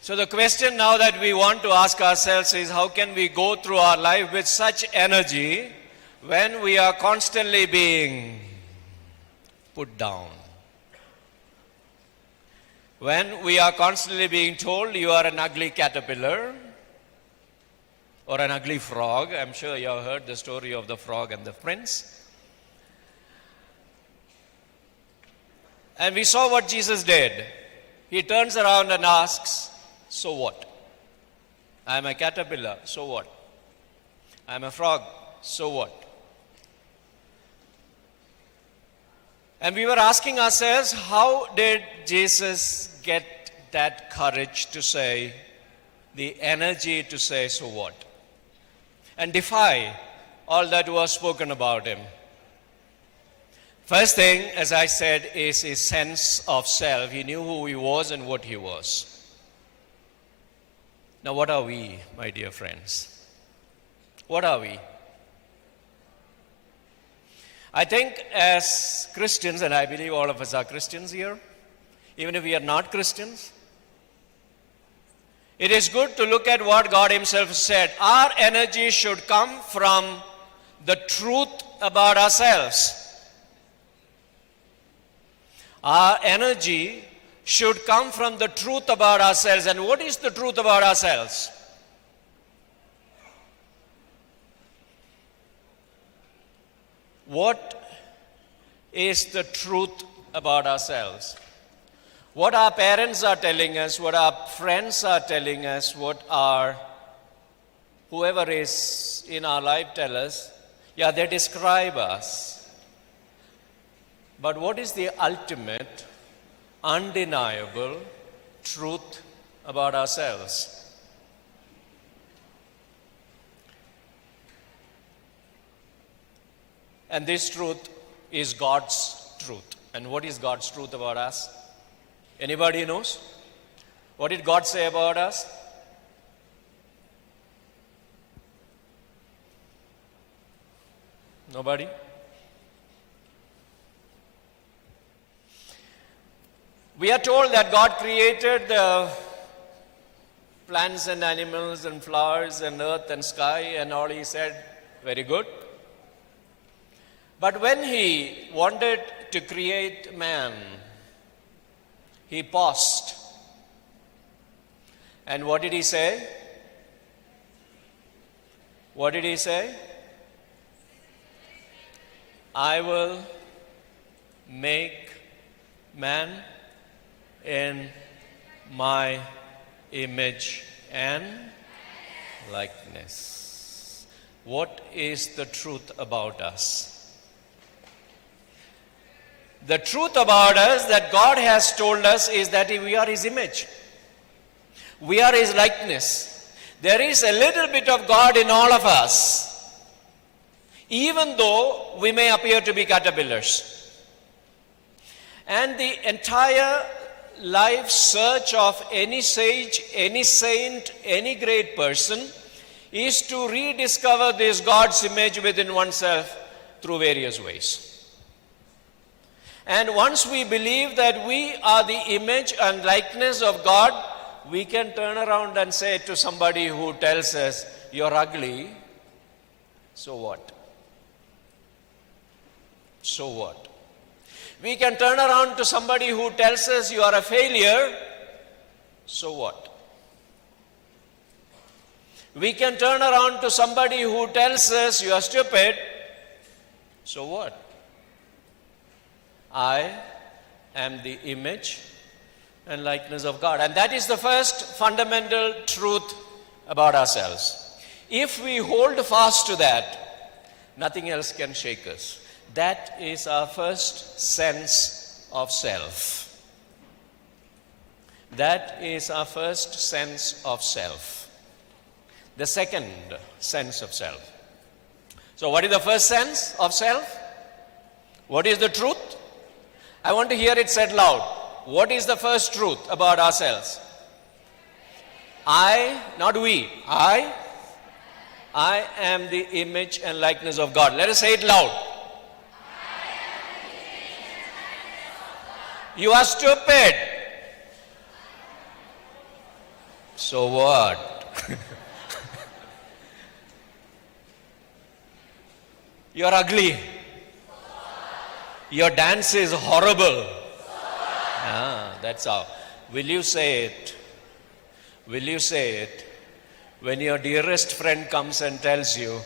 So the question now that we want to ask ourselves is, how can we go through our life with such energy when we are constantly being put down? When we are constantly being told you are an ugly caterpillar or an ugly frog. I'm sure you have heard the story of the frog and the prince. And we saw what Jesus did. He turns around and asks, so what? I'm a caterpillar, so what? I'm a frog, so what? And we were asking ourselves, how did Jesus get that courage to say, the energy to say, so what? And defy all that was spoken about him. First thing, as I said, is his sense of self. He knew who he was and what he was. Now, what are we, my dear friends? What are we? I think as Christians, and I believe all of us are Christians here, even if we are not Christians, It is good to look at what God Himself said. Our energy should come from the truth about ourselves. Our energy should come from the truth about ourselves. And what is the truth about ourselves? What is the truth about ourselves? What our parents are telling us, what our friends are telling us, what our whoever is in our life tell us, yeah, they describe us. But what is the ultimate, undeniable truth about ourselves? And this truth is God's truth. And what is God's truth about us? Anybody knows? What did God say about us? Nobody? We are told that God created the plants and animals and flowers and earth and sky and all. He said, very good. But when He wanted to create man, He paused. And what did He say? What did He say? I will make man in my image and likeness. What is the truth about us? The truth about us that God has told us is that we are His image. We are His likeness. There is a little bit of God in all of us, even though we may appear to be caterpillars. And the entire life search of any sage, any saint, any great person is to rediscover this God's image within oneself through various ways. And once we believe that we are the image and likeness of God, we can turn around and say to somebody who tells us, you're ugly, so what? So what? We can turn around to somebody who tells us you are a failure, so what? We can turn around to somebody who tells us you are stupid, so what? I am the image and likeness of God. And that is the first fundamental truth about ourselves. If we hold fast to that, nothing else can shake us. That is our first sense of self. That is our first sense of self. The second sense of self. So what is the first sense of self? What is the truth? I want to hear it said loud. What is the first truth about ourselves? I, not we, I am the image and likeness of God. Let us say it loud. You are stupid. So what? You are ugly. Your dance is horrible. That's how. Will you say it? Will you say it when your dearest friend comes and tells you,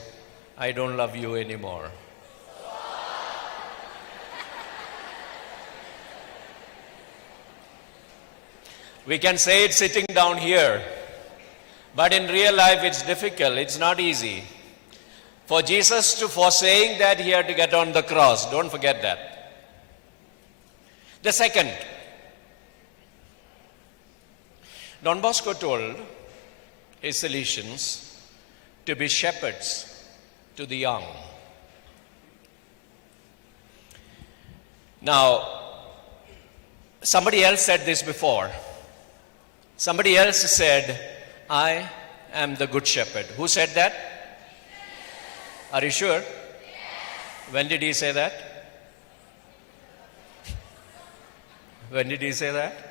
I don't love you anymore? We can say it sitting down here, but in real life it's difficult, it's not easy. For Jesus for saying that, He had to get on the cross. Don't forget that. The second, Don Bosco told his Salesians to be shepherds to the young. Now, somebody else said this before. Somebody else said, I am the good shepherd. Who said that? Are you sure? When did he say that? When did he say that?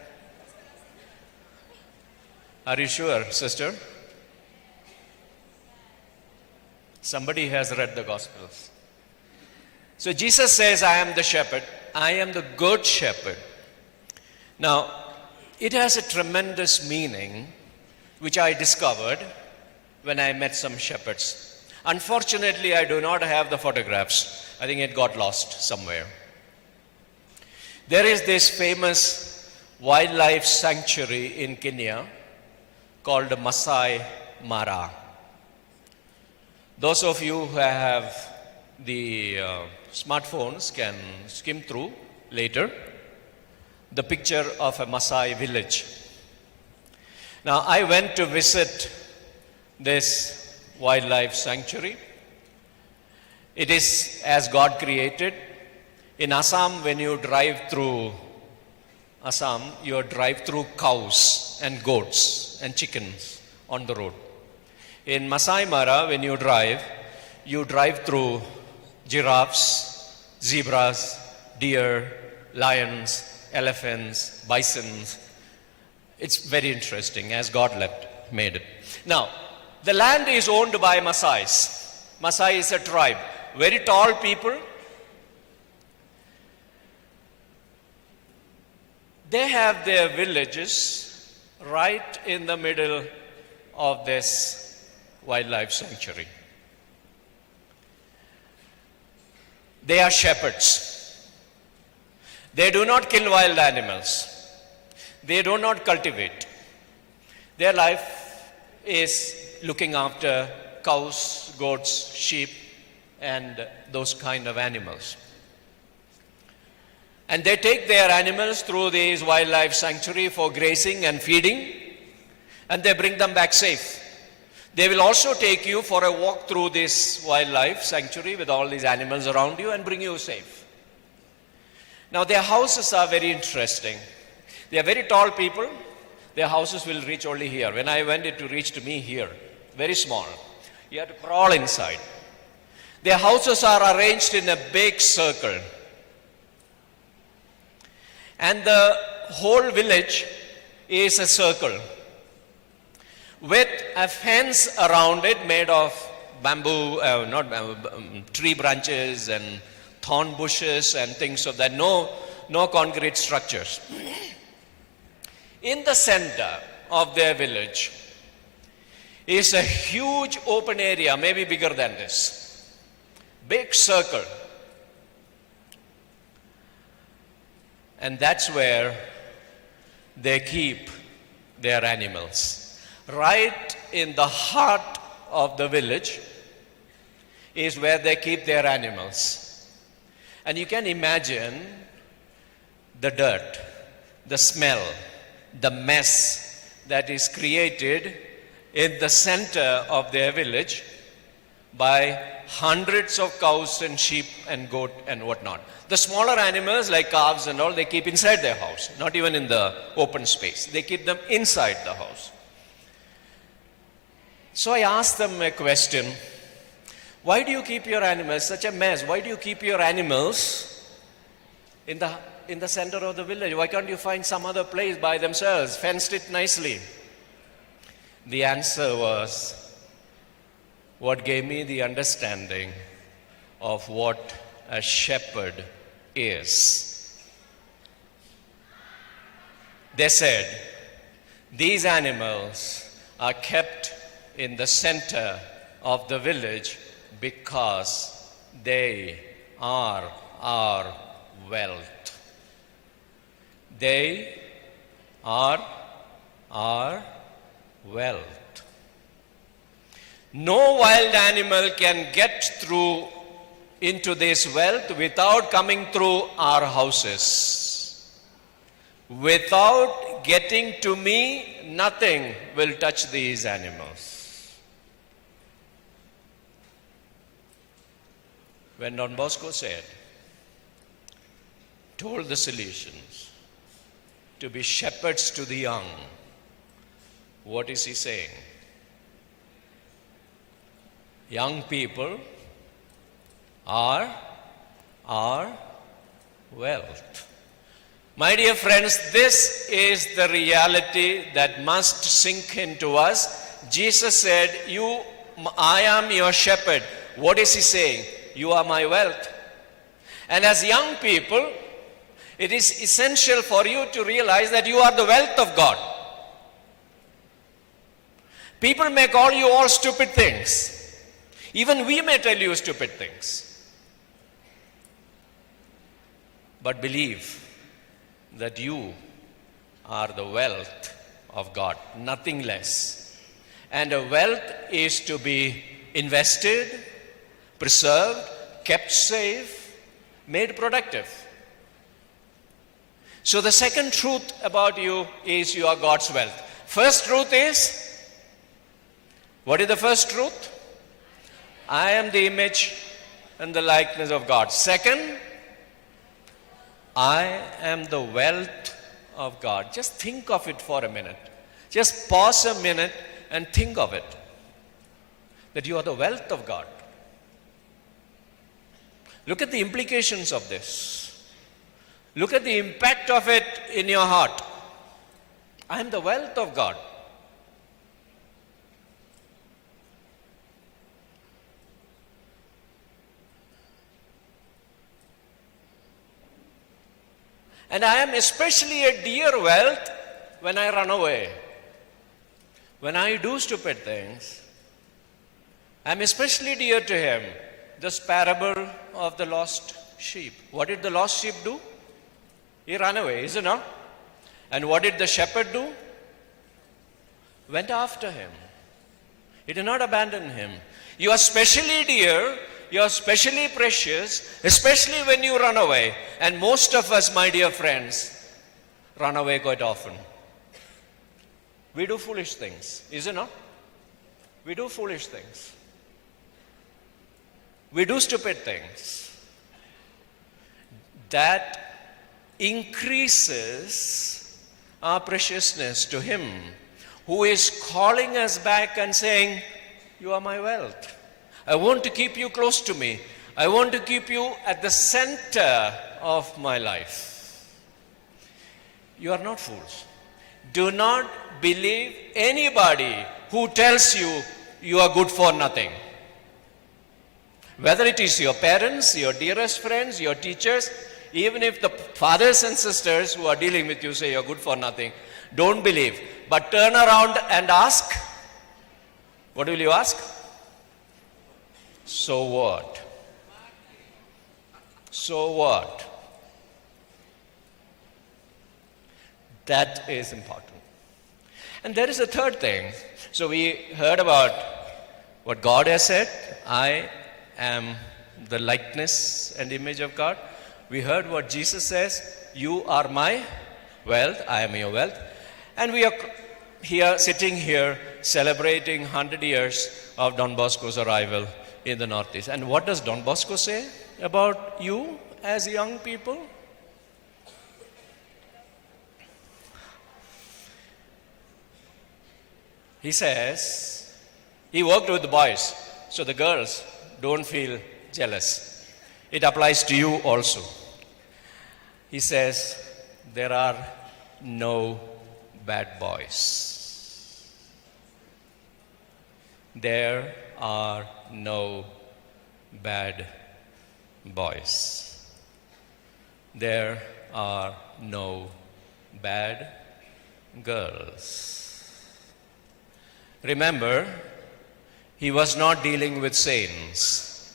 Are you sure, sister? Somebody has read the Gospels. So Jesus says, I am the shepherd. I am the good shepherd. Now, it has a tremendous meaning, which I discovered when I met some shepherds. Unfortunately, I do not have the photographs. I think it got lost somewhere. There is this famous wildlife sanctuary in Kenya called Masai Mara. Those of you who have the smartphones can skim through later the picture of a Masai village. Now, I went to visit this wildlife sanctuary. It is as God created. In Assam, when you drive through Assam, you drive through cows and goats and chickens on the road. In Masai Mara, when you drive through giraffes, zebras, deer, lions, elephants, bisons. It's very interesting as God made it. Now, the land is owned by Masais. Masai is a tribe, very tall people. They have their villages right in the middle of this wildlife sanctuary. They are shepherds. They do not kill wild animals. They do not cultivate. Their life is looking after cows, goats, sheep, and those kind of animals. And they take their animals through these wildlife sanctuary for grazing and feeding, and they bring them back safe. They will also take you for a walk through this wildlife sanctuary with all these animals around you and bring you safe. Now, their houses are very interesting. They are very tall people. Their houses will reach only here. When I went, it reached me here, very small. You have to crawl inside. Their houses are arranged in a big circle. And the whole village is a circle with a fence around it made of bamboo, tree branches and thorn bushes and things of that. No concrete structures. In the center of their village is a huge open area, maybe bigger than this. Big circle. And that's where they keep their animals. Right in the heart of the village is where they keep their animals. And you can imagine the dirt, the smell, the mess that is created in the center of their village by hundreds of cows and sheep and goat and whatnot. The smaller animals like calves and all, they keep inside their house, not even in the open space. They keep them inside the house. So I asked them a question. Why do you keep your animals such a mess? Why do you keep your animals in the center of the village? Why can't you find some other place by themselves, fenced it nicely? The answer was what gave me the understanding of what a shepherd is. They said, these animals are kept in the center of the village because they are our wealth. They are our wealth. No wild animal can get through into this wealth without coming through our houses. Without getting to me, nothing will touch these animals. When Don Bosco told the Salesians to be shepherds to the young, what is he saying? Young people are our wealth. My dear friends, this is the reality that must sink into us. Jesus said, I am your shepherd. What is he saying? You are my wealth. And as young people, it is essential for you to realize that you are the wealth of God. People may call you all stupid things. Even we may tell you stupid things. But believe that you are the wealth of God, nothing less. And a wealth is to be invested, preserved, kept safe, made productive. So the second truth about you is you are God's wealth. First truth is, what is the first truth? I am the image and the likeness of God. Second, I am the wealth of God. Just think of it for a minute. Just pause a minute and think of it. That you are the wealth of God. Look at the implications of this. Look at the impact of it in your heart. I am the wealth of God. And I am especially a dear wealth when I run away. When I do stupid things, I am especially dear to him. This parable of the lost sheep. What did the lost sheep do? He ran away, is it not? And what did the shepherd do? Went after him. He did not abandon him. You are specially dear, you are specially precious, especially when you run away. And most of us, my dear friends, run away quite often. We do foolish things, is it not? We do foolish things. We do stupid things. That increases our preciousness to him who is calling us back and saying, you are my wealth. I want to keep you close to me. I want to keep you at the center of my life. You are not fools. Do not believe anybody who tells you you are good for nothing. Whether it is your parents, your dearest friends, your teachers, even if the fathers and sisters who are dealing with you say you're good for nothing, don't believe. But turn around and ask. What will you ask? So what? So what? That is important. And there is a third thing. So we heard about what God has said. I am the likeness and image of God. We heard what Jesus says. You are my wealth. I am your wealth. And we are here, sitting here, celebrating 100 years of Don Bosco's arrival in the Northeast. And what does Don Bosco say about you as young people? He says, he worked with the boys, so the girls don't feel jealous. It applies to you also. He says, there are no bad boys. There are no bad boys. There are no bad girls. Remember, he was not dealing with saints.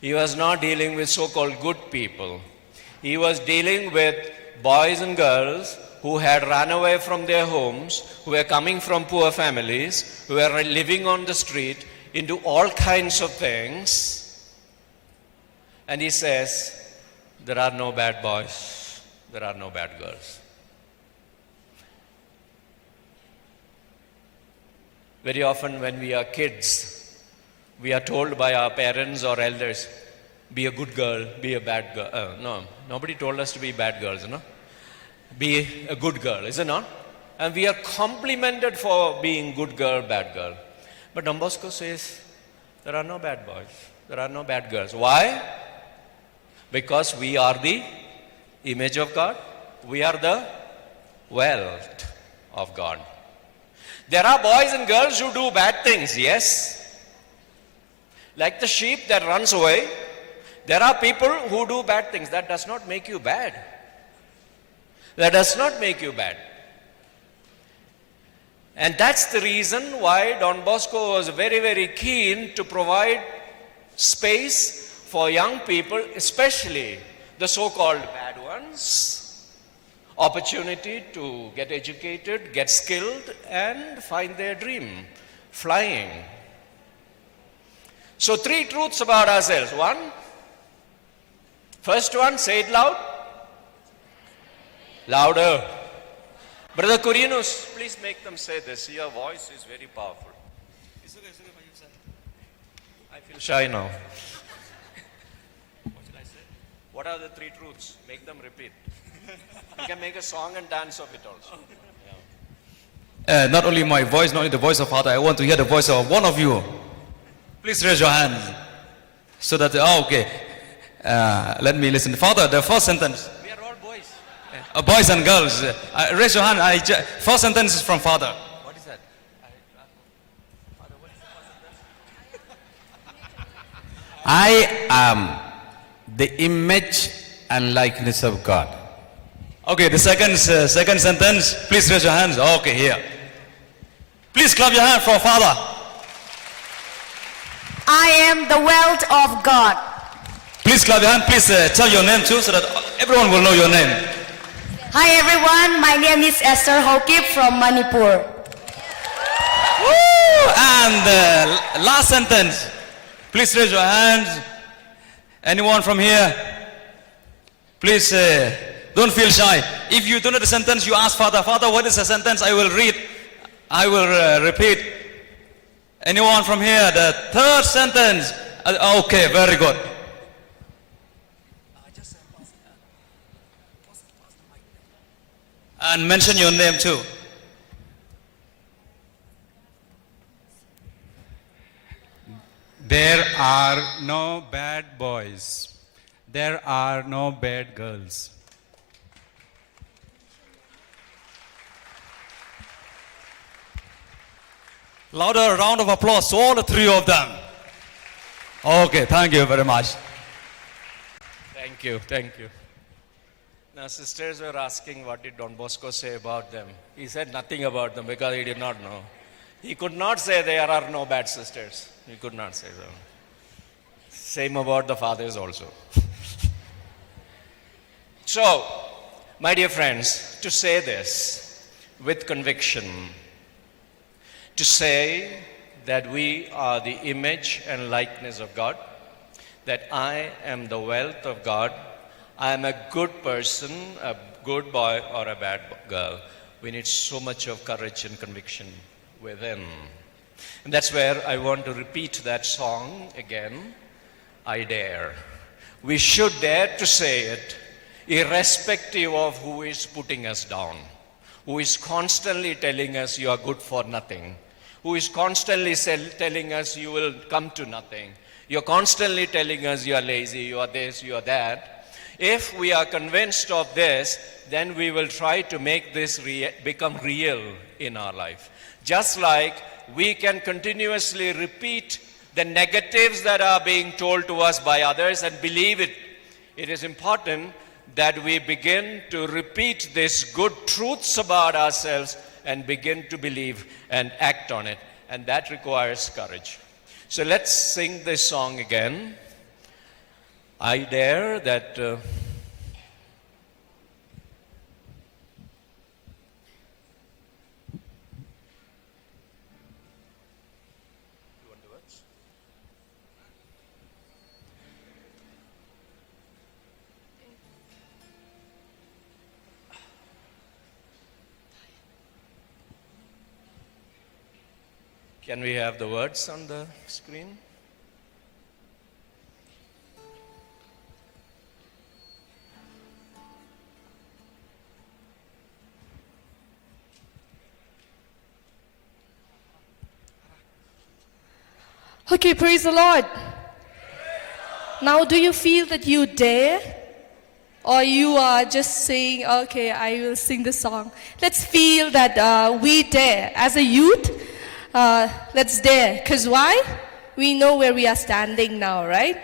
He was not dealing with so-called good people. He was dealing with boys and girls who had run away from their homes, who were coming from poor families, who were living on the street, into all kinds of things. And he says, there are no bad boys, there are no bad girls. Very often when we are kids, we are told by our parents or elders, be a good girl, be a bad girl. No, nobody told us to be bad girls, no? Be a good girl, is it not? And we are complimented for being good girl, bad girl. But Don Bosco says, there are no bad boys, there are no bad girls. Why? Because we are the image of God. We are the wealth of God. There are boys and girls who do bad things, yes. Like the sheep that runs away, there are people who do bad things. That does not make you bad. That does not make you bad. And that's the reason why Don Bosco was very, very keen to provide space for young people, especially the so-called bad ones, opportunity to get educated, get skilled, and find their dream, flying. So 3 truths about ourselves. First one, say it loud. Louder. Brother Kurianus, please make them say this. Your voice is very powerful. I feel shy now. What should I say? What are the 3 truths? Make them repeat. You can make a song and dance of it also. Not only my voice, not only the voice of Father, I want to hear the voice of one of you. Please raise your hand. So that, okay. Let me listen. Father, the first sentence. We are all boys. Boys and girls. Raise your hand. First sentence is from Father. What is that? I am the image and likeness of God. Okay, the second sentence. Please raise your hands. Okay, here. Please clap your hand for Father. I am the wealth of God. Please clap your hand. Please tell your name too, so that everyone will know your name. Hi everyone, my name is Esther Hokip from Manipur. Woo! And last sentence. Please raise your hands. Anyone from here? Please don't feel shy. If you don't know the sentence, you ask Father. Father, what is the sentence? I will read. I will repeat. Anyone from here? The third sentence. Okay, very good. And mention your name too. There are no bad boys. There are no bad girls. Louder round of applause to all the 3 of them. Okay, thank you very much. Thank you, thank you. Now, sisters were asking what did Don Bosco say about them. He said nothing about them because he did not know. He could not say there are no bad sisters. He could not say so. Same about the fathers also. So, my dear friends, to say this with conviction, to say that we are the image and likeness of God, that I am the wealth of God, I am a good person, a good boy or a bad girl. We need so much of courage and conviction within. And that's where I want to repeat that song again, I dare. We should dare to say it, irrespective of who is putting us down, who is constantly telling us you are good for nothing, who is constantly telling us you will come to nothing. You're constantly telling us you are lazy, you are this, you are that. If we are convinced of this, then we will try to make this become real in our life. Just like we can continuously repeat the negatives that are being told to us by others and believe it. It is important that we begin to repeat these good truths about ourselves and begin to believe and act on it. And that requires courage. So let's sing this song again. I dare that... Can we have the words on the screen? Okay, praise the Lord. Now, do you feel that you dare or you are just saying, okay, I will sing the song. Let's feel that we dare. As a youth, let's dare. Because why? We know where we are standing now, right?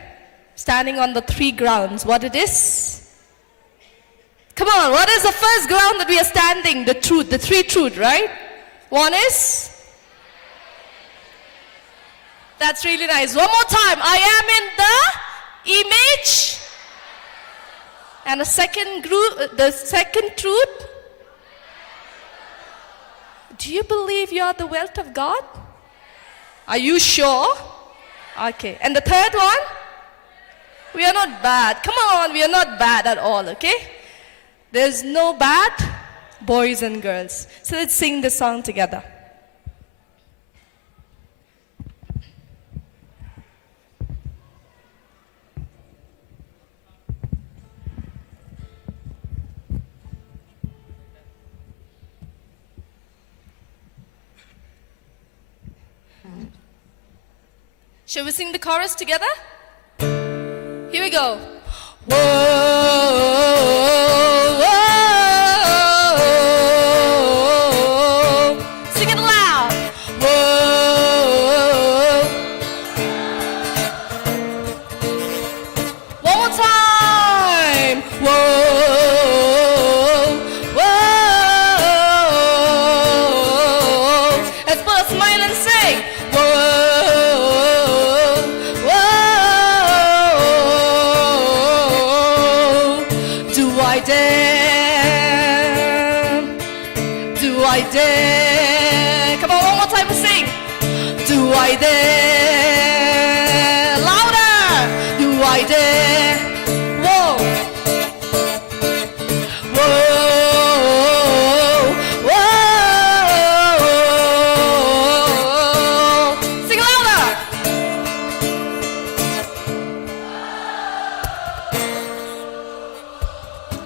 Standing on the 3 grounds. What it is? Come on, what is the first ground that we are standing? The truth, the 3 truth, right? One is? That's really nice. One more time. I am in the image. And the second truth. Do you believe you are the wealth of God? Are you sure? Okay. And the third one? We are not bad. Come on, we are not bad at all, okay? There's no bad boys and girls. So let's sing the song together. Shall we sing the chorus together? Here we go. Whoa, whoa, whoa. Sing it loud. Whoa. One more time. Whoa, whoa. Let's put a smile and sing. Come on, one more time, sing. Do I dare? Louder. Do I dare? Whoa. Whoa. Whoa. Sing louder.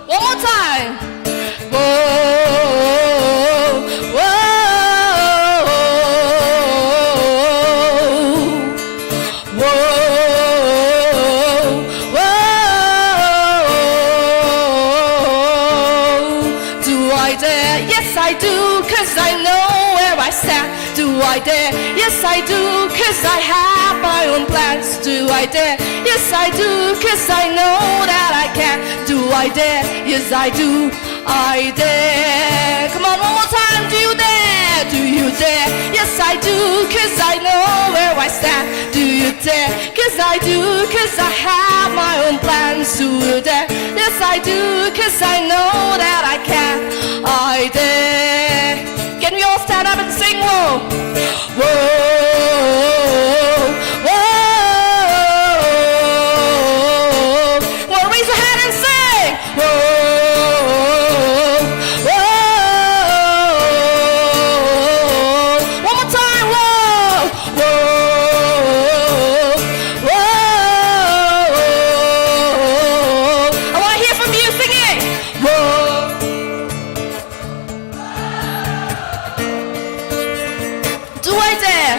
One more time. Whoa. I dare? Yes, I do, 'cause I have my own plans. Do I dare? Yes, I do, 'cause I know that I can. Do I dare? Yes, I do. I dare. Come on, one more time. Do you dare? Do you dare? Yes, I do, 'cause I know where I stand. Do you dare? 'Cause I do, 'cause I have my own plans. Do you dare? Yes, I do, 'cause I know that I can. I dare. Can we all stand up and sing? Whoa. Whoa, whoa. Well, raise your hand and sing. Whoa, whoa. One more time. Whoa, whoa, whoa. I want to hear from you singing. Whoa. Do I dare?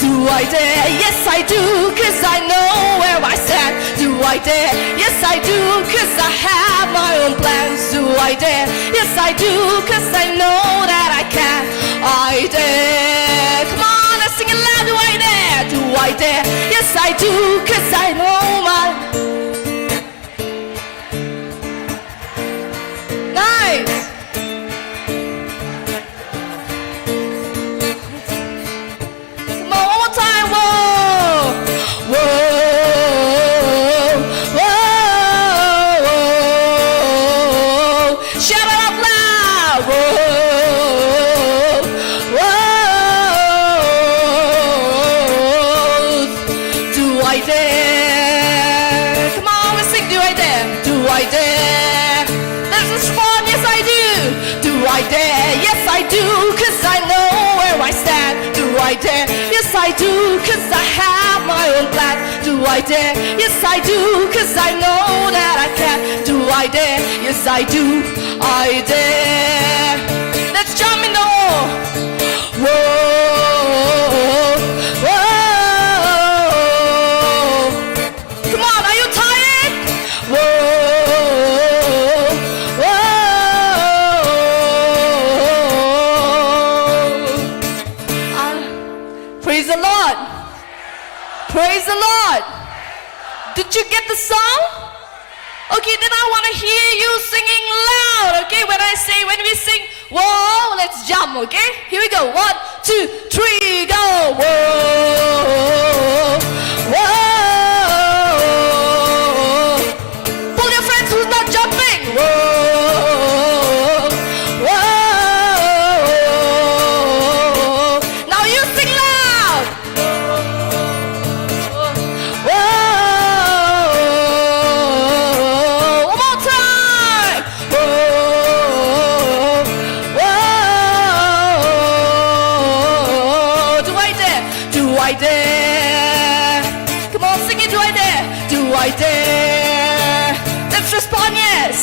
Do I dare? Yes, I do, 'cause I know where I stand. Do I dare? Yes, I do, 'cause I have my own plans. Do I dare? Yes, I do, 'cause I know that I can. I dare. Come on, let's sing it loud. Do I dare? Do I dare? Yes, I do, 'cause I know my... Nice. Yes, I do, 'cause I have my own plan. Do I dare? Yes, I do, 'cause I know that I can. Do I dare? Yes, I do. I dare. Let's jump in the hole. Whoa, whoa. Come on, are you tired? Whoa. you get the song? Okay, then I want to hear you singing loud, okay? When we sing, whoa, let's jump, okay? Here we go. 1, 2, 3, go. Whoa, whoa. Pull your friends who's not jumping. Whoa, whoa. Now you sing loud. Whoa, one more time. Whoa, whoa. Do I dare? Do I dare? Come on, sing it. Do I dare? Do I dare? Let's respond, yes.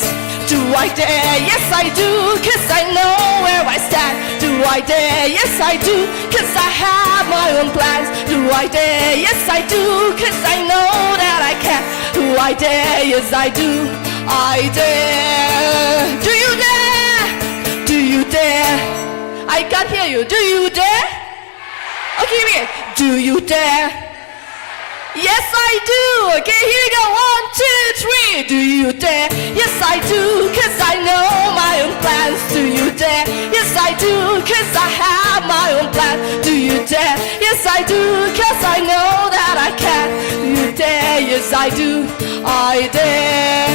Do I dare? Yes, I do, 'cause I know where I stand. Do I dare? Yes, I do, 'cause I have my own plans. Do I dare? Yes, I do, 'cause I know that I can. Do I dare? Yes, I do. I dare. Do you dare? Do you dare? I can't hear you. Do you dare? Okay, here. Do you dare? Yes, I do. Okay, here we go. 1, 2, 3. Do you dare? Yes, I do, 'cause I know my own plans. Do you dare? Yes, I do, 'cause I have my own plan. Do you dare? Yes, I do, 'cause I know that I can. Do you dare? Yes, I do. I dare.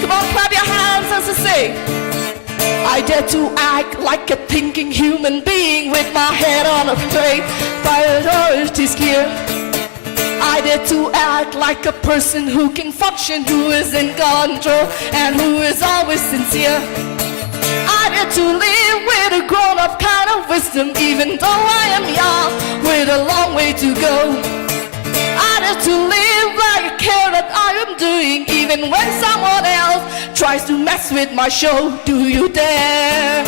Come on, clap your hands as I sing. I dare to act like a thinking human being with my head on a straight, priorities clear. I dare to act like a person who can function, who is in control, and who is always sincere. I dare to live with a grown-up kind of wisdom, even though I am young, with a long way to go. I dare to live like I care that I am doing, even when someone else tries to mess with my show. Do you dare?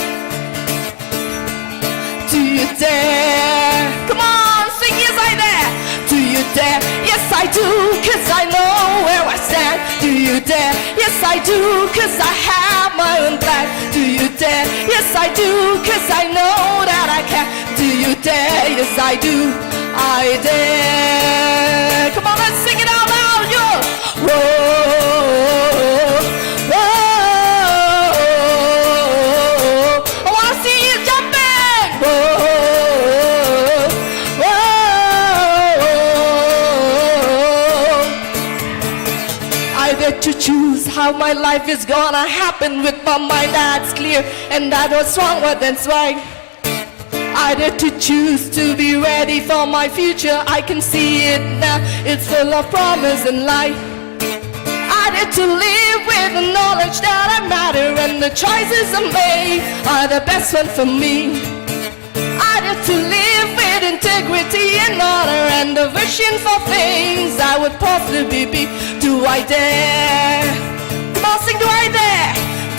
Do you dare? Come on, sing yes I dare. Do you dare? Yes I do, 'cause I know where I stand. Do you dare? Yes I do, 'cause I have my own plan. Do you dare? Yes I do, 'cause I know that I can. Do you dare? Yes I do. I dare. Come on, let's sing it out loud, yo. Whoa, whoa. I wanna see you jumping. Whoa, whoa. I dare to choose how my life is gonna happen with my mind that's clear and that was wrong, but that's right. I dare to choose to be ready for my future. I can see it now, it's full of promise and light. I dare to live with the knowledge that I matter, and the choices I made are the best one for me. I dare to live with integrity and honor, and the vision for things I would possibly be. Do I dare? Come on, sing, do I dare?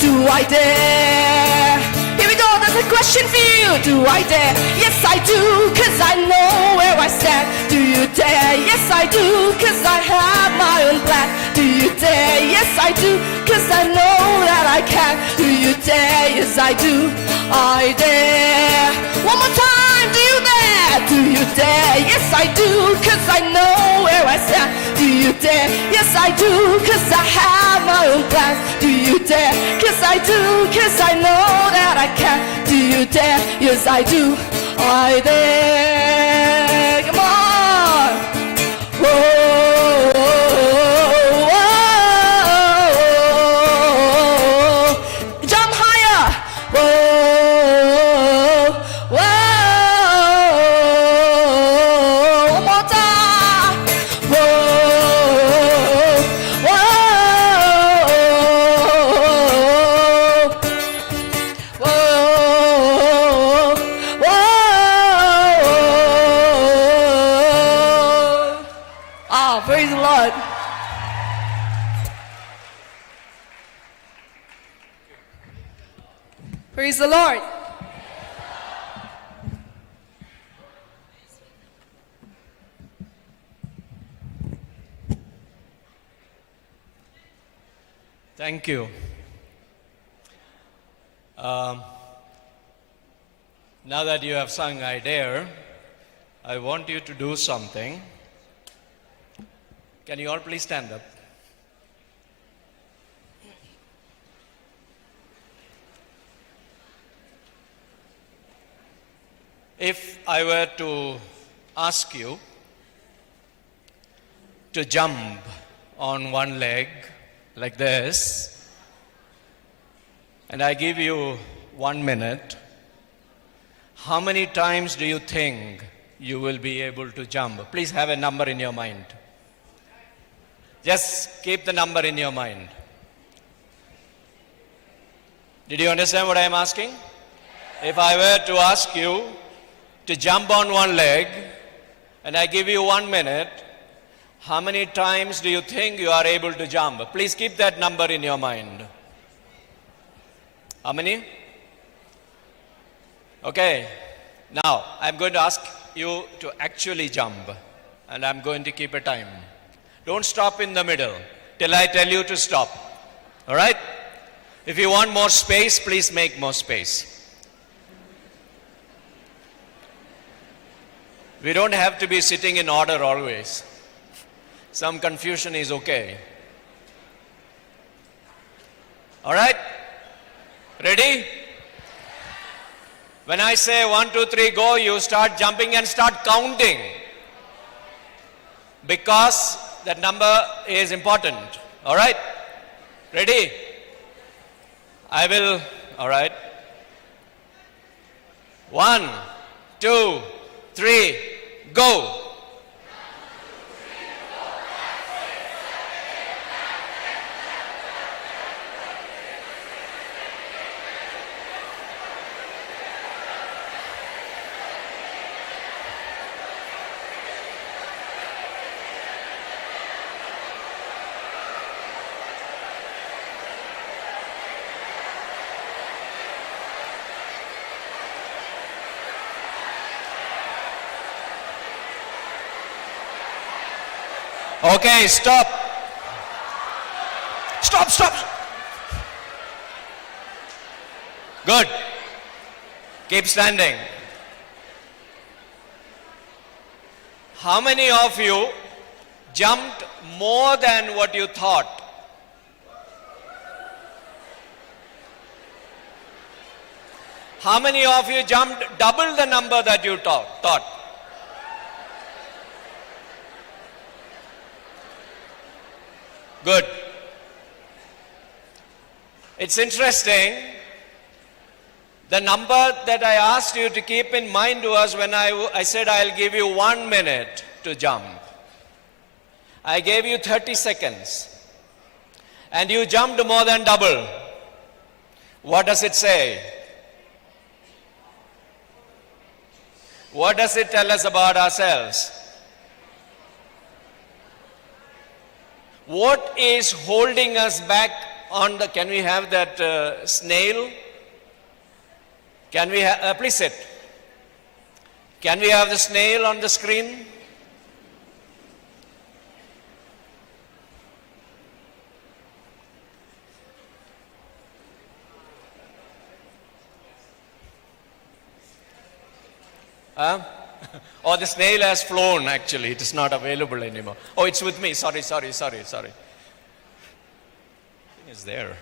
Do I dare? Here we go, there's a question for you. Do I dare? Yes I do, 'cause I know where I stand. Do you dare? Yes I do, 'cause I have my own plan. Do you dare? Yes I do, 'cause I know that I can. Do you dare? Yes I do. I dare. One more time, do you dare? Do you dare? Yes I do, 'cause I know where I stand. Do you dare? Yes I do, 'cause I have my own plans. Do you dare? 'Cause I do, 'cause I know that I can. Do you dare? Yes I do. I dare. Come on. Whoa. Jump higher. Whoa. Whoa. One more time. Whoa. Whoa. Whoa. Whoa. Ah, praise the Lord. Praise the Lord. Thank you. Now that you have sung I Dare, I want you to do something. Can you all please stand up? if I were to ask you to jump on one leg like this, and I give you 1 minute, how many times do you think you will be able to jump? Please have a number in your mind. Just keep the number in your mind. Did you understand what I am asking? If I were to ask you to jump on one leg and I give you 1 minute, how many times do you think you are able to jump? Please keep that number in your mind. How many? Okay. Now, I'm going to ask you to actually jump, and I'm going to keep a time. Don't stop in the middle till I tell you to stop. All right? If you want more space, please make more space. We don't have to be sitting in order always. Some confusion is okay. All right? Ready? When I say 1, 2, 3, go, you start jumping and start counting. Because that number is important. All right? Ready? I will, all right. 1, 2, 3, go. Okay, stop. Stop, stop. Good. Keep standing. How many of you jumped more than what you thought? How many of you jumped double the number that you thought? Good. It's interesting. The number that I asked you to keep in mind was when I said I'll give you 1 minute to jump. I gave you 30 seconds. And you jumped more than double. What does it say? What does it tell us about ourselves? What is holding us back on the, can we have that snail? Can we have, please sit. Can we have the snail on the screen? Oh, the snail has flown actually. It is not available anymore. Oh, it's with me. Sorry. It's there.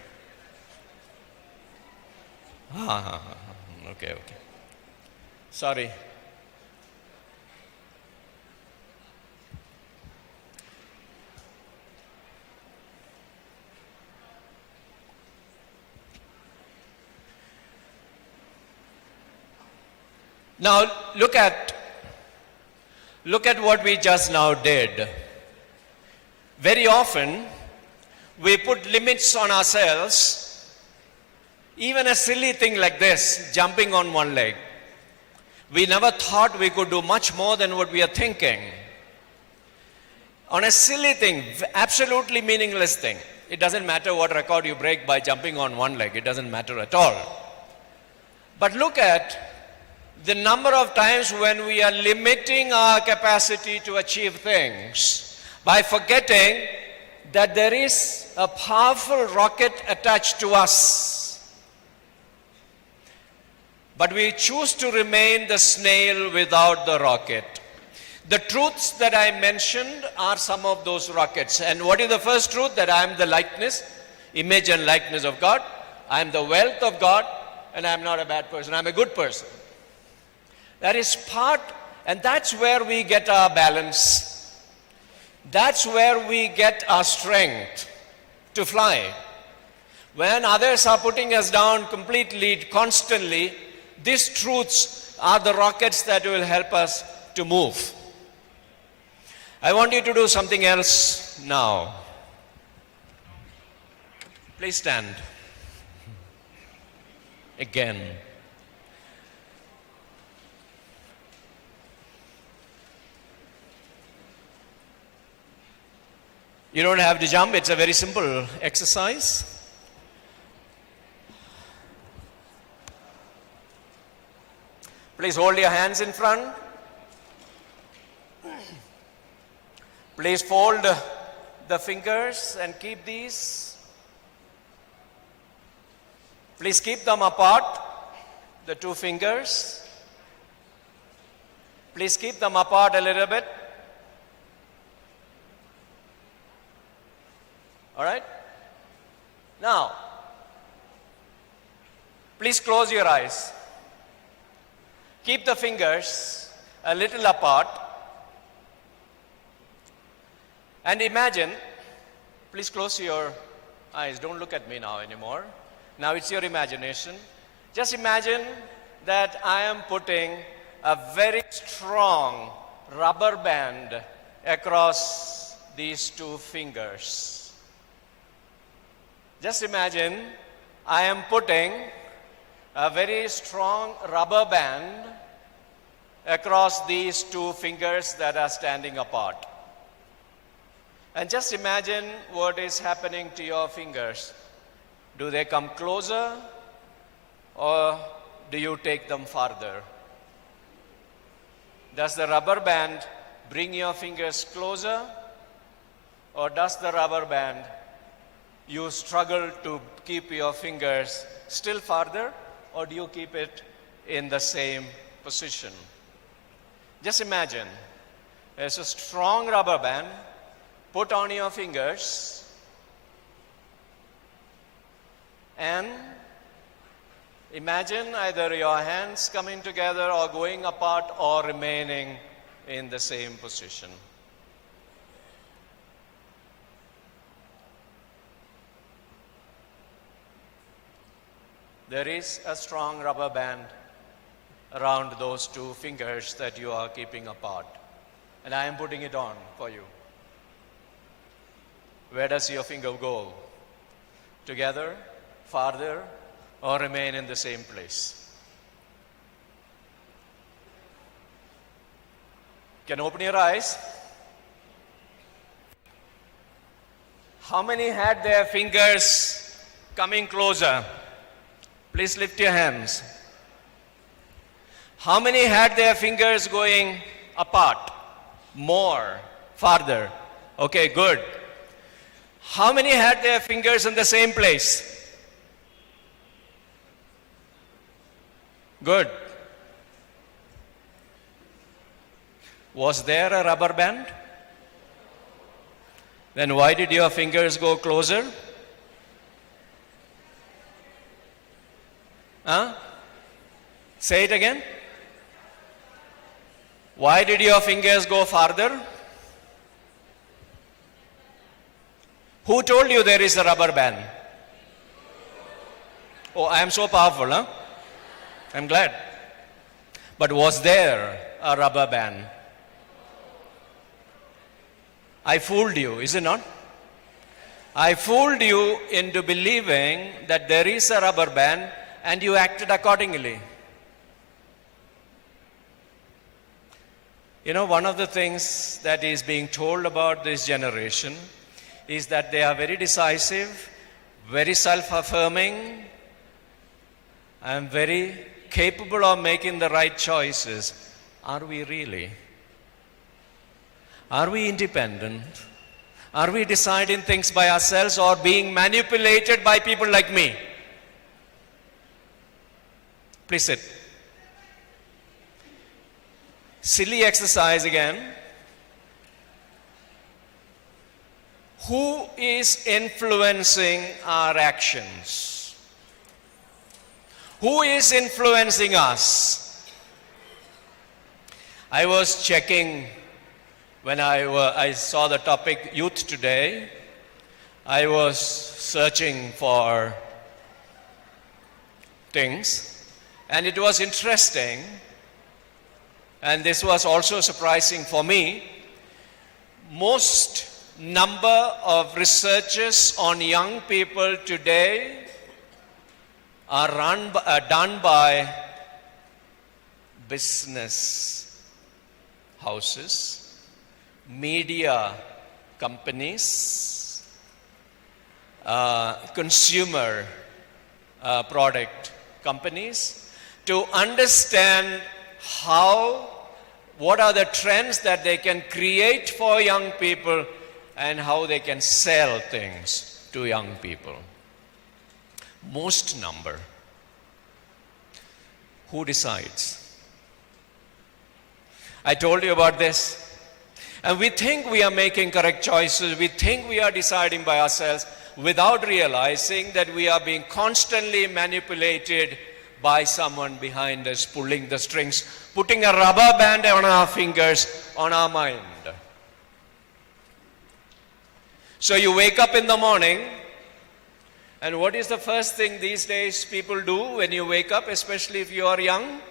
Okay. Sorry. Now look at what we just now did. Very often we put limits on ourselves. Even a silly thing like this, jumping on one leg. We never thought we could do much more than what we are thinking. On a silly thing, absolutely meaningless thing. It doesn't matter what record you break by jumping on one leg. It doesn't matter at all. But look at the number of times when we are limiting our capacity to achieve things by forgetting that there is a powerful rocket attached to us. But we choose to remain the snail without the rocket. The truths that I mentioned are some of those rockets. And what is the first truth? That I am the likeness, image and likeness of God. I am the wealth of God, and I am not a bad person. I am a good person. That is part, and that's where we get our balance. That's where we get our strength to fly. When others are putting us down completely, constantly, these truths are the rockets that will help us to move. I want you to do something else now. Please stand. Again. You don't have to jump, it's a very simple exercise. Please hold your hands in front. Please fold the fingers and keep these. Please keep them apart, the two fingers. Please keep them apart a little bit. All right? Now, please close your eyes. Keep the fingers a little apart. And imagine, please close your eyes. Don't look at me now anymore. Now it's your imagination. Just imagine that I am putting a very strong rubber band across these two fingers. Just imagine I am putting a very strong rubber band across these two fingers that are standing apart. And just imagine what is happening to your fingers. Do they come closer or do you take them farther? Does the rubber band bring your fingers closer or does the rubber band, you struggle to keep your fingers still farther or do you keep it in the same position? Just imagine there's a strong rubber band. Put on your fingers and imagine either your hands coming together or going apart or remaining in the same position. There is a strong rubber band around those two fingers that you are keeping apart. And I am putting it on for you. Where does your finger go? Together, farther, or remain in the same place? Can open your eyes. How many had their fingers coming closer? Please lift your hands. How many had their fingers going apart? More, farther. Okay, good. How many had their fingers in the same place? Good. Was there a rubber band? Then why did your fingers go closer? Huh? Say it again. Why did your fingers go farther? Who told you there is a rubber band? Oh, I am so powerful, huh? I'm glad. But was there a rubber band? I fooled you, is it not? I fooled you into believing that there is a rubber band and you acted accordingly. You know, one of the things that is being told about this generation is that they are very decisive, very self-affirming, and very capable of making the right choices. Are we really? Are we independent? Are we deciding things by ourselves or being manipulated by people like me? Please sit. Silly exercise again. Who is influencing our actions? Who is influencing us? I was checking when I saw the topic Youth Today. I was searching for things, and it was interesting, and this was also surprising for me. Most number of researches on young people today are done by business houses, media companies, consumer product companies, to understand what are the trends that they can create for young people and how they can sell things to young people. Most number. Who decides? I told you about this. And we think we are making correct choices. We think we are deciding by ourselves without realizing that we are being constantly manipulated by someone behind us, pulling the strings, putting a rubber band on our fingers, on our mind. So you wake up in the morning, and what is the first thing these days people do when you wake up, especially if you are young?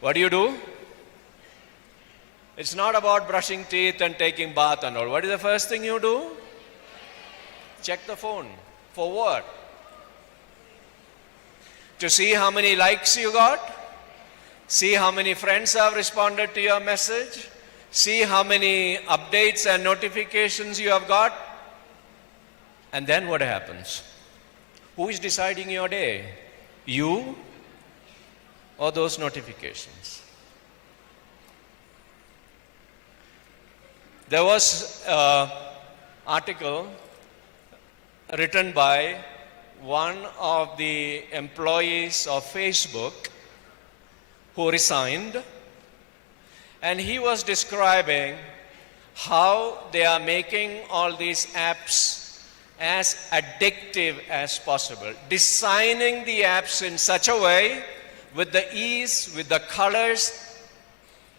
What do? It's not about brushing teeth and taking bath and all. What is the first thing you do? Check the phone. For what? To see how many likes you got? See how many friends have responded to your message? See how many updates and notifications you have got? And then what happens? Who is deciding your day? You or those notifications? There was an article written by one of the employees of Facebook who resigned, and he was describing how they are making all these apps as addictive as possible, designing the apps in such a way with the ease, with the colors,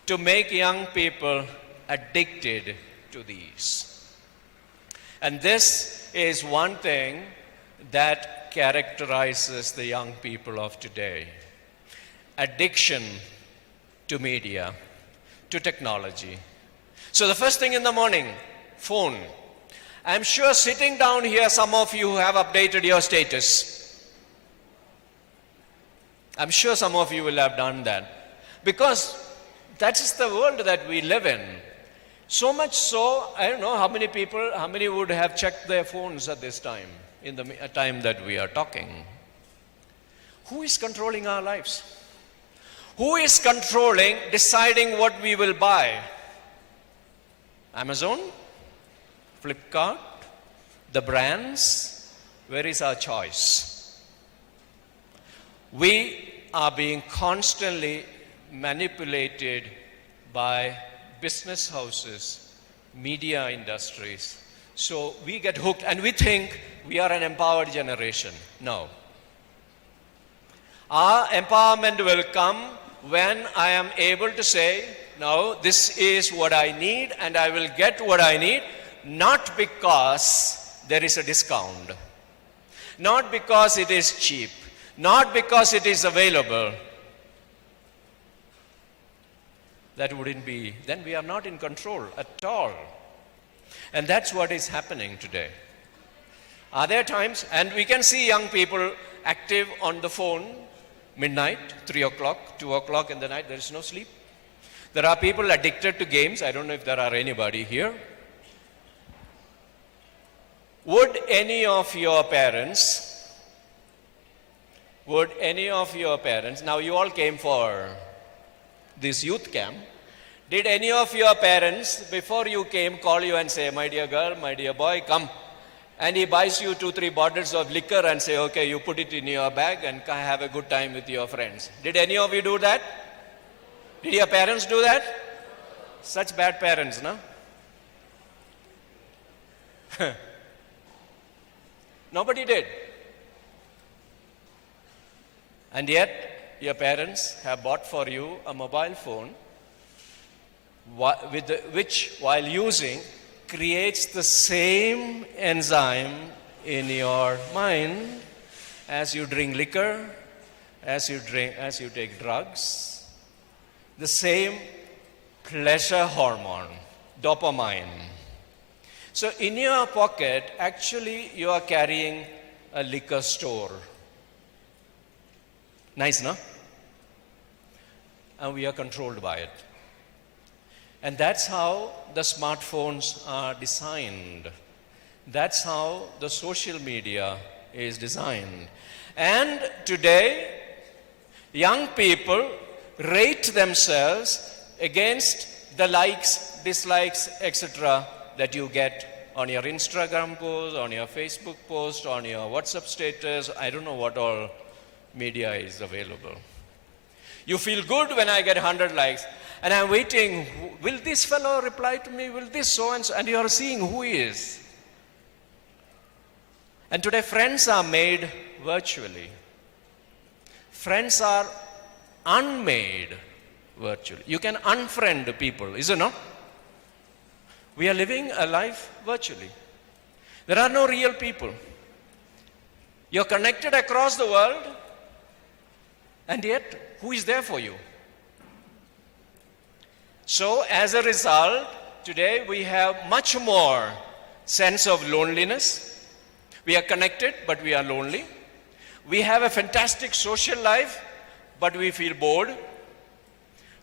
to make young people addicted to these. And this is one thing that characterizes the young people of today. Addiction to media, to technology. So the first thing in the morning, phone. I'm sure sitting down here, some of you have updated your status. I'm sure some of you will have done that. Because that is the world that we live in. So much so, I don't know how many would have checked their phones at this time, in the time that we are talking. Who is controlling our lives? Who is controlling, deciding what we will buy? Amazon? Flipkart? The brands? Where is our choice? We are being constantly manipulated by business houses, media industries. So we get hooked and we think we are an empowered generation. No. Our empowerment will come when I am able to say, no, this is what I need and I will get what I need, not because there is a discount, not because it is cheap, not because it is available. That wouldn't be, then we are not in control at all. And that's what is happening today. Are there times, and we can see young people active on the phone, midnight, 3 o'clock, 2 o'clock in the night, there is no sleep. There are people addicted to games. I don't know if there are anybody here. Would any of your parents, now you all came for this youth camp, did any of your parents, before you came, call you and say, my dear girl, my dear boy, come, and he buys you 2-3 bottles of liquor and say, okay, you put it in your bag and have a good time with your friends? Did any of you do that? Did your parents do that? Such bad parents, no? Nobody did. And yet, your parents have bought for you a mobile phone which, while using, creates the same enzyme in your mind as you drink liquor, as you take drugs, the same pleasure hormone, dopamine. So in your pocket, actually, you are carrying a liquor store. Nice, no? And we are controlled by it. And that's how the smartphones are designed. That's how the social media is designed. And today, young people rate themselves against the likes, dislikes, etc. that you get on your Instagram post, on your Facebook post, on your WhatsApp status. I don't know what all media is available. You feel good when I get 100 likes. And I'm waiting, will this fellow reply to me? Will this so and so? And you are seeing who he is. And today friends are made virtually. Friends are unmade virtually. You can unfriend people, is it not? We are living a life virtually. There are no real people. You're connected across the world, and yet, who is there for you? So, as a result, today we have much more sense of loneliness. We are connected, but we are lonely. We have a fantastic social life, but we feel bored.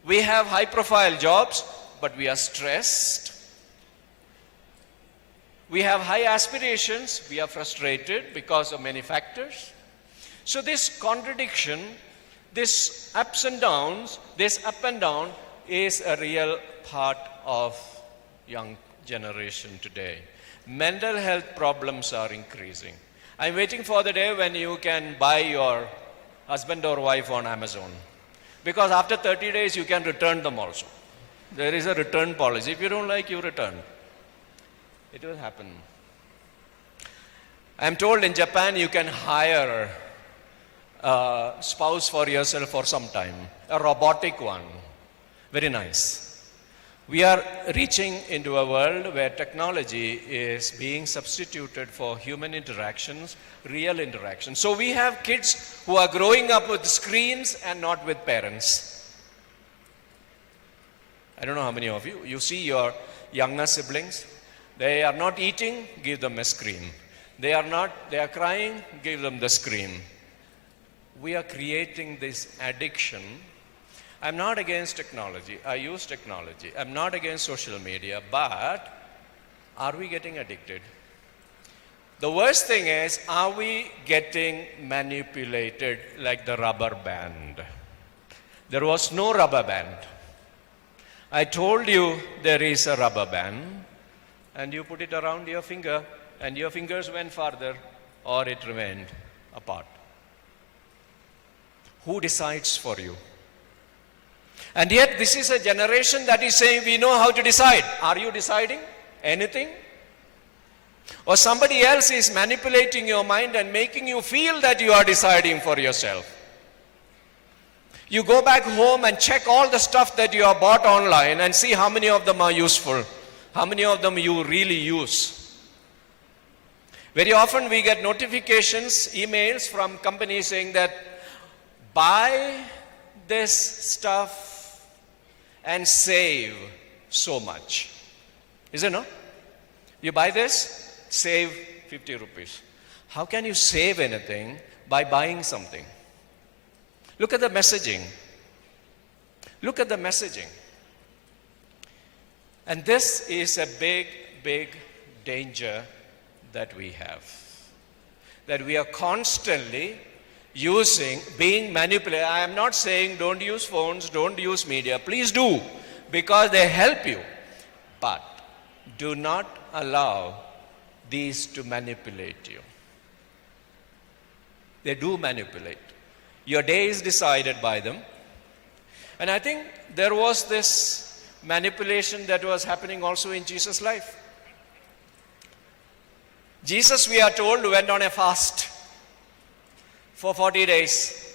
We have high-profile jobs, but we are stressed. We have high aspirations, we are frustrated because of many factors. So this contradiction, this ups and downs, this up and down is a real part of young generation today. Mental health problems are increasing. I'm waiting for the day when you can buy your husband or wife on Amazon. Because after 30 days you can return them also. There is a return policy. If you don't like, you return. It will happen. I'm told in Japan you can hire a spouse for yourself for some time, a robotic one. Very nice. We are reaching into a world where technology is being substituted for human interactions, real interactions. So we have kids who are growing up with screens and not with parents. I don't know how many of you, you see your younger siblings, they are not eating, give them a screen. They are crying, give them the screen. We are creating this addiction. I'm not against technology. I use technology. I'm not against social media, but are we getting addicted? The worst thing is, are we getting manipulated like the rubber band? There was no rubber band. I told you there is a rubber band, and you put it around your finger, and your fingers went farther, or it remained apart. Who decides for you? And yet, this is a generation that is saying, we know how to decide. Are you deciding anything? Or somebody else is manipulating your mind and making you feel that you are deciding for yourself. You go back home and check all the stuff that you have bought online and see how many of them are useful, how many of them you really use. Very often we get notifications, emails from companies saying that buy this stuff and save so much. Is it no? You buy this, save 50 rupees. How can you save anything by buying something? Look at the messaging. Look at the messaging. And this is a big, big danger that we have. That we are constantly being manipulated. I am not saying don't use phones, don't use media. Please do, because they help you. But do not allow these to manipulate you. They do manipulate. Your day is decided by them. And I think there was this manipulation that was happening also in Jesus' life. Jesus, we are told, went on a fast for 40 days.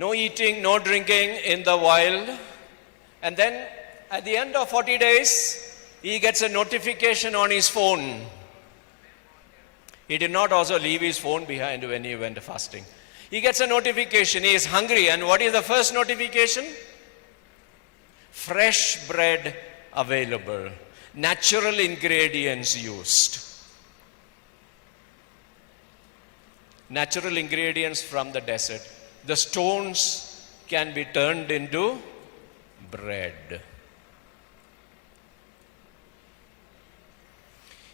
no eating, no drinking in the wild. And then at the end of 40 days, he gets a notification on his phone. He did not also leave his phone behind when he went fasting. He gets a notification, he is hungry, and what is the first notification? Fresh bread available, natural ingredients used. Natural ingredients from the desert. The stones can be turned into bread.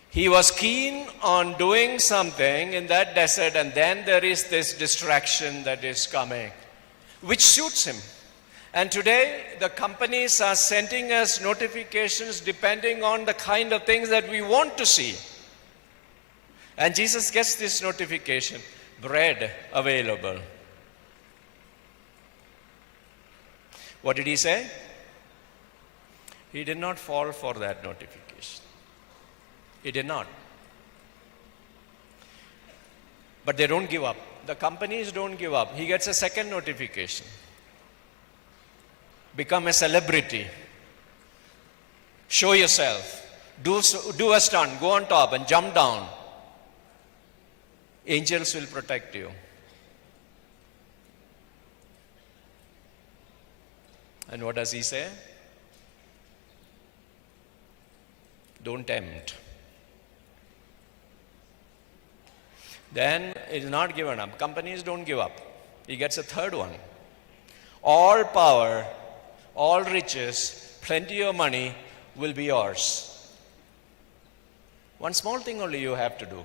He was keen on doing something in that desert, and then there is this distraction that is coming, which suits him. And today, the companies are sending us notifications depending on the kind of things that we want to see. And Jesus gets this notification, bread available. What did he say? He did not fall for that notification. He did not. But they don't give up. The companies don't give up. He gets a second notification. Become a celebrity. Show yourself. Do a stunt. Go on top and jump down. Angels will protect you. And what does he say? Don't tempt. Then it is not given up. Companies don't give up. He gets a third one. All power, all riches, plenty of money will be yours. One small thing only you have to do.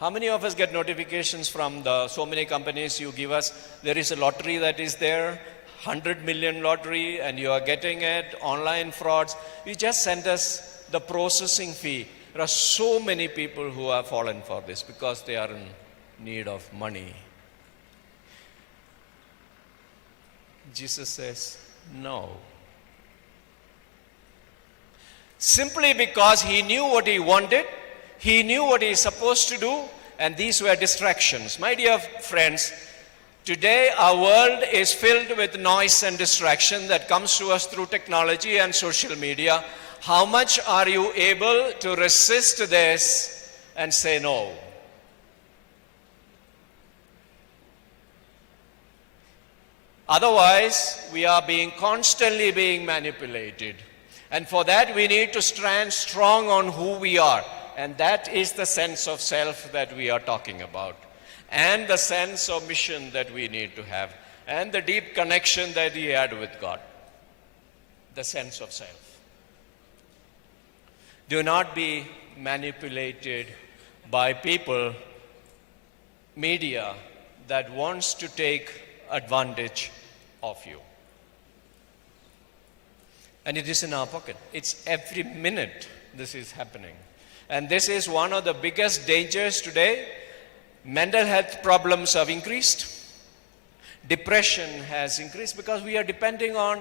How many of us get notifications from so many companies you give us? There is a lottery that is there, 100 million lottery, and you are getting it, online frauds. You just send us the processing fee. There are so many people who have fallen for this because they are in need of money. Jesus says, no. Simply because he knew what he wanted, he knew what he is supposed to do, and these were distractions. My dear friends, today our world is filled with noise and distraction that comes to us through technology and social media. How much are you able to resist this and say no? Otherwise, we are constantly being manipulated. And for that, we need to stand strong on who we are. And that is the sense of self that we are talking about. And the sense of mission that we need to have. And the deep connection that he had with God. The sense of self. Do not be manipulated by people, media, that wants to take advantage of you. And it is in our pocket. It's every minute this is happening. And this is one of the biggest dangers today. Mental health problems have increased. Depression has increased because we are depending on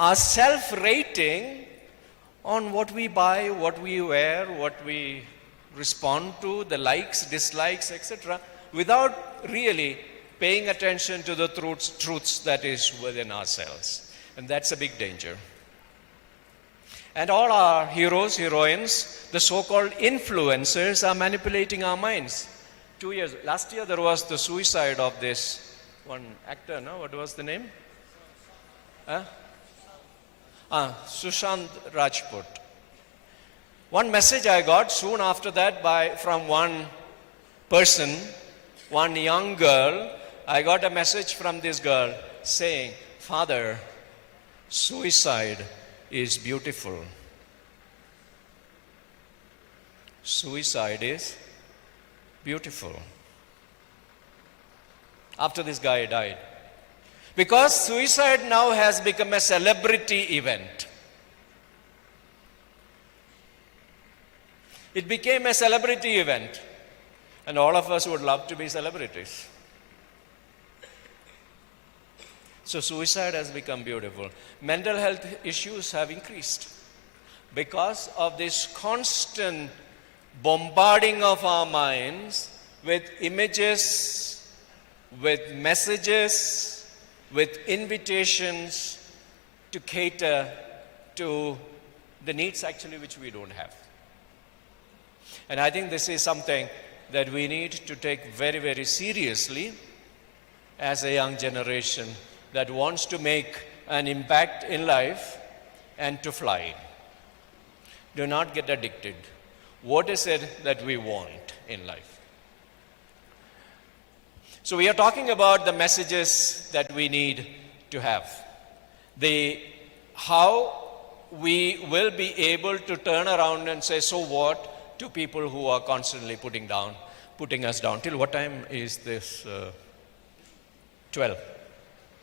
our self-rating on what we buy, what we wear, what we respond to, the likes, dislikes, etc., without really paying attention to the truths that is within ourselves. And that's a big danger. And all our heroes, heroines, the so-called influencers are manipulating our minds. Last year there was the suicide of this one actor, no? What was the name? Sushant Rajput. One message I got soon after that from one person, one young girl. I got a message from this girl saying, "Father, suicide is beautiful." Suicide is beautiful. After this guy died. Because suicide now has become a celebrity event. It became a celebrity event. And all of us would love to be celebrities. So suicide has become beautiful. Mental health issues have increased because of this constant bombarding of our minds with images with messages, with invitations to cater to the needs actually which we don't have. And I think this is something that we need to take very, very seriously as a young generation that wants to make an impact in life and to fly. Do not get addicted. What is it that we want in life? So we are talking about the messages that we need to have. How we will be able to turn around and say, so what, to people who are constantly putting us down. Till what time is this? 12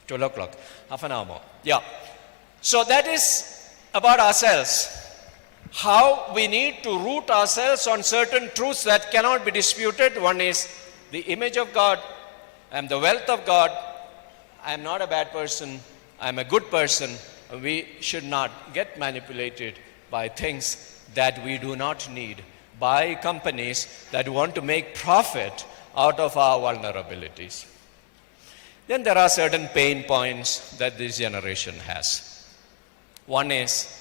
o'clock, half an hour more. Yeah. So that is about ourselves. How we need to root ourselves on certain truths that cannot be disputed. One is the image of God. I am the wealth of God. I am not a bad person. I am a good person. We should not get manipulated by things that we do not need, by companies that want to make profit out of our vulnerabilities. Then there are certain pain points that this generation has. One is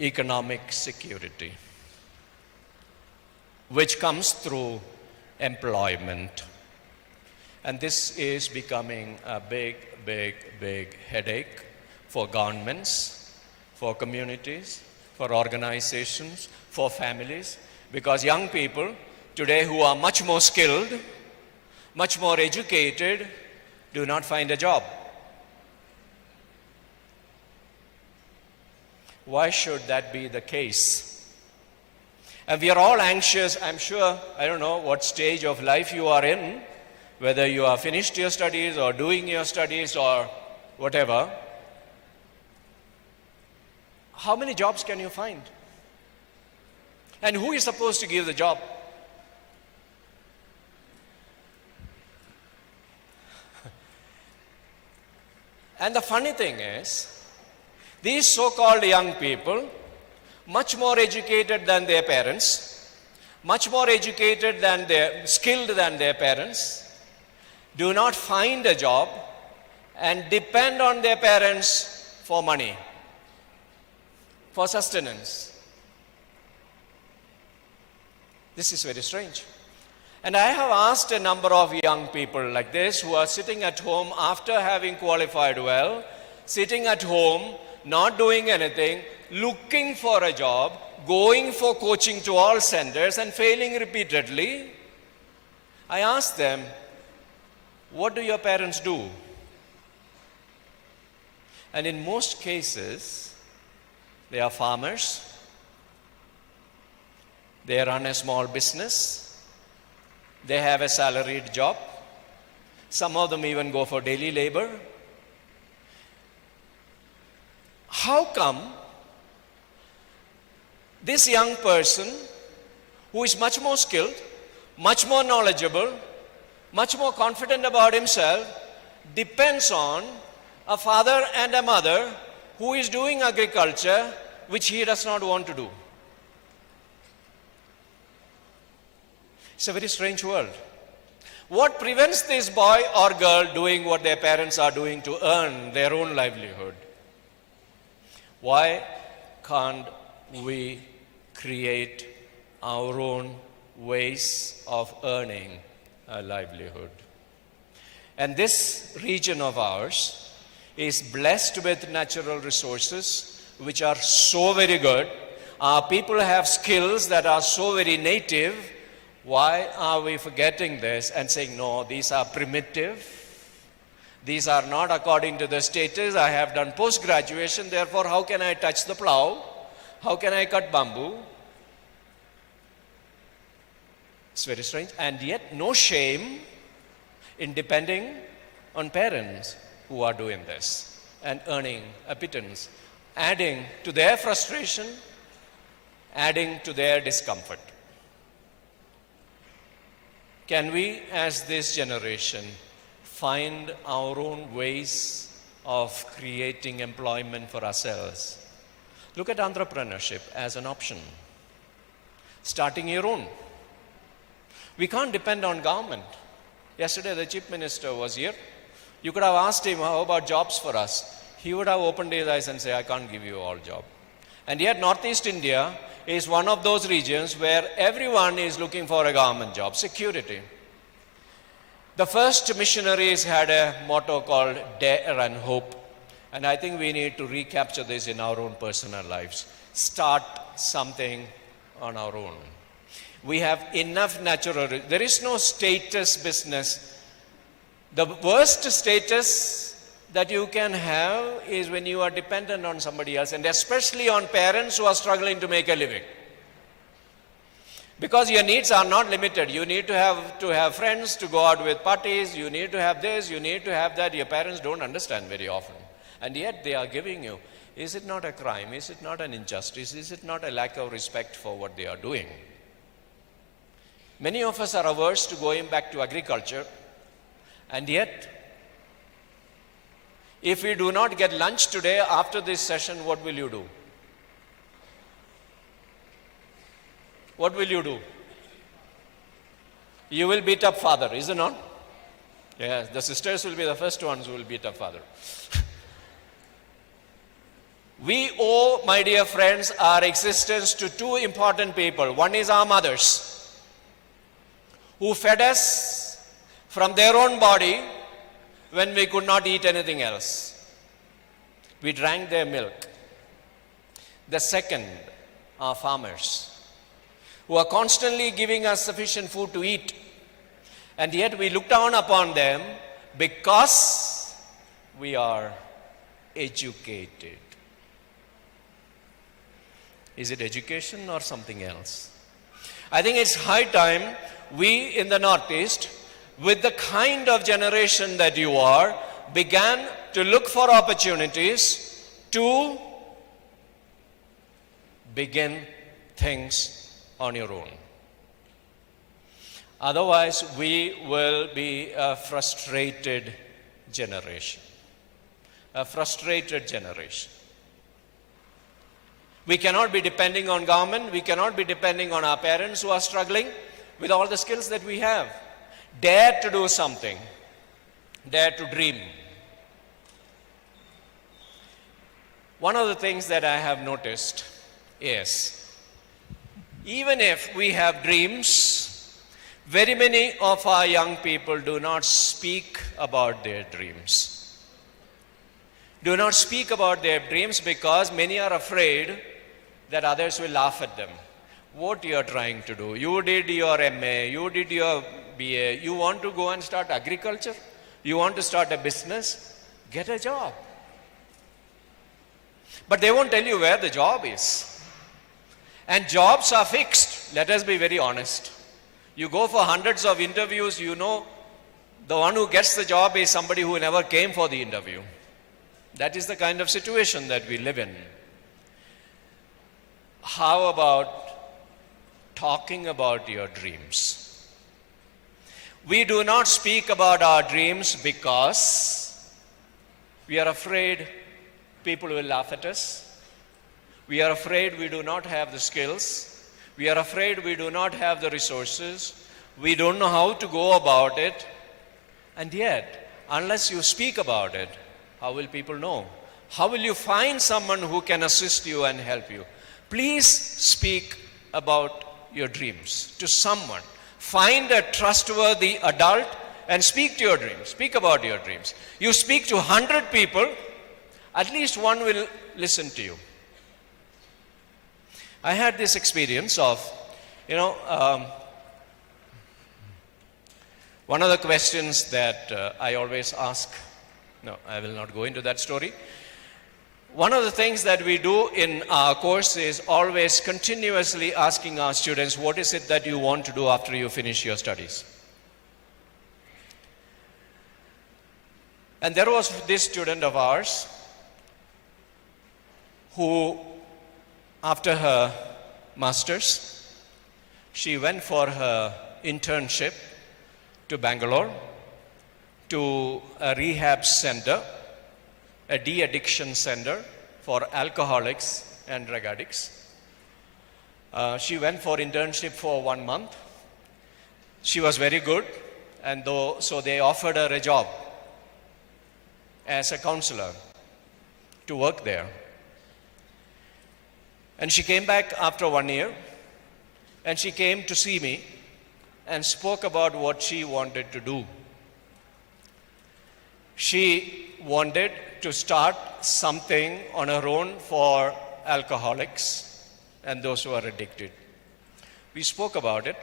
economic security, which comes through employment. And this is becoming a big, big, big headache for governments, for communities, for organizations, for families, because young people today who are much more skilled, much more educated, do not find a job. Why should that be the case? And we are all anxious, I'm sure, I don't know what stage of life you are in, whether you are finished your studies or doing your studies or whatever. How many jobs can you find? And who is supposed to give the job? And the funny thing is, these so-called young people, much more educated than their parents, much more educated than skilled than their parents, do not find a job and depend on their parents for money, for sustenance. This is very strange. And I have asked a number of young people like this who are sitting at home after having qualified well, sitting at home, not doing anything, looking for a job, going for coaching to all centers and failing repeatedly. I asked them, what do your parents do? And in most cases, they are farmers. They run a small business. They have a salaried job. Some of them even go for daily labor. How come this young person who is much more skilled, much more knowledgeable, much more confident about himself, depends on a father and a mother who is doing agriculture which he does not want to do? It's a very strange world. What prevents this boy or girl doing what their parents are doing to earn their own livelihood? Why can't we create our own ways of earning a livelihood? And this region of ours is blessed with natural resources which are so very good. Our people have skills that are so very native. Why are we forgetting this and saying, no, these are primitive? These are not according to the status. I have done post-graduation, therefore how can I touch the plow? How can I cut bamboo? It's very strange. And yet no shame in depending on parents who are doing this and earning a pittance, adding to their frustration, adding to their discomfort. Can we, as this generation, find our own ways of creating employment for ourselves? Look at entrepreneurship as an option. Starting your own. We can't depend on government. Yesterday the Chief Minister was here. You could have asked him, how about jobs for us? He would have opened his eyes and say, I can't give you all job. And yet Northeast India is one of those regions where everyone is looking for a government job, security. The first missionaries had a motto called Dare and Hope. And I think we need to recapture this in our own personal lives. Start something on our own. We have enough natural, there is no status business. The worst status that you can have is when you are dependent on somebody else, and especially on parents who are struggling to make a living. Because your needs are not limited. You need to have friends, to go out with parties, you need to have this, you need to have that. Your parents don't understand very often. And yet they are giving you. Is it not a crime? Is it not an injustice? Is it not a lack of respect for what they are doing? Many of us are averse to going back to agriculture, and yet, if we do not get lunch today after this session, what will you do? What will you do? You will beat up father, is it not? Yes, the sisters will be the first ones who will beat up father. We owe, my dear friends, our existence to two important people. One is our mothers, who fed us from their own body when we could not eat anything else. We drank their milk. The second are farmers, who are constantly giving us sufficient food to eat. And yet we look down upon them because we are educated. Is it education or something else? I think it's high time we in the Northeast, with the kind of generation that you are, began to look for opportunities to begin things on your own. Otherwise, we will be a frustrated generation. A frustrated generation. We cannot be depending on government. We cannot be depending on our parents who are struggling with all the skills that we have. Dare to do something. Dare to dream. One of the things that I have noticed is, even if we have dreams, very many of our young people do not speak about their dreams. Do not speak about their dreams because many are afraid that others will laugh at them. What you are trying to do? You did your MA, you did your BA, you want to go and start agriculture? You want to start a business? Get a job. But they won't tell you where the job is. And jobs are fixed. Let us be very honest. You go for hundreds of interviews, you know the one who gets the job is somebody who never came for the interview. That is the kind of situation that we live in. How about talking about your dreams? We do not speak about our dreams because we are afraid people will laugh at us. We are afraid we do not have the skills. We are afraid we do not have the resources. We don't know how to go about it. And yet, unless you speak about it, how will people know? How will you find someone who can assist you and help you? Please speak about your dreams to someone. Find a trustworthy adult and speak to your dreams. Speak about your dreams. You speak to 100 people, at least one will listen to you. I had this experience of, one of the questions that I always ask, no, I will not go into that story. One of the things that we do in our course is always continuously asking our students, what is it that you want to do after you finish your studies? And there was this student of ours who, after her master's, she went for her internship to Bangalore, to a rehab center, a de-addiction center for alcoholics and drug addicts. She went for internship for 1 month. She was very good, And so they offered her a job as a counselor to work there. And she came back after 1 year, and she came to see me and spoke about what she wanted to do. She wanted to start something on her own for alcoholics and those who are addicted. We spoke about it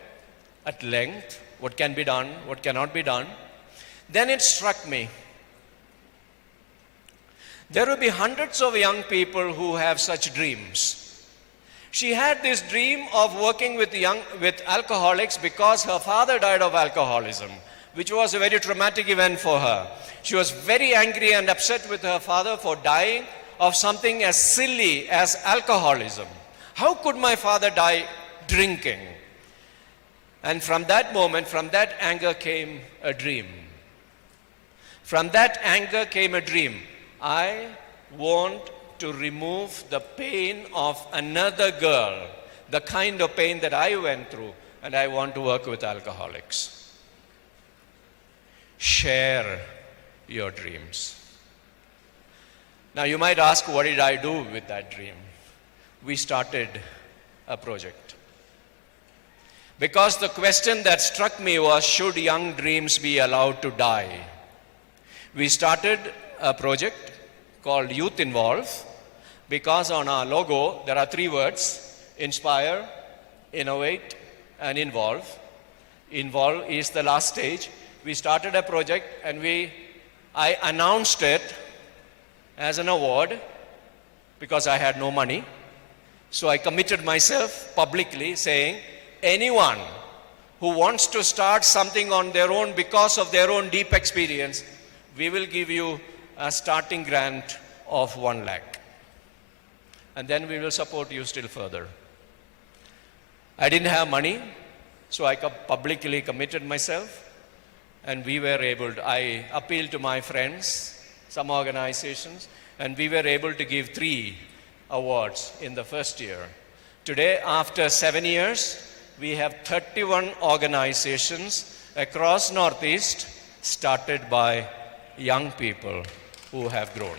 at length, what can be done, what cannot be done. Then it struck me. There will be hundreds of young people who have such dreams. She had this dream of working with alcoholics because her father died of alcoholism, which was a very traumatic event for her. She was very angry and upset with her father for dying of something as silly as alcoholism. How could my father die drinking? And from that moment, from that anger came a dream. From that anger came a dream. I want to remove the pain of another girl, the kind of pain that I went through, and I want to work with alcoholics. Share your dreams. Now you might ask, what did I do with that dream? We started a project. Because the question that struck me was, should young dreams be allowed to die? We started a project called Youth Involve, because on our logo there are 3 words: inspire, innovate, and involve. Involve is the last stage. We started a project and I announced it as an award because I had no money. So I committed myself publicly saying, anyone who wants to start something on their own because of their own deep experience, we will give you a starting grant of 1 lakh. And then we will support you still further. I didn't have money, so I publicly committed myself, and we were able to, I appealed to my friends, some organizations, and we were able to give 3 awards in the first year. Today, after 7 years, we have 31 organizations across Northeast, started by young people who have grown.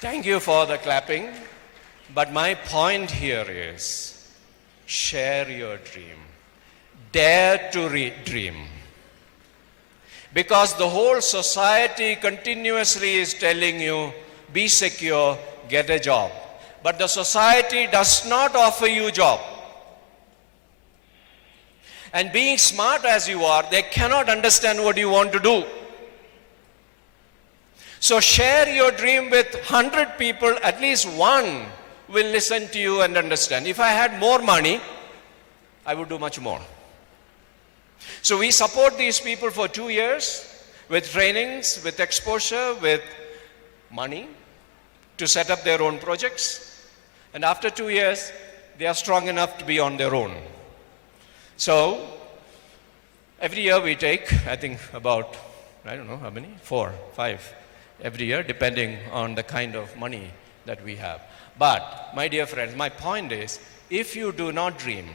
Thank you for the clapping, but my point here is, share your dream. Dare to dream. Because the whole society continuously is telling you, be secure, get a job. But the society does not offer you a job. And being smart as you are, they cannot understand what you want to do. So share your dream with 100 people, at least 1 will listen to you and understand. If I had more money, I would do much more. So we support these people for 2 years with trainings, with exposure, with money to set up their own projects. And after 2 years, they are strong enough to be on their own. So every year we take, I think about, I don't know how many, 4, 5 every year, depending on the kind of money that we have. But my dear friends, my point is, if you do not dream,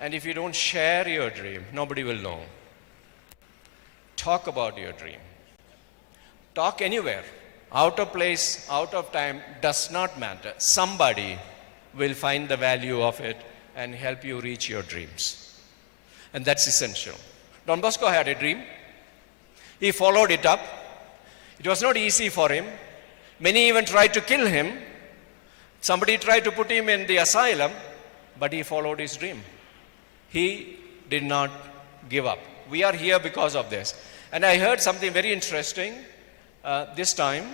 and if you don't share your dream, nobody will know. Talk about your dream. Talk anywhere. Out of place, out of time, does not matter. Somebody will find the value of it and help you reach your dreams. And that's essential. Don Bosco had a dream. He followed it up. It was not easy for him. Many even tried to kill him. Somebody tried to put him in the asylum, but he followed his dream. He did not give up. We are here because of this. And I heard something very interesting. This time,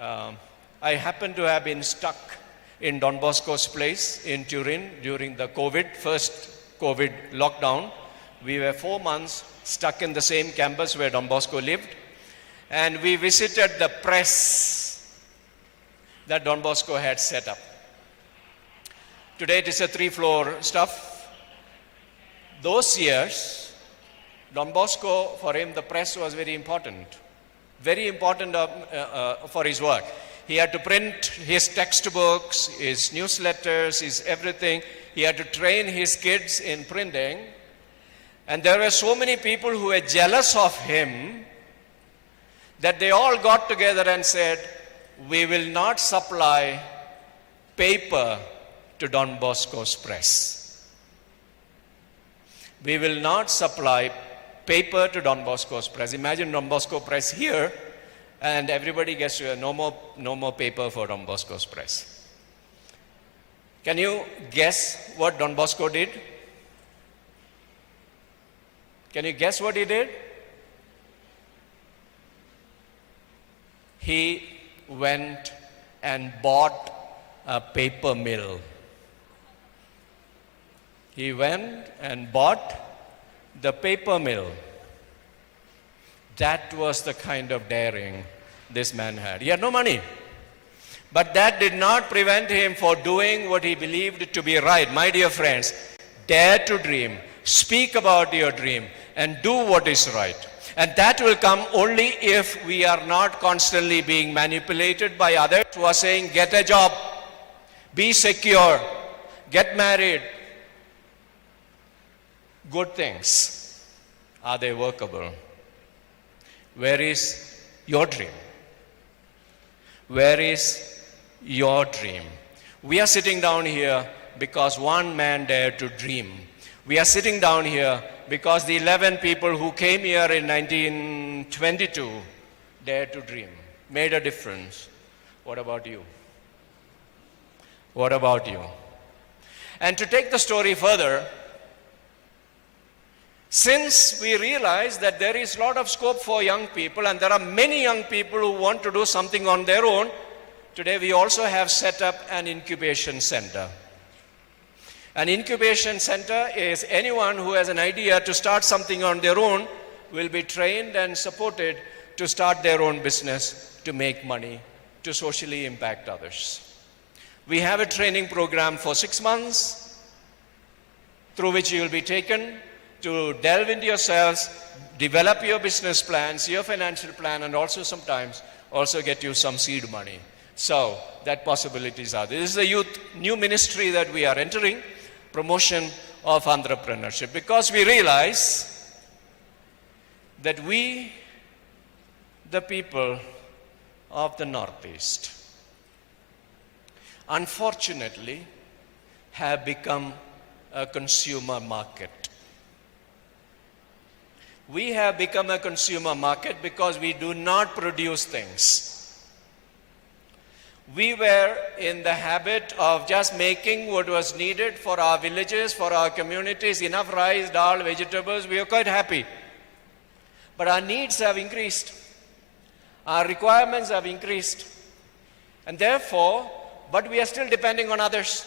I happened to have been stuck in Don Bosco's place in Turin during the first COVID lockdown. We were 4 months stuck in the same campus where Don Bosco lived. And we visited the press that Don Bosco had set up. Today it is a 3-floor stuff. Those years, Don Bosco, for him, the press was very important. Very important for his work. He had to print his textbooks, his newsletters, his everything. He had to train his kids in printing. And there were so many people who were jealous of him that they all got together and said, we will not supply paper to Don Bosco's press. We will not supply paper to Don Bosco's press. Imagine Don Bosco press here, and everybody gets to no more paper for Don Bosco's press. Can you guess what Don Bosco did? Can you guess what he did? He went and bought a paper mill. He went and bought the paper mill. That was the kind of daring this man had. He had no money. But that did not prevent him from doing what he believed to be right. My dear friends, dare to dream. Speak about your dream and do what is right. And that will come only if we are not constantly being manipulated by others who are saying, get a job, be secure, get married. Good things. Are they workable? Where is your dream? Where is your dream? We are sitting down here because one man dared to dream. We are sitting down here because the 11 people who came here in 1922 dared to dream, made a difference. What about you? What about you? And to take the story further, since we realize that there is a lot of scope for young people and there are many young people who want to do something on their own, today we also have set up an incubation center. An incubation center is anyone who has an idea to start something on their own will be trained and supported to start their own business, to make money, to socially impact others. We have a training program for 6 months through which you will be taken to delve into yourselves, develop your business plans, your financial plan, and also sometimes also get you some seed money. So that possibilities are there. This is a youth new ministry that we are entering, promotion of entrepreneurship, because we realize that we, the people of the Northeast, unfortunately have become a consumer market. We have become a consumer market because we do not produce things. We were in the habit of just making what was needed for our villages, for our communities, enough rice, dal, vegetables. We are quite happy. But our needs have increased. Our requirements have increased. And therefore, but we are still depending on others.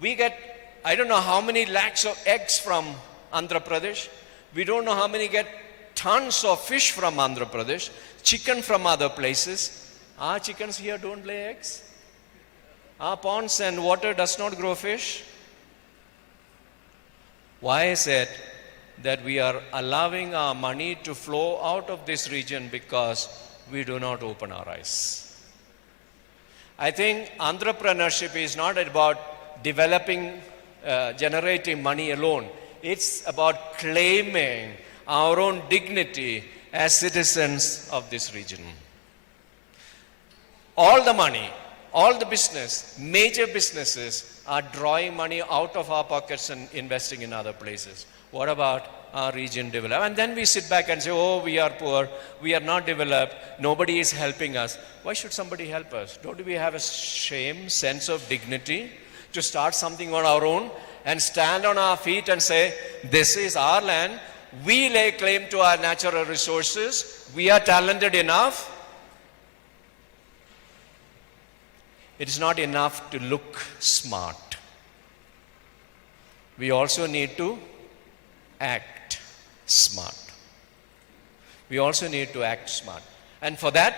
We get, I don't know how many lakhs of eggs from Andhra Pradesh. We don't know how many get tons of fish from Andhra Pradesh, chicken from other places. Our chickens here don't lay eggs. Our ponds and water does not grow fish. Why is it that we are allowing our money to flow out of this region? Because we do not open our eyes. I think entrepreneurship is not about developing, generating money alone. It's about claiming our own dignity as citizens of this region. All the money, all the business, major businesses are drawing money out of our pockets and investing in other places. What about our region develop? And then we sit back and say, oh, we are poor, we are not developed, nobody is helping us. Why should somebody help us? Don't we have a shame, sense of dignity to start something on our own and stand on our feet and say, this is our land, we lay claim to our natural resources, we are talented enough. It is not enough to look smart. We also need to act smart. We also need to act smart. And for that,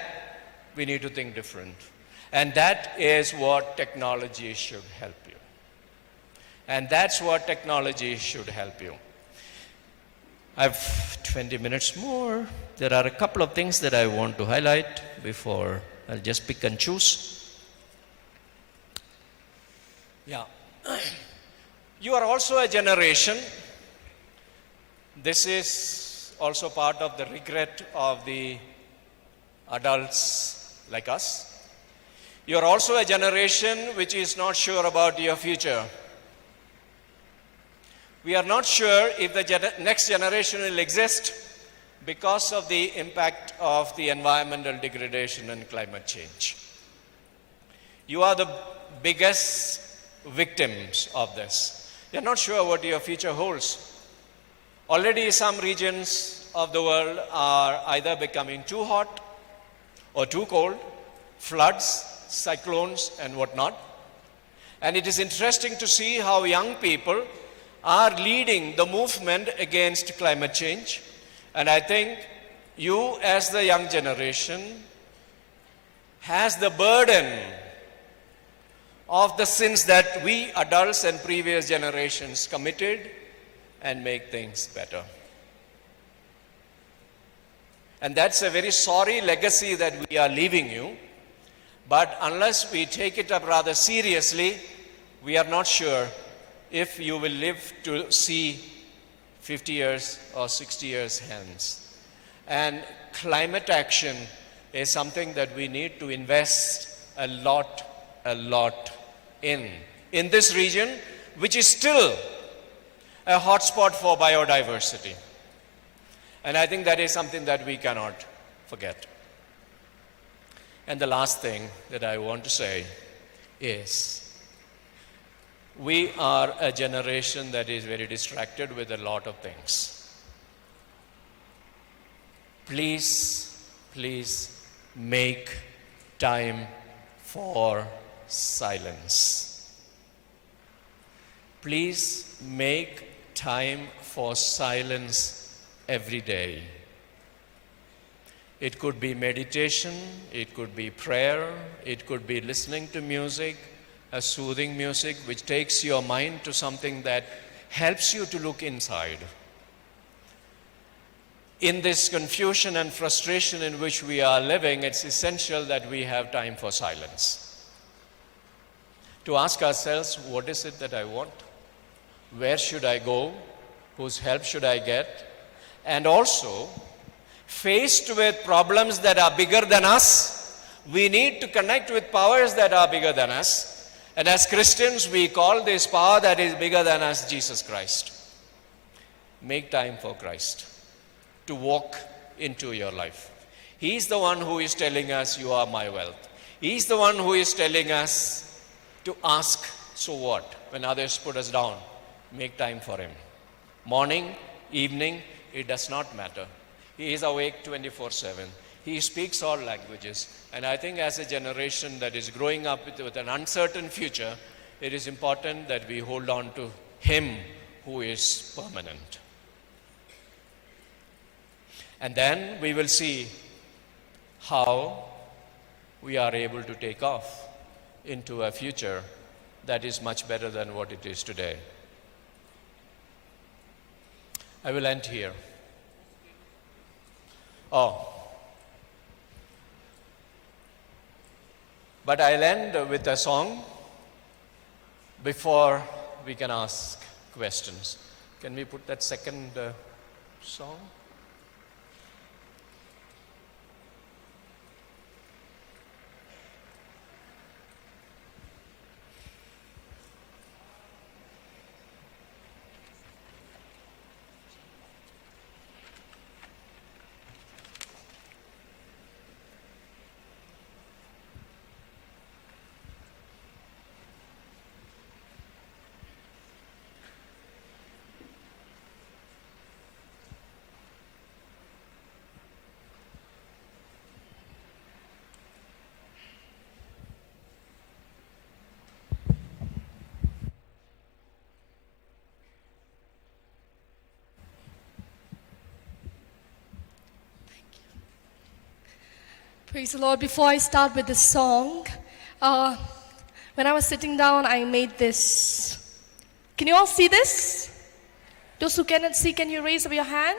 we need to think different. And that is what technology should help you. And that's what technology should help you. I have 20 minutes more. There are a couple of things that I want to highlight before I'll just pick and choose. Yeah. You are also a generation. This is also part of the regret of the adults like us. You are also a generation which is not sure about your future. We are not sure if the next generation will exist because of the impact of the environmental degradation and climate change. You are the biggest victims of this. You are not sure what your future holds. Already some regions of the world are either becoming too hot or too cold, floods, cyclones and whatnot. And it is interesting to see how young people are leading the movement against climate change. And I think you as the young generation has the burden of the sins that we adults and previous generations committed and make things better. And that's a very sorry legacy that we are leaving you. But unless we take it up rather seriously, we are not sure if you will live to see 50 years or 60 years hence. And climate action is something that we need to invest a lot in this region, which is still a hotspot for biodiversity. And I think that is something that we cannot forget. And the last thing that I want to say is, we are a generation that is very distracted with a lot of things. Please make time for silence. Please make time for silence every day. It could be meditation, it could be prayer, it could be listening to music, a soothing music which takes your mind to something that helps you to look inside. In this confusion and frustration in which we are living, it's essential that we have time for silence. To ask ourselves, what is it that I want? Where should I go? Whose help should I get? And also, faced with problems that are bigger than us, we need to connect with powers that are bigger than us. And as Christians, we call this power that is bigger than us Jesus Christ. Make time for Christ to walk into your life. He's the one who is telling us, you are my wealth. He's the one who is telling us to ask, so what? When others put us down, make time for him. Morning, evening, it does not matter. He is awake 24/7. He speaks all languages. And I think as a generation that is growing up with an uncertain future, it is important that we hold on to him who is permanent. And then we will see how we are able to take off into a future that is much better than what it is today. I will end here. But I'll end with a song before we can ask questions. Can we put that second song? Praise the Lord. Before I start with the song, when I was sitting down, I made this. Can you all see this? Those who cannot see, can you raise up your hand?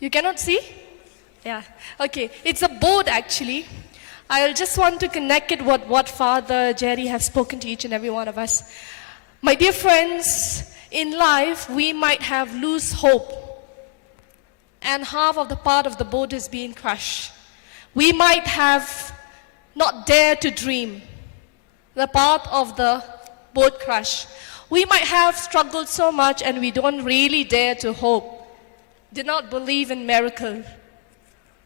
You cannot see? Yeah. Okay. It's a board actually. I just want to connect it with what Father Jerry has spoken to each and every one of us. My dear friends, in life, we might have loose hope, and half of the part of the boat is being crushed. We might have not dared to dream, the part of the boat crush. We might have struggled so much and we don't really dare to hope, did not believe in miracle.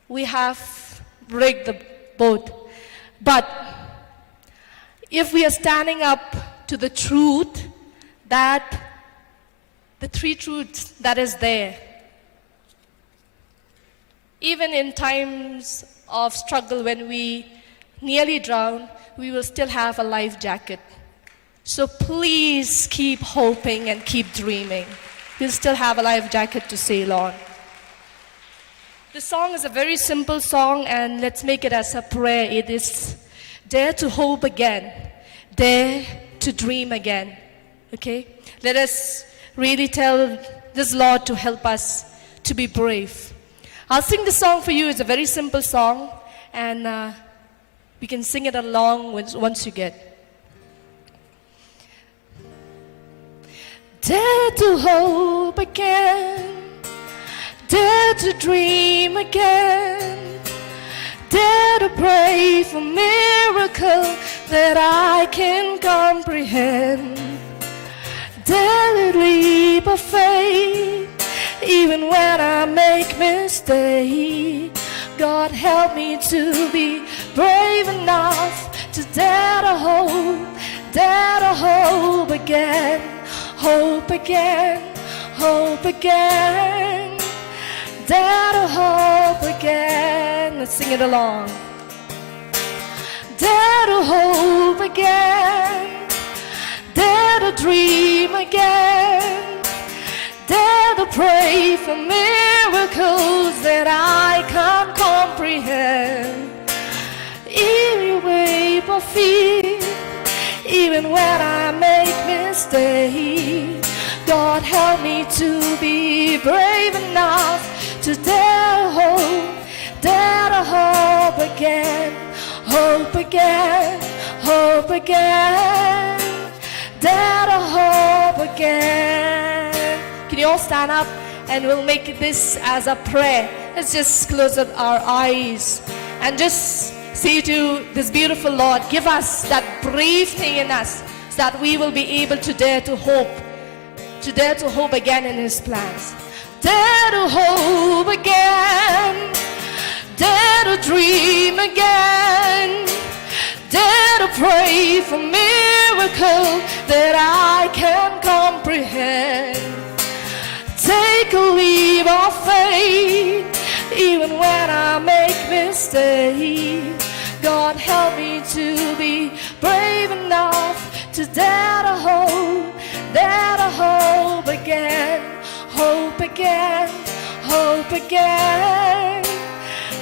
We have rigged the boat. But if we are standing up to the truth, that the three truths that is there, even in times of struggle when we nearly drown, we will still have a life jacket. So please keep hoping and keep dreaming. We'll still have a life jacket to sail on. The song is a very simple song, and let's make it as a prayer. It is dare to hope again, dare to dream again. Okay? Let us really tell this Lord to help us to be brave. I'll sing the song for you. It's a very simple song, and we can sing it along once you get. Dare to hope again, dare to dream again, dare to pray for miracle that I can comprehend. Dare to leap of faith, even when I make mistakes. God help me to be brave enough to dare to hope again, hope again, hope again, dare to hope again. Let's sing it along. Dare to hope again, dare to dream again, dare to pray for miracles that I can't comprehend. Even wave of fear, even when I make mistakes. God help me to be brave enough to dare to hope again, hope again, hope again, dare to hope again. Can you all stand up and we'll make this as a prayer? Let's just close up our eyes and just say to this beautiful Lord, give us that brave thing in us so that we will be able to dare to hope again in His plans. Dare to hope again, dare to dream again, dare to pray for miracle that I can comprehend. Take a leap of faith, even when I make mistakes. God help me to be brave enough to dare to hope again, hope again, hope again,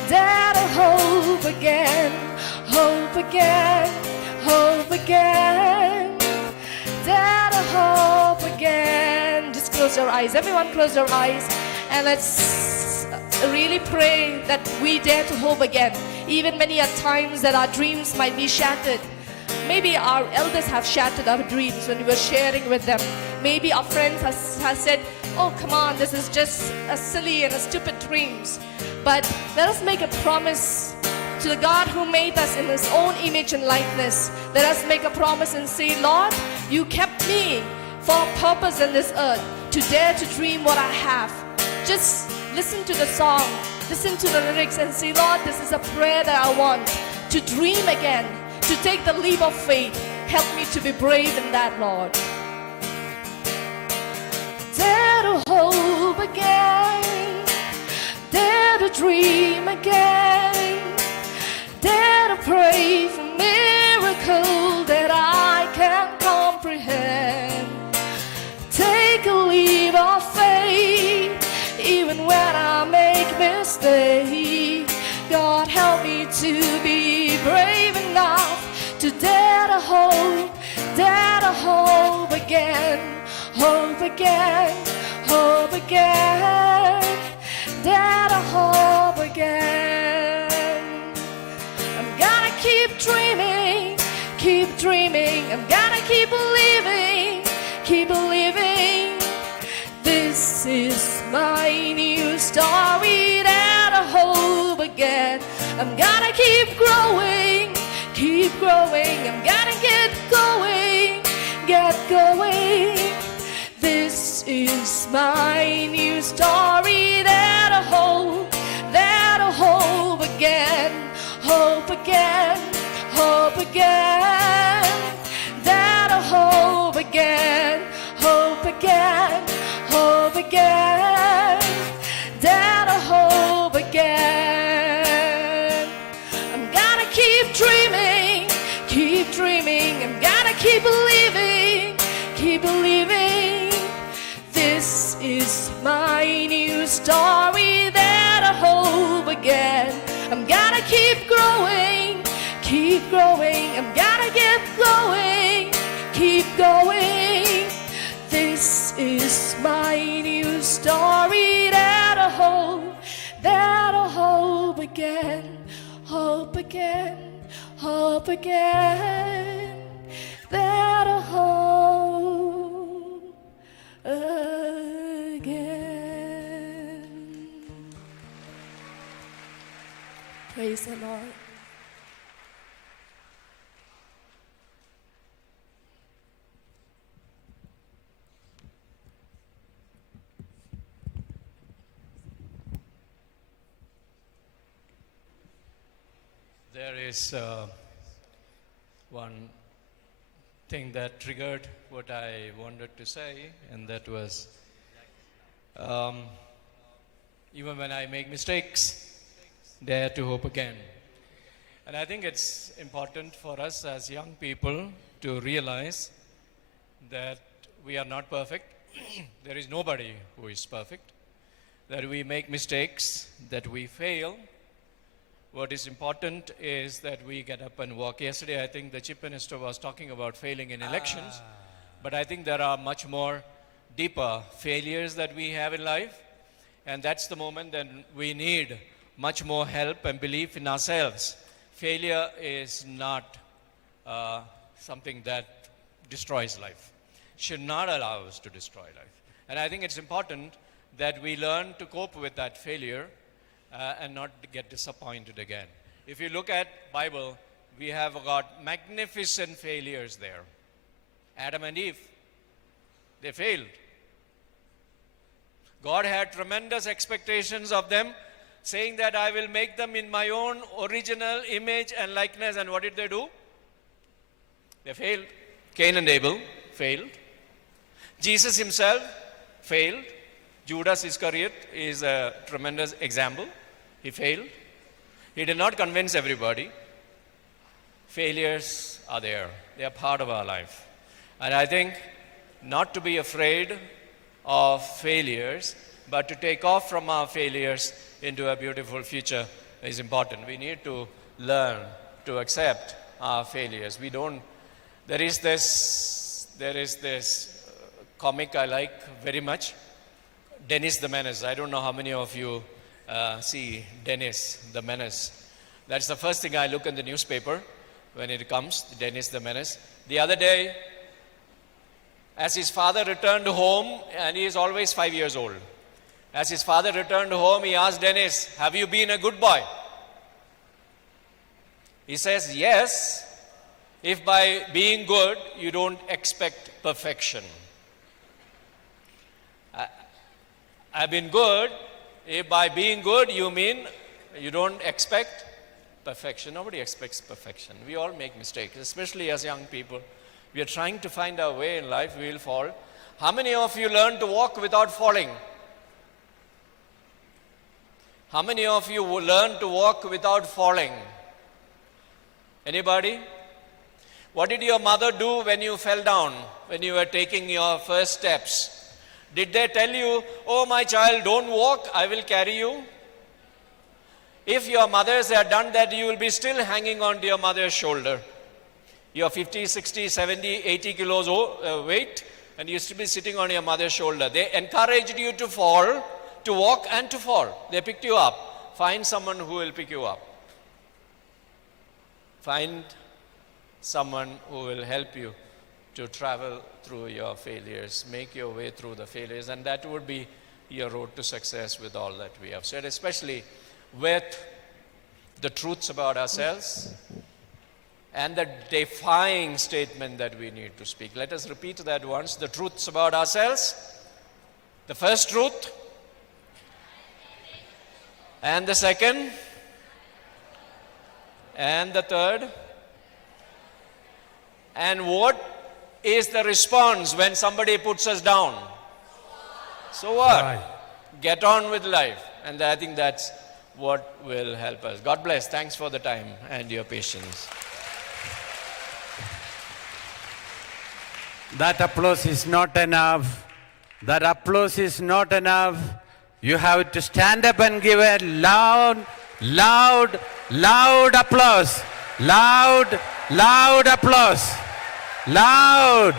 dare to hope again, hope again, hope again, dare to hope again. Just close your eyes. Everyone close your eyes and let's really pray that we dare to hope again. Even many times that our dreams might be shattered. Maybe our elders have shattered our dreams when we were sharing with them. Maybe our friends has said, oh, come on, this is just a silly and a stupid dreams. But let us make a promise to the God who made us in His own image and likeness. Let us make a promise and say, Lord, you kept me for a purpose in this earth, to dare to dream what I have. Just listen to the song, listen to the lyrics and say, Lord, this is a prayer that I want, to dream again, to take the leap of faith. Help me to be brave in that, Lord. Dare to hope again, dare to dream again, dare to pray for miracle that I can comprehend. Take a leap of faith, even when I make mistakes. God help me to be brave enough to dare to hope again, hope again, hope again, dare to hope again. I'm gonna I'm gonna keep believing, keep believing. This is my new story that I hope again. I'm gonna keep growing, keep growing. I'm gonna get going, get going. This is my new story that I hope again, hope again, hope again. That I hope again, hope again, hope again. That I hope again. I'm gonna keep dreaming, keep dreaming. I'm gonna keep believing, keep believing. This is my new story that I hope again. I'm gonna keep growing, keep growing. I'm gonna get going, keep going. This is my new story that I hope again, hope again, hope again. That I hope again. Praise the Lord. There is one thing that triggered what I wanted to say, and that was even when I make mistakes, dare to hope again. And I think it's important for us as young people to realize that we are not perfect. There is nobody who is perfect. That we make mistakes, that we fail. What is important is that we get up and walk. Yesterday, I think the Chief Minister was talking about failing in elections. But I think there are much more deeper failures that we have in life. And that's the moment that we need much more help and belief in ourselves. Failure is not something that destroys life. Should not allow us to destroy life. And I think it's important that we learn to cope with that failure and not get disappointed again. If you look at Bible, we have got magnificent failures there. Adam and Eve, they failed. God had tremendous expectations of them, saying that I will make them in my own original image and likeness. And what did they do? They failed. Cain and Abel failed. Jesus himself failed. Judas Iscariot is a tremendous example. He failed. He did not convince everybody. Failures are there. They are part of our life. And I think not to be afraid of failures, but to take off from our failures into a beautiful future is important. We need to learn to accept our failures. There is this comic I like very much, Dennis the Menace. I don't know how many of you see Dennis the Menace. That's the first thing I look in the newspaper when it comes, Dennis the Menace. The other day, as his father returned home, and he is always 5 years old. As his father returned home, he asked Dennis, have you been a good boy? He says, yes, if by being good, you don't expect perfection. I've been good. If by being good, you mean you don't expect perfection. Nobody expects perfection. We all make mistakes, especially as young people. We are trying to find our way in life. We will fall. How many of you learn to walk without falling? How many of you will learn to walk without falling? Anybody? What did your mother do when you fell down, when you were taking your first steps? Did they tell you, oh my child, don't walk, I will carry you? If your mothers had done that, you will be still hanging on to your mother's shoulder. You are 50, 60, 70, 80 kilos weight, and you still be sitting on your mother's shoulder. They encouraged you to fall, to walk and to fall. They picked you up. Find someone who will pick you up. Find someone who will help you to travel through your failures, make your way through the failures, and that would be your road to success with all that we have said, especially with the truths about ourselves and the defying statement that we need to speak. Let us repeat that once. The truths about ourselves. The first truth. And the second. And the third. And what is the response when somebody puts us down? So what? Right. Get on with life. And I think that's what will help us. God bless. Thanks for the time and your patience. That applause is not enough. That applause is not enough. You have to stand up and give a loud, loud, loud applause. Loud, loud applause. Loud.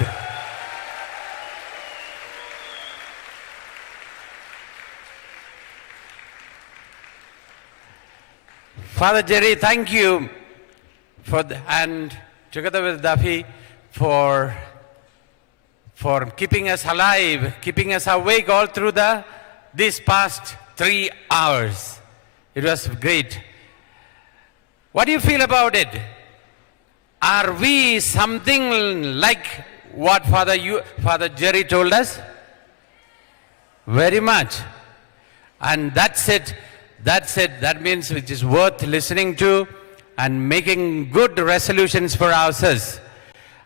Father Jerry, thank you for and together with Duffy for keeping us alive, keeping us awake all through these past 3 hours. It was great. What do you feel about it? Are we something like what Father Jerry told us? Very much. And that's it. That's it. That means it is worth listening to and making good resolutions for ourselves.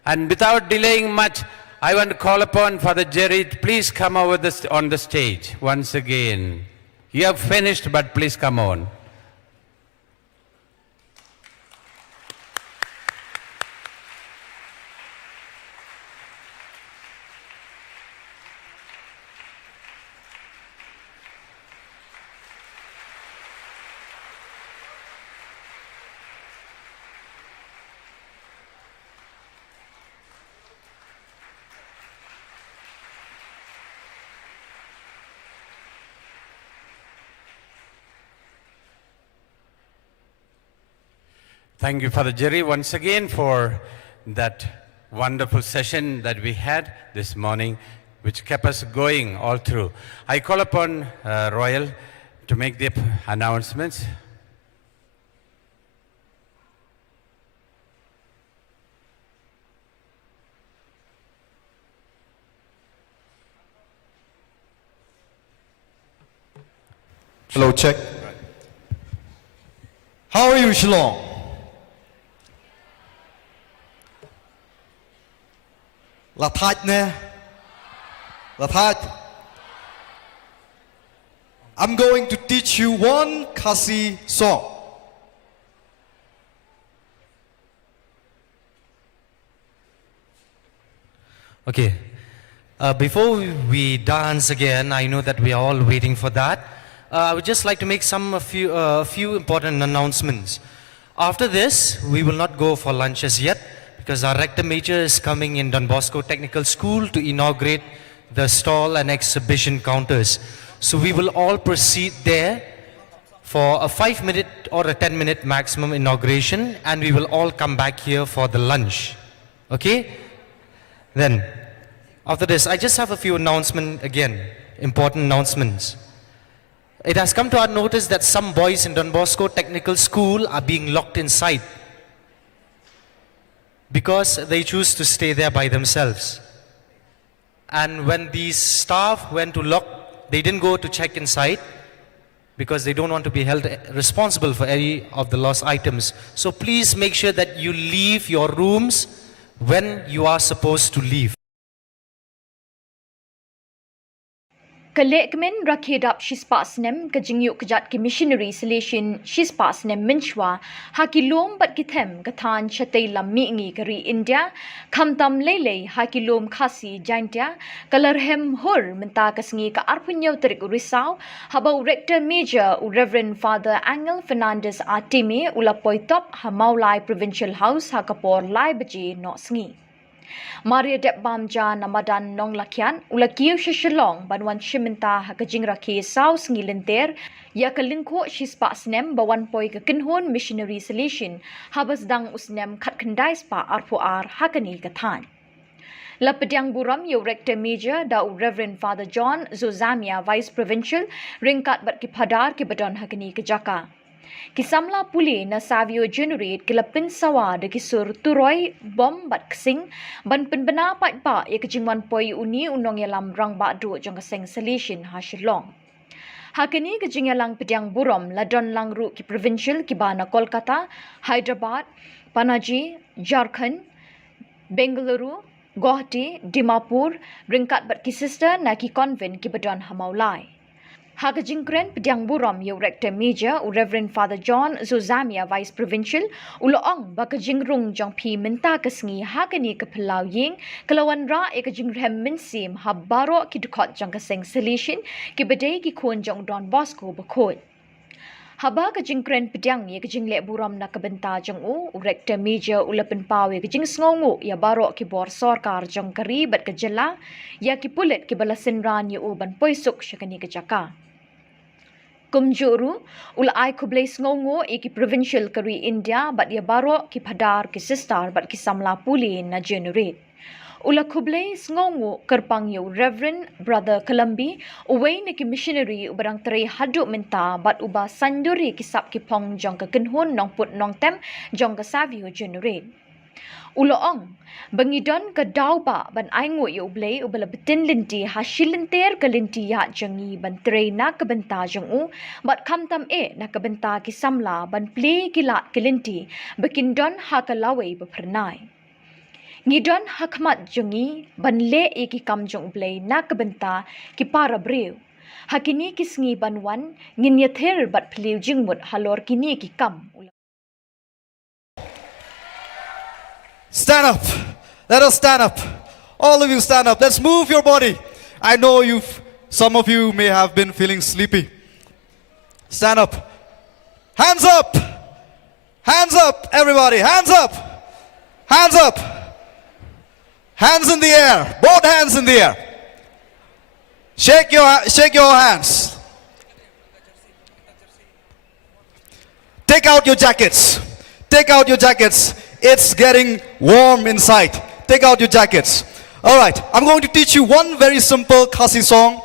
And without delaying much, I want to call upon Father Jerry, please come over on the stage once again. You have finished, but please come on. Thank you, Father Jerry, once again for that wonderful session that we had this morning, which kept us going all through. I call upon Royal to make the announcements. Hello, check. How are you, Shillong? I'm going to teach you one Khasi song. Okay. Before we dance again, I know that we are all waiting for that. I would just like to make a few important announcements. After this, we will not go for lunch as yet, because our rector major is coming in Don Bosco Technical School to inaugurate the stall and exhibition counters. So we will all proceed there for a 5-minute or a 10-minute maximum inauguration, and we will all come back here for the lunch. Okay? Then, after this, I just have a few announcements again, important announcements. It has come to our notice that some boys in Don Bosco Technical School are being locked inside because they choose to stay there by themselves. And when these staff went to lock, they didn't go to check inside because they don't want to be held responsible for any of the lost items. So please make sure that you leave your rooms when you are supposed to leave. Kalekmen rakhedap shispasnem kajingyuk kajat ki missionary selection shispasnem minchwa hakilom bat kithem kathan chatei lammi ngi kari India khamtam lele hakilom khasi jaintia kalarhem hur menta kasngi ka arpunyo terik risau habau rector major Reverend Father Angel Fernandez Atime ulapoitop hamaulai provincial house hakapor lai baje no sngi. Maria Dep Bamja Namadan Nong Lakyan, Ulakiu Shillong, Banwan Shiminta Hakajing Raki Saus Ngilenter, Yakalingko Shispa Snem, Bawan Poi Kakinhon Missionary Solution, Habas Dang Usnem Katkandai Spa Arpuar Hakani Katan. Lapadiang Buram, your Rector Major, Dau Reverend Father John Zozamia, Vice Provincial, Ringkat Bat Kipadar Kibadon Hakani Kajaka. Kisamla puli na savio generate kilapin sawa de kisur turoi bom bat kesing ban penbena pat pa ya kejingwan poi uni unong yalam rang ba du jong keseng solution ha Shillong. Hakini kejingalang pediang burom ladon langru ki provincial ki bana Kolkata, Hyderabad, Panaji, Jharkhand, Bengaluru, Guwahati, Dimapur, ringkat bat ki sister na ki convent ki badon hamaulai. Hakajingkren pediang buram ya Rector Major Reverend Father John Zozamia Vice Provincial uloong bakajingrung jong pi minta kesengi hakani kepelau ying kelawan ra ekajingrem minsim habaro ki dukot jong keseng solution ki bedai ki kon jong Don Bosco bakot. Haba kajingkren pediang ya kajinglek buram na kebenta jong Rector Major ulapen pawe kajing sngongu ya baro ki bor sorkar jong kari bat kejela ya ki pulet ki balasin ran ya uban poisuk syakani kejaka. Kumjuru, ulai kublai sngongo iki provincial kari India bat ya baro ki padar ki sistar bat ki samla puli na generate. Ula kublai sngongo kerpang yu Reverend Brother Kalambi uway na ki missionary ubarang teri haduk minta bat uba sanduri ki sap ki pong jong ka kenhun nong put nong tem jong ka savio generate. Uloong, bangidon ka daw ba ban aingo yu ublay ubala betin linti hasilinter ka linti ya jangi ban tray na kabenta jong bat kamtam na kabenta ki samla ban play kilat ki linti bakindon hakalaway bapernay. Ngidon hakmat jangi ban le ki kam jong ublay na kabenta ki para brew. Hakini kisngi banwan nginyather bat pliw jingmut halor kini ki kam. Stand up. Let us stand up. All of you stand up. Let's move your body. I know some of you may have been feeling sleepy. Stand up. Hands up. Hands up, everybody. Hands up. Hands up. Hands in the air. Both hands in the air. Shake your hands. Take out your jackets. Take out your jackets. It's getting warm inside. Take out your jackets. All right, I'm going to teach you one very simple Khasi song.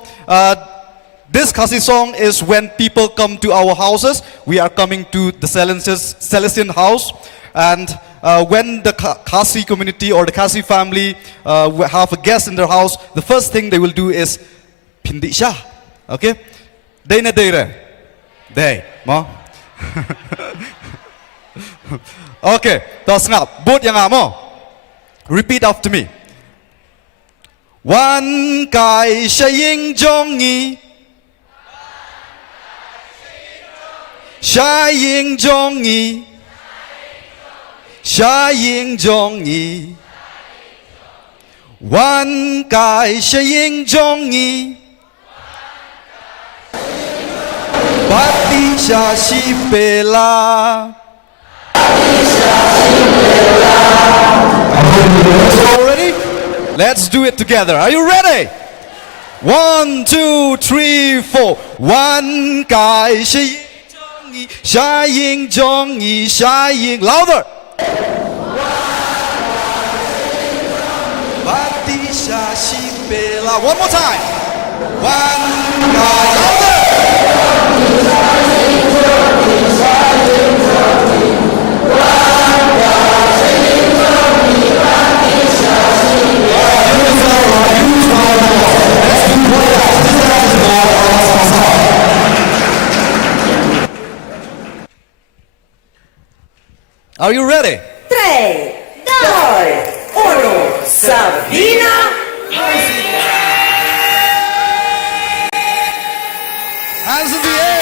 This Khasi song is when people come to our houses. We are coming to the Celestian house. And when the Khasi community or the Khasi family have a guest in their house, the first thing they will do is Pindi Shah. Okay? Day na day. Day. Mo? Okay, tos ngap. But yang amo. Repeat after me. Wan kai shaying jongi. Shaying jongi. Shaying jongi. Wan kai shaying jongi. Bati sha shipela. All ready? Let's do it together. Are you ready? 1, 2, 3, 4. One guy shining, shining. Louder. One more time. One guy. Louder. Are you ready? 3, 2, 1, Sabina! Hands in the air!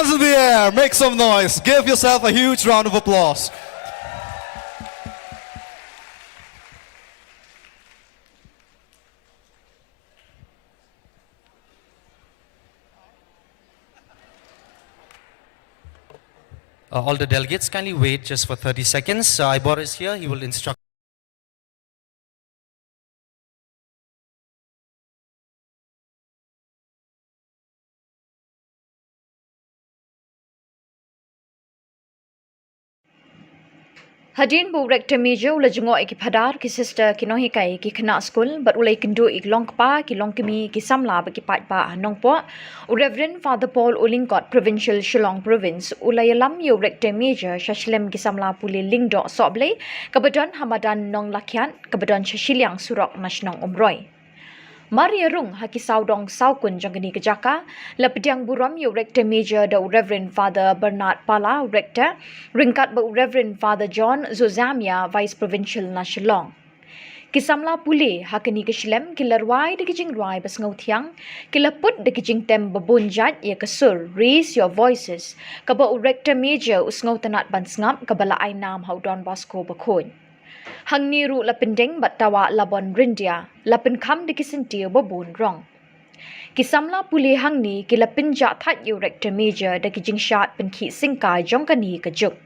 hands in the air, make some noise. Give yourself a huge round of applause. All the delegates, kindly wait just for 30 seconds. Ibor is here. He will instruct. Hadin bu rektor meja ula jengok iki padar ki sister ki nohi kai ki kena school but ulai kendu ik long kpa ki long kemi ki samla ba ki pat pa nong po Reverend Father Paul Olingkot Provincial Shillong Province ulai lam yo rektor meja shashlem ki samla puli lingdo soble kabadan hamadan nong lakyan kabadan shashiliang surok nasional umroi Maria Rung haki saudong saukun jangani kejaka lepediang buram yo rector major da Reverend Father Bernard Pala rector ringkat ba Reverend Father John Zozamia Vice Provincial na Shillong Kisamla pule hakani keslem kilarwai de kijing rwai bas ngautiang kilaput de kijing tem babunjat ya kesur raise your voices kaba rector major usngautanat bansngap kabala ai nam haudon Bosco bakon Hang niru lapendeng batawa labon rindia, lapen kam di kisentia babun rong. Kisamla puli hang ni kilapinja that yu rector major da kijing shat pen ki singkai jongkani kajuk.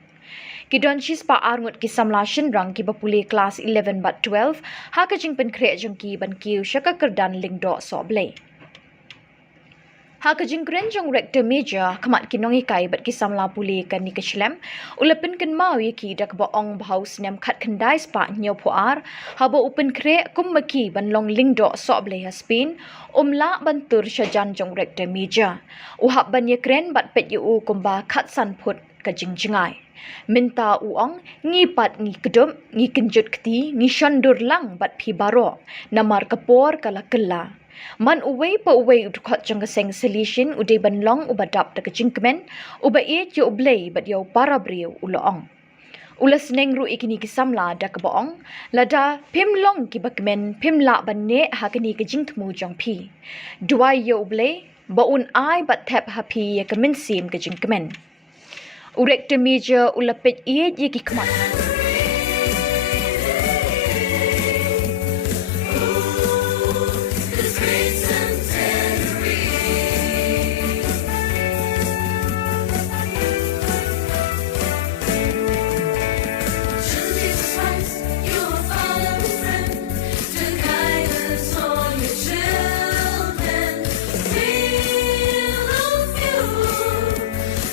Kidon shispa arngut kisamla shinrang ki bapuli class 11 but 12, ha kajing pen kre jongki ban kiu shaka kerdan lingdo soble. Ha kajing kren jong rector major kamat kinongi kai bat kisamla puli kan ni keshlem ulapin kan mau yaki dak ba ong bahaus nem khat khandai spa nyo puar haba upen kre kummaki ban long lingdo soble haspin umla bantur shajan jong rector major uhap ban ye kren bat pet yu kumba khat san phut kajing jingai minta uong ngi pat ngi kedum ngi kenjut kti ngi shandur lang bat phi baro namar kapor kala kella Man uway pa uway udukot jang kaseng solution uday banlong ubadap da kajingkmen uba it yo ublay bat yo parabriyo uloong. Ulas neng ru ikini kisamla da kabaong lada pimlong kibakmen pimla banne hakani kajingtmu jang pi. Duay yo ublay baun ay bat tep hapi ya kaminsim kajingkmen. Urekta meja ulapit iet ye kikmat.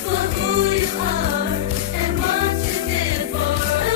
For who you are and what you did for us.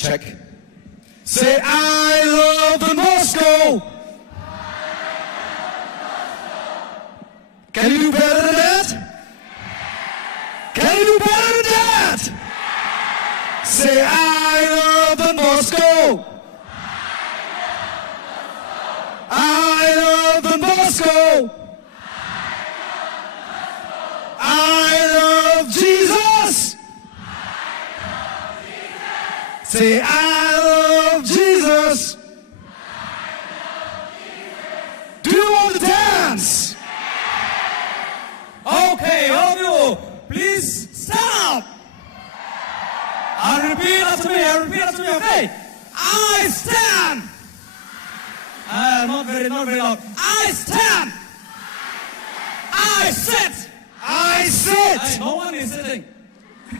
Check. Say, I love the Moscow. Can you do better than that? Can you do better than that? Say, I love the Moscow. I love the Moscow. I love Jesus. Say, I love Jesus. Do you want to dance? Okay, all of you, please stand up. And repeat after me, okay? I stand. Not very loud. I stand. I sit. I sit. No one is sitting.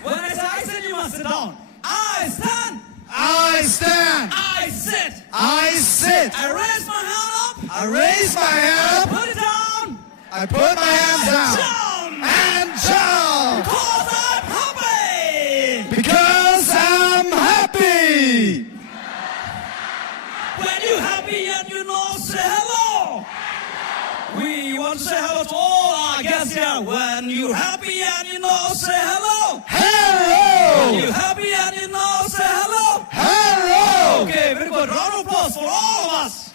When I say I sit, you must sit down. I stand. I stand. I sit. I sit. I raise my hand up. I raise my hand up. I put it down. I put my hands down. And jump. Because I'm happy. Because I'm happy. When you're happy and you know, say hello. We want to say hello to all our guests here. When you're happy and you know, say hello. Hello. When you're happy and you know, say hello. Hello. Okay, very good. Round of applause for all of us.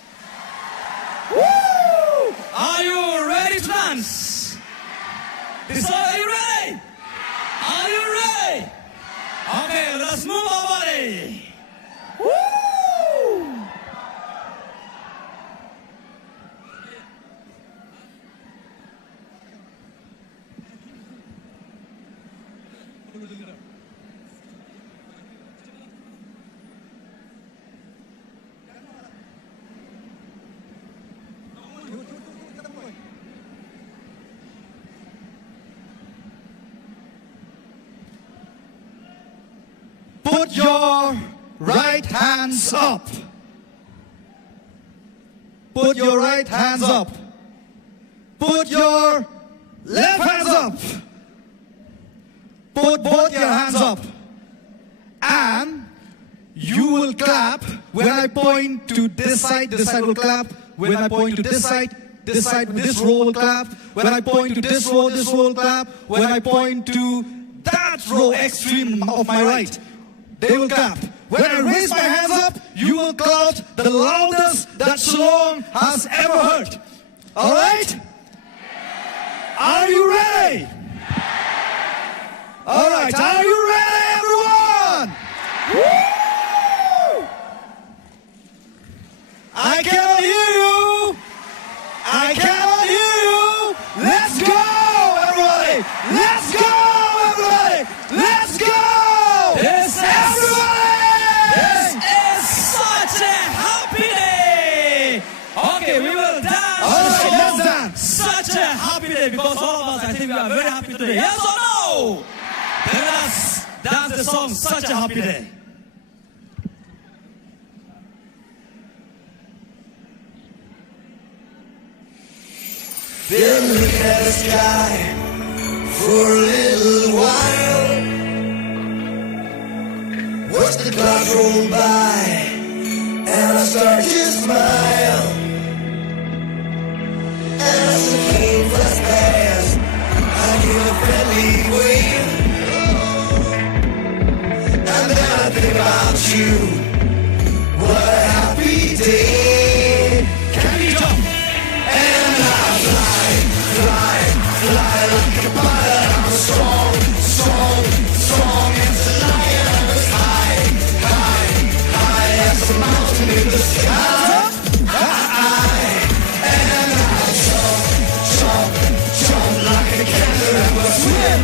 Woo! Are you ready to dance? Are you ready? Are you ready? Okay, let's move our body. Woo! Put your right hands up. Put your right hands up. Put your left hands up. Put both your hands up. And you will clap when I point to this side will clap. When I point to this side, this row will clap. When I point to this row will clap. When I point to that row extreme of my right, they will clap. When I raise my hands up, you will clap the loudest that Shillong has ever heard. All right? Are you ready? All right, are you ready, everyone? Woo! I cannot hear you. I cannot hear you. Let's go, everybody. Let's go, everybody. Let's go. This is such a happy day. Okay, we will dance. All right, let's dance. Such a happy day because all of us, I think we are very happy today. Yes or no? Let us dance the song, Such a Happy Day. Been looking at the sky for a little while. Watched the clouds roll by and I started to smile. As the plane flies past, I give a friendly wave. And then I think about you. What a happy day. Can you jump? And I fly like a bird. I'm strong as a lion. I'm high as a mountain in the sky. And I jump like a cannon. And I swim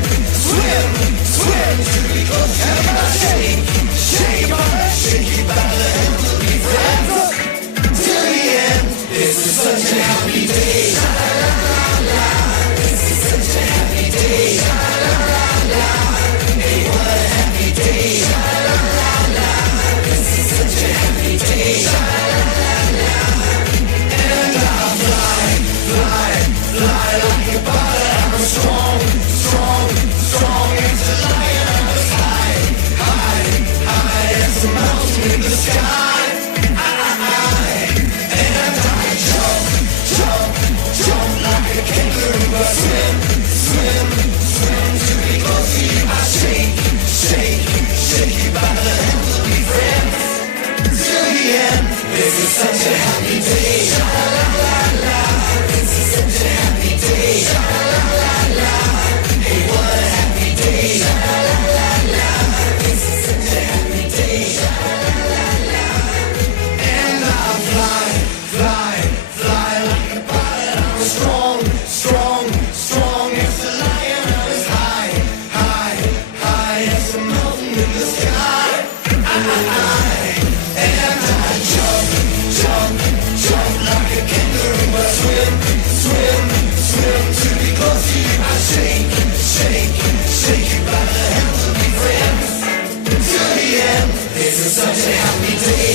to be close. And I shake your body, shake your body, and we'll be friends. shake you by the hand, we'll be friends till the end. This is such a happy day. Sha-la-la-la. This is such a happy day. Sha-la-la-la. Hey, what a happy day. Sha-la-la-la. This is such a happy day. Sha-la-la-la. And I'll fly, fly, fly like a pilot. I'm strong, strong, strong as a lion. I was high, high, high as a mountain in the sky. And I jump, jump, jump like a kangaroo. I swim, swim, swim to be close to you. I shake, shake, shake you by the hand. We'll be friends till the end. This is such a happy day.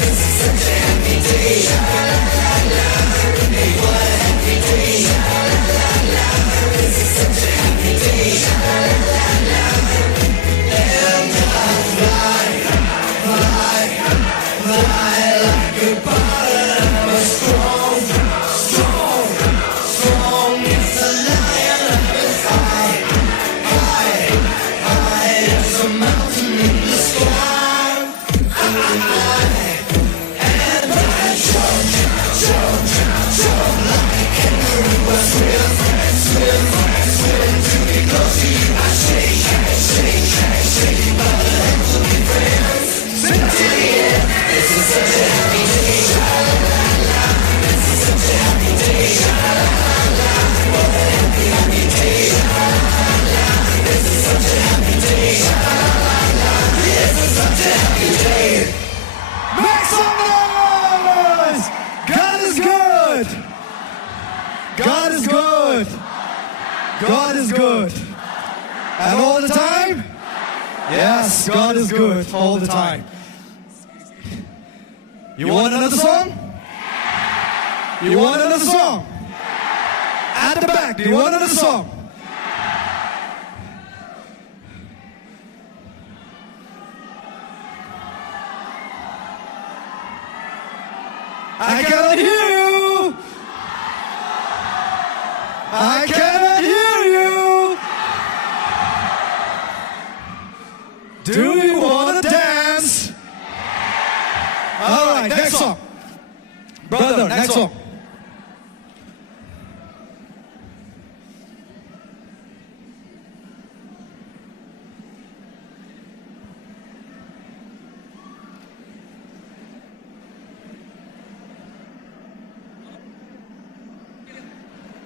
This is such a happy day. Hey, what a happy day. This is such a happy day. And I fly, fly, fly like a bird. I'm a strong, strong, strong as a lion. I'm as high, high, high as a mountain in the sky. And I jump, jump, jump like a kangaroo. I swim, swim, swim to be close to you. I shake, shake, shake you by the hand. We'll be friends till the end. This is such a happy day. Sha-la-la-la. This is such a happy day. Sha-la-la-la. What a happy, happy day. Sha-la-la-la. This is such a happy day. Sha-la-la-la. This is such a happy day. Make some noise! God is good! God is good! God is good! And all the time? Yes, God is good all the time. You want another song? You want another song? At the back, do you want another song? I cannot hear you! I cannot hear you! Do you want to dance? Alright, next song. Brother, next song.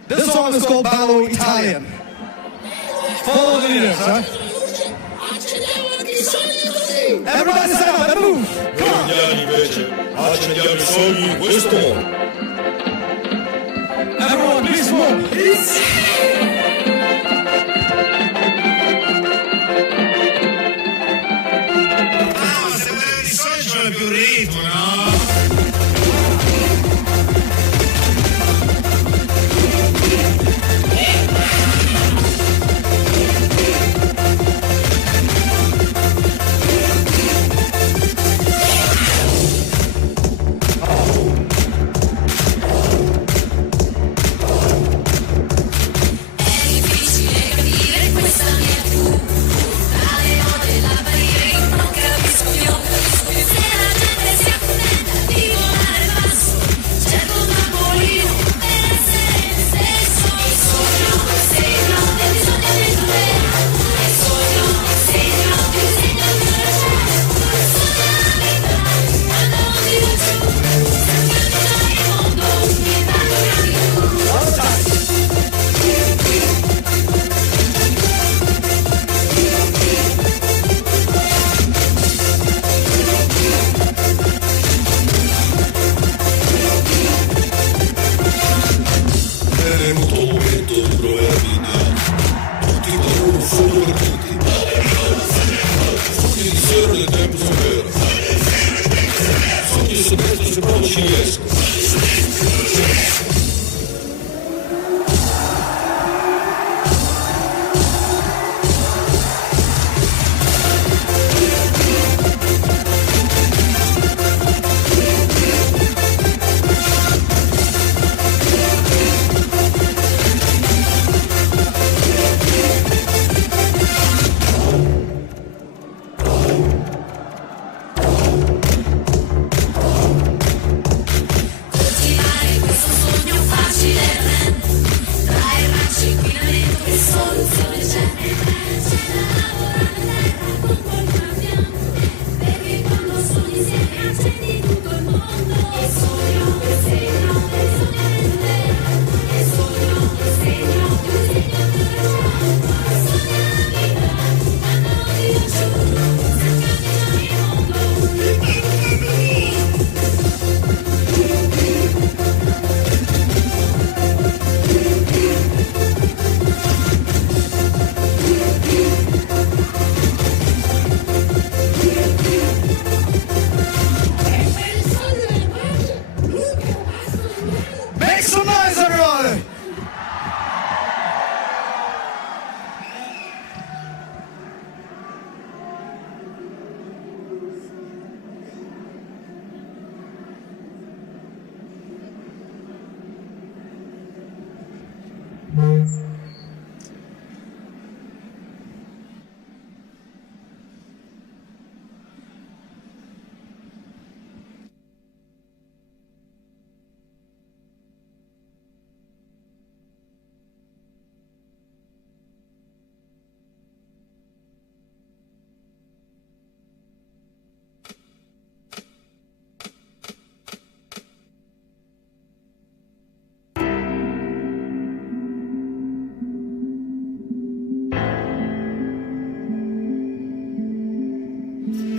This song is called Ballo Italian. Follow the leaders, huh? Everybody stand up and move. Come on. Everyone, please move. Se quella di solito c'è più ritmo, no?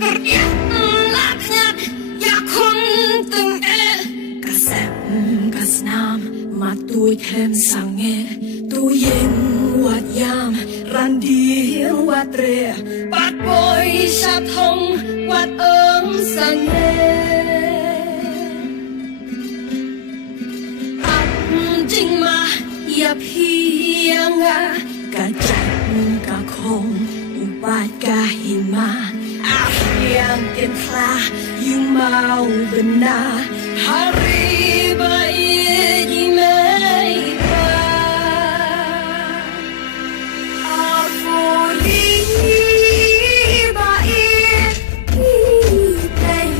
อยากคนตึงกระแสกระสนามมาตุยแทนสังเงตุยเย็นวัดยามรันดีวัดเรียปัดปอยชาทงวัดสังเงจริงมาอย่าเพียงกะจัดกะคงอุบาทกะหิมาอาเพียงเต็มคลายิ่งเมาเป็นนาฮาริบายยิ่งไม่บาอาฟูริบายเตย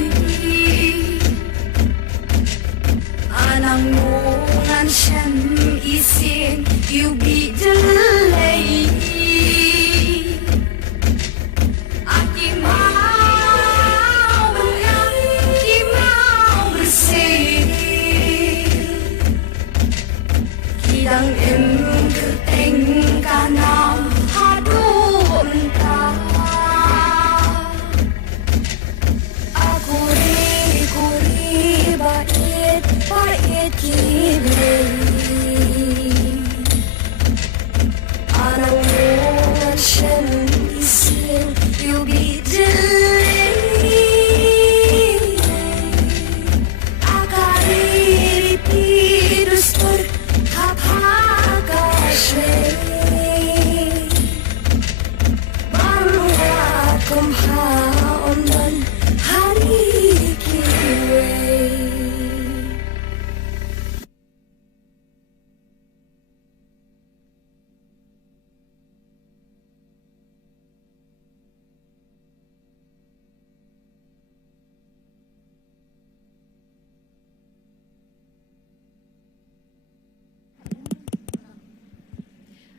Anangungan siyang isin You be delayed Kidang em kerteng kanam hadun ta Aku ri bait kibre Anangungan siyang isin You be delayed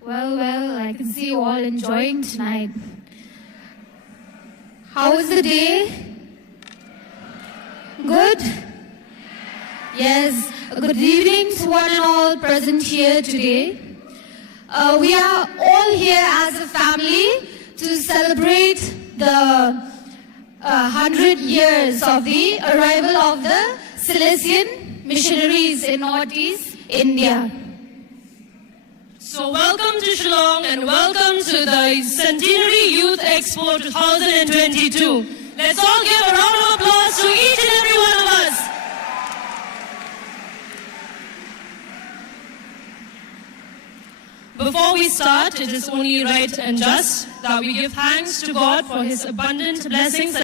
Well, I can see you all enjoying tonight. How was the day? Good? Yes, a good evening to one and all present here today. We are all here as a family to celebrate the 100 years of the arrival of the Salesian missionaries in Northeast India. So welcome to Shillong and welcome to the Centenary Youth Expo 2022. Let's all give a round of applause to each and every one of us. Before we start, it is only right and just that we give thanks to God for His abundant blessings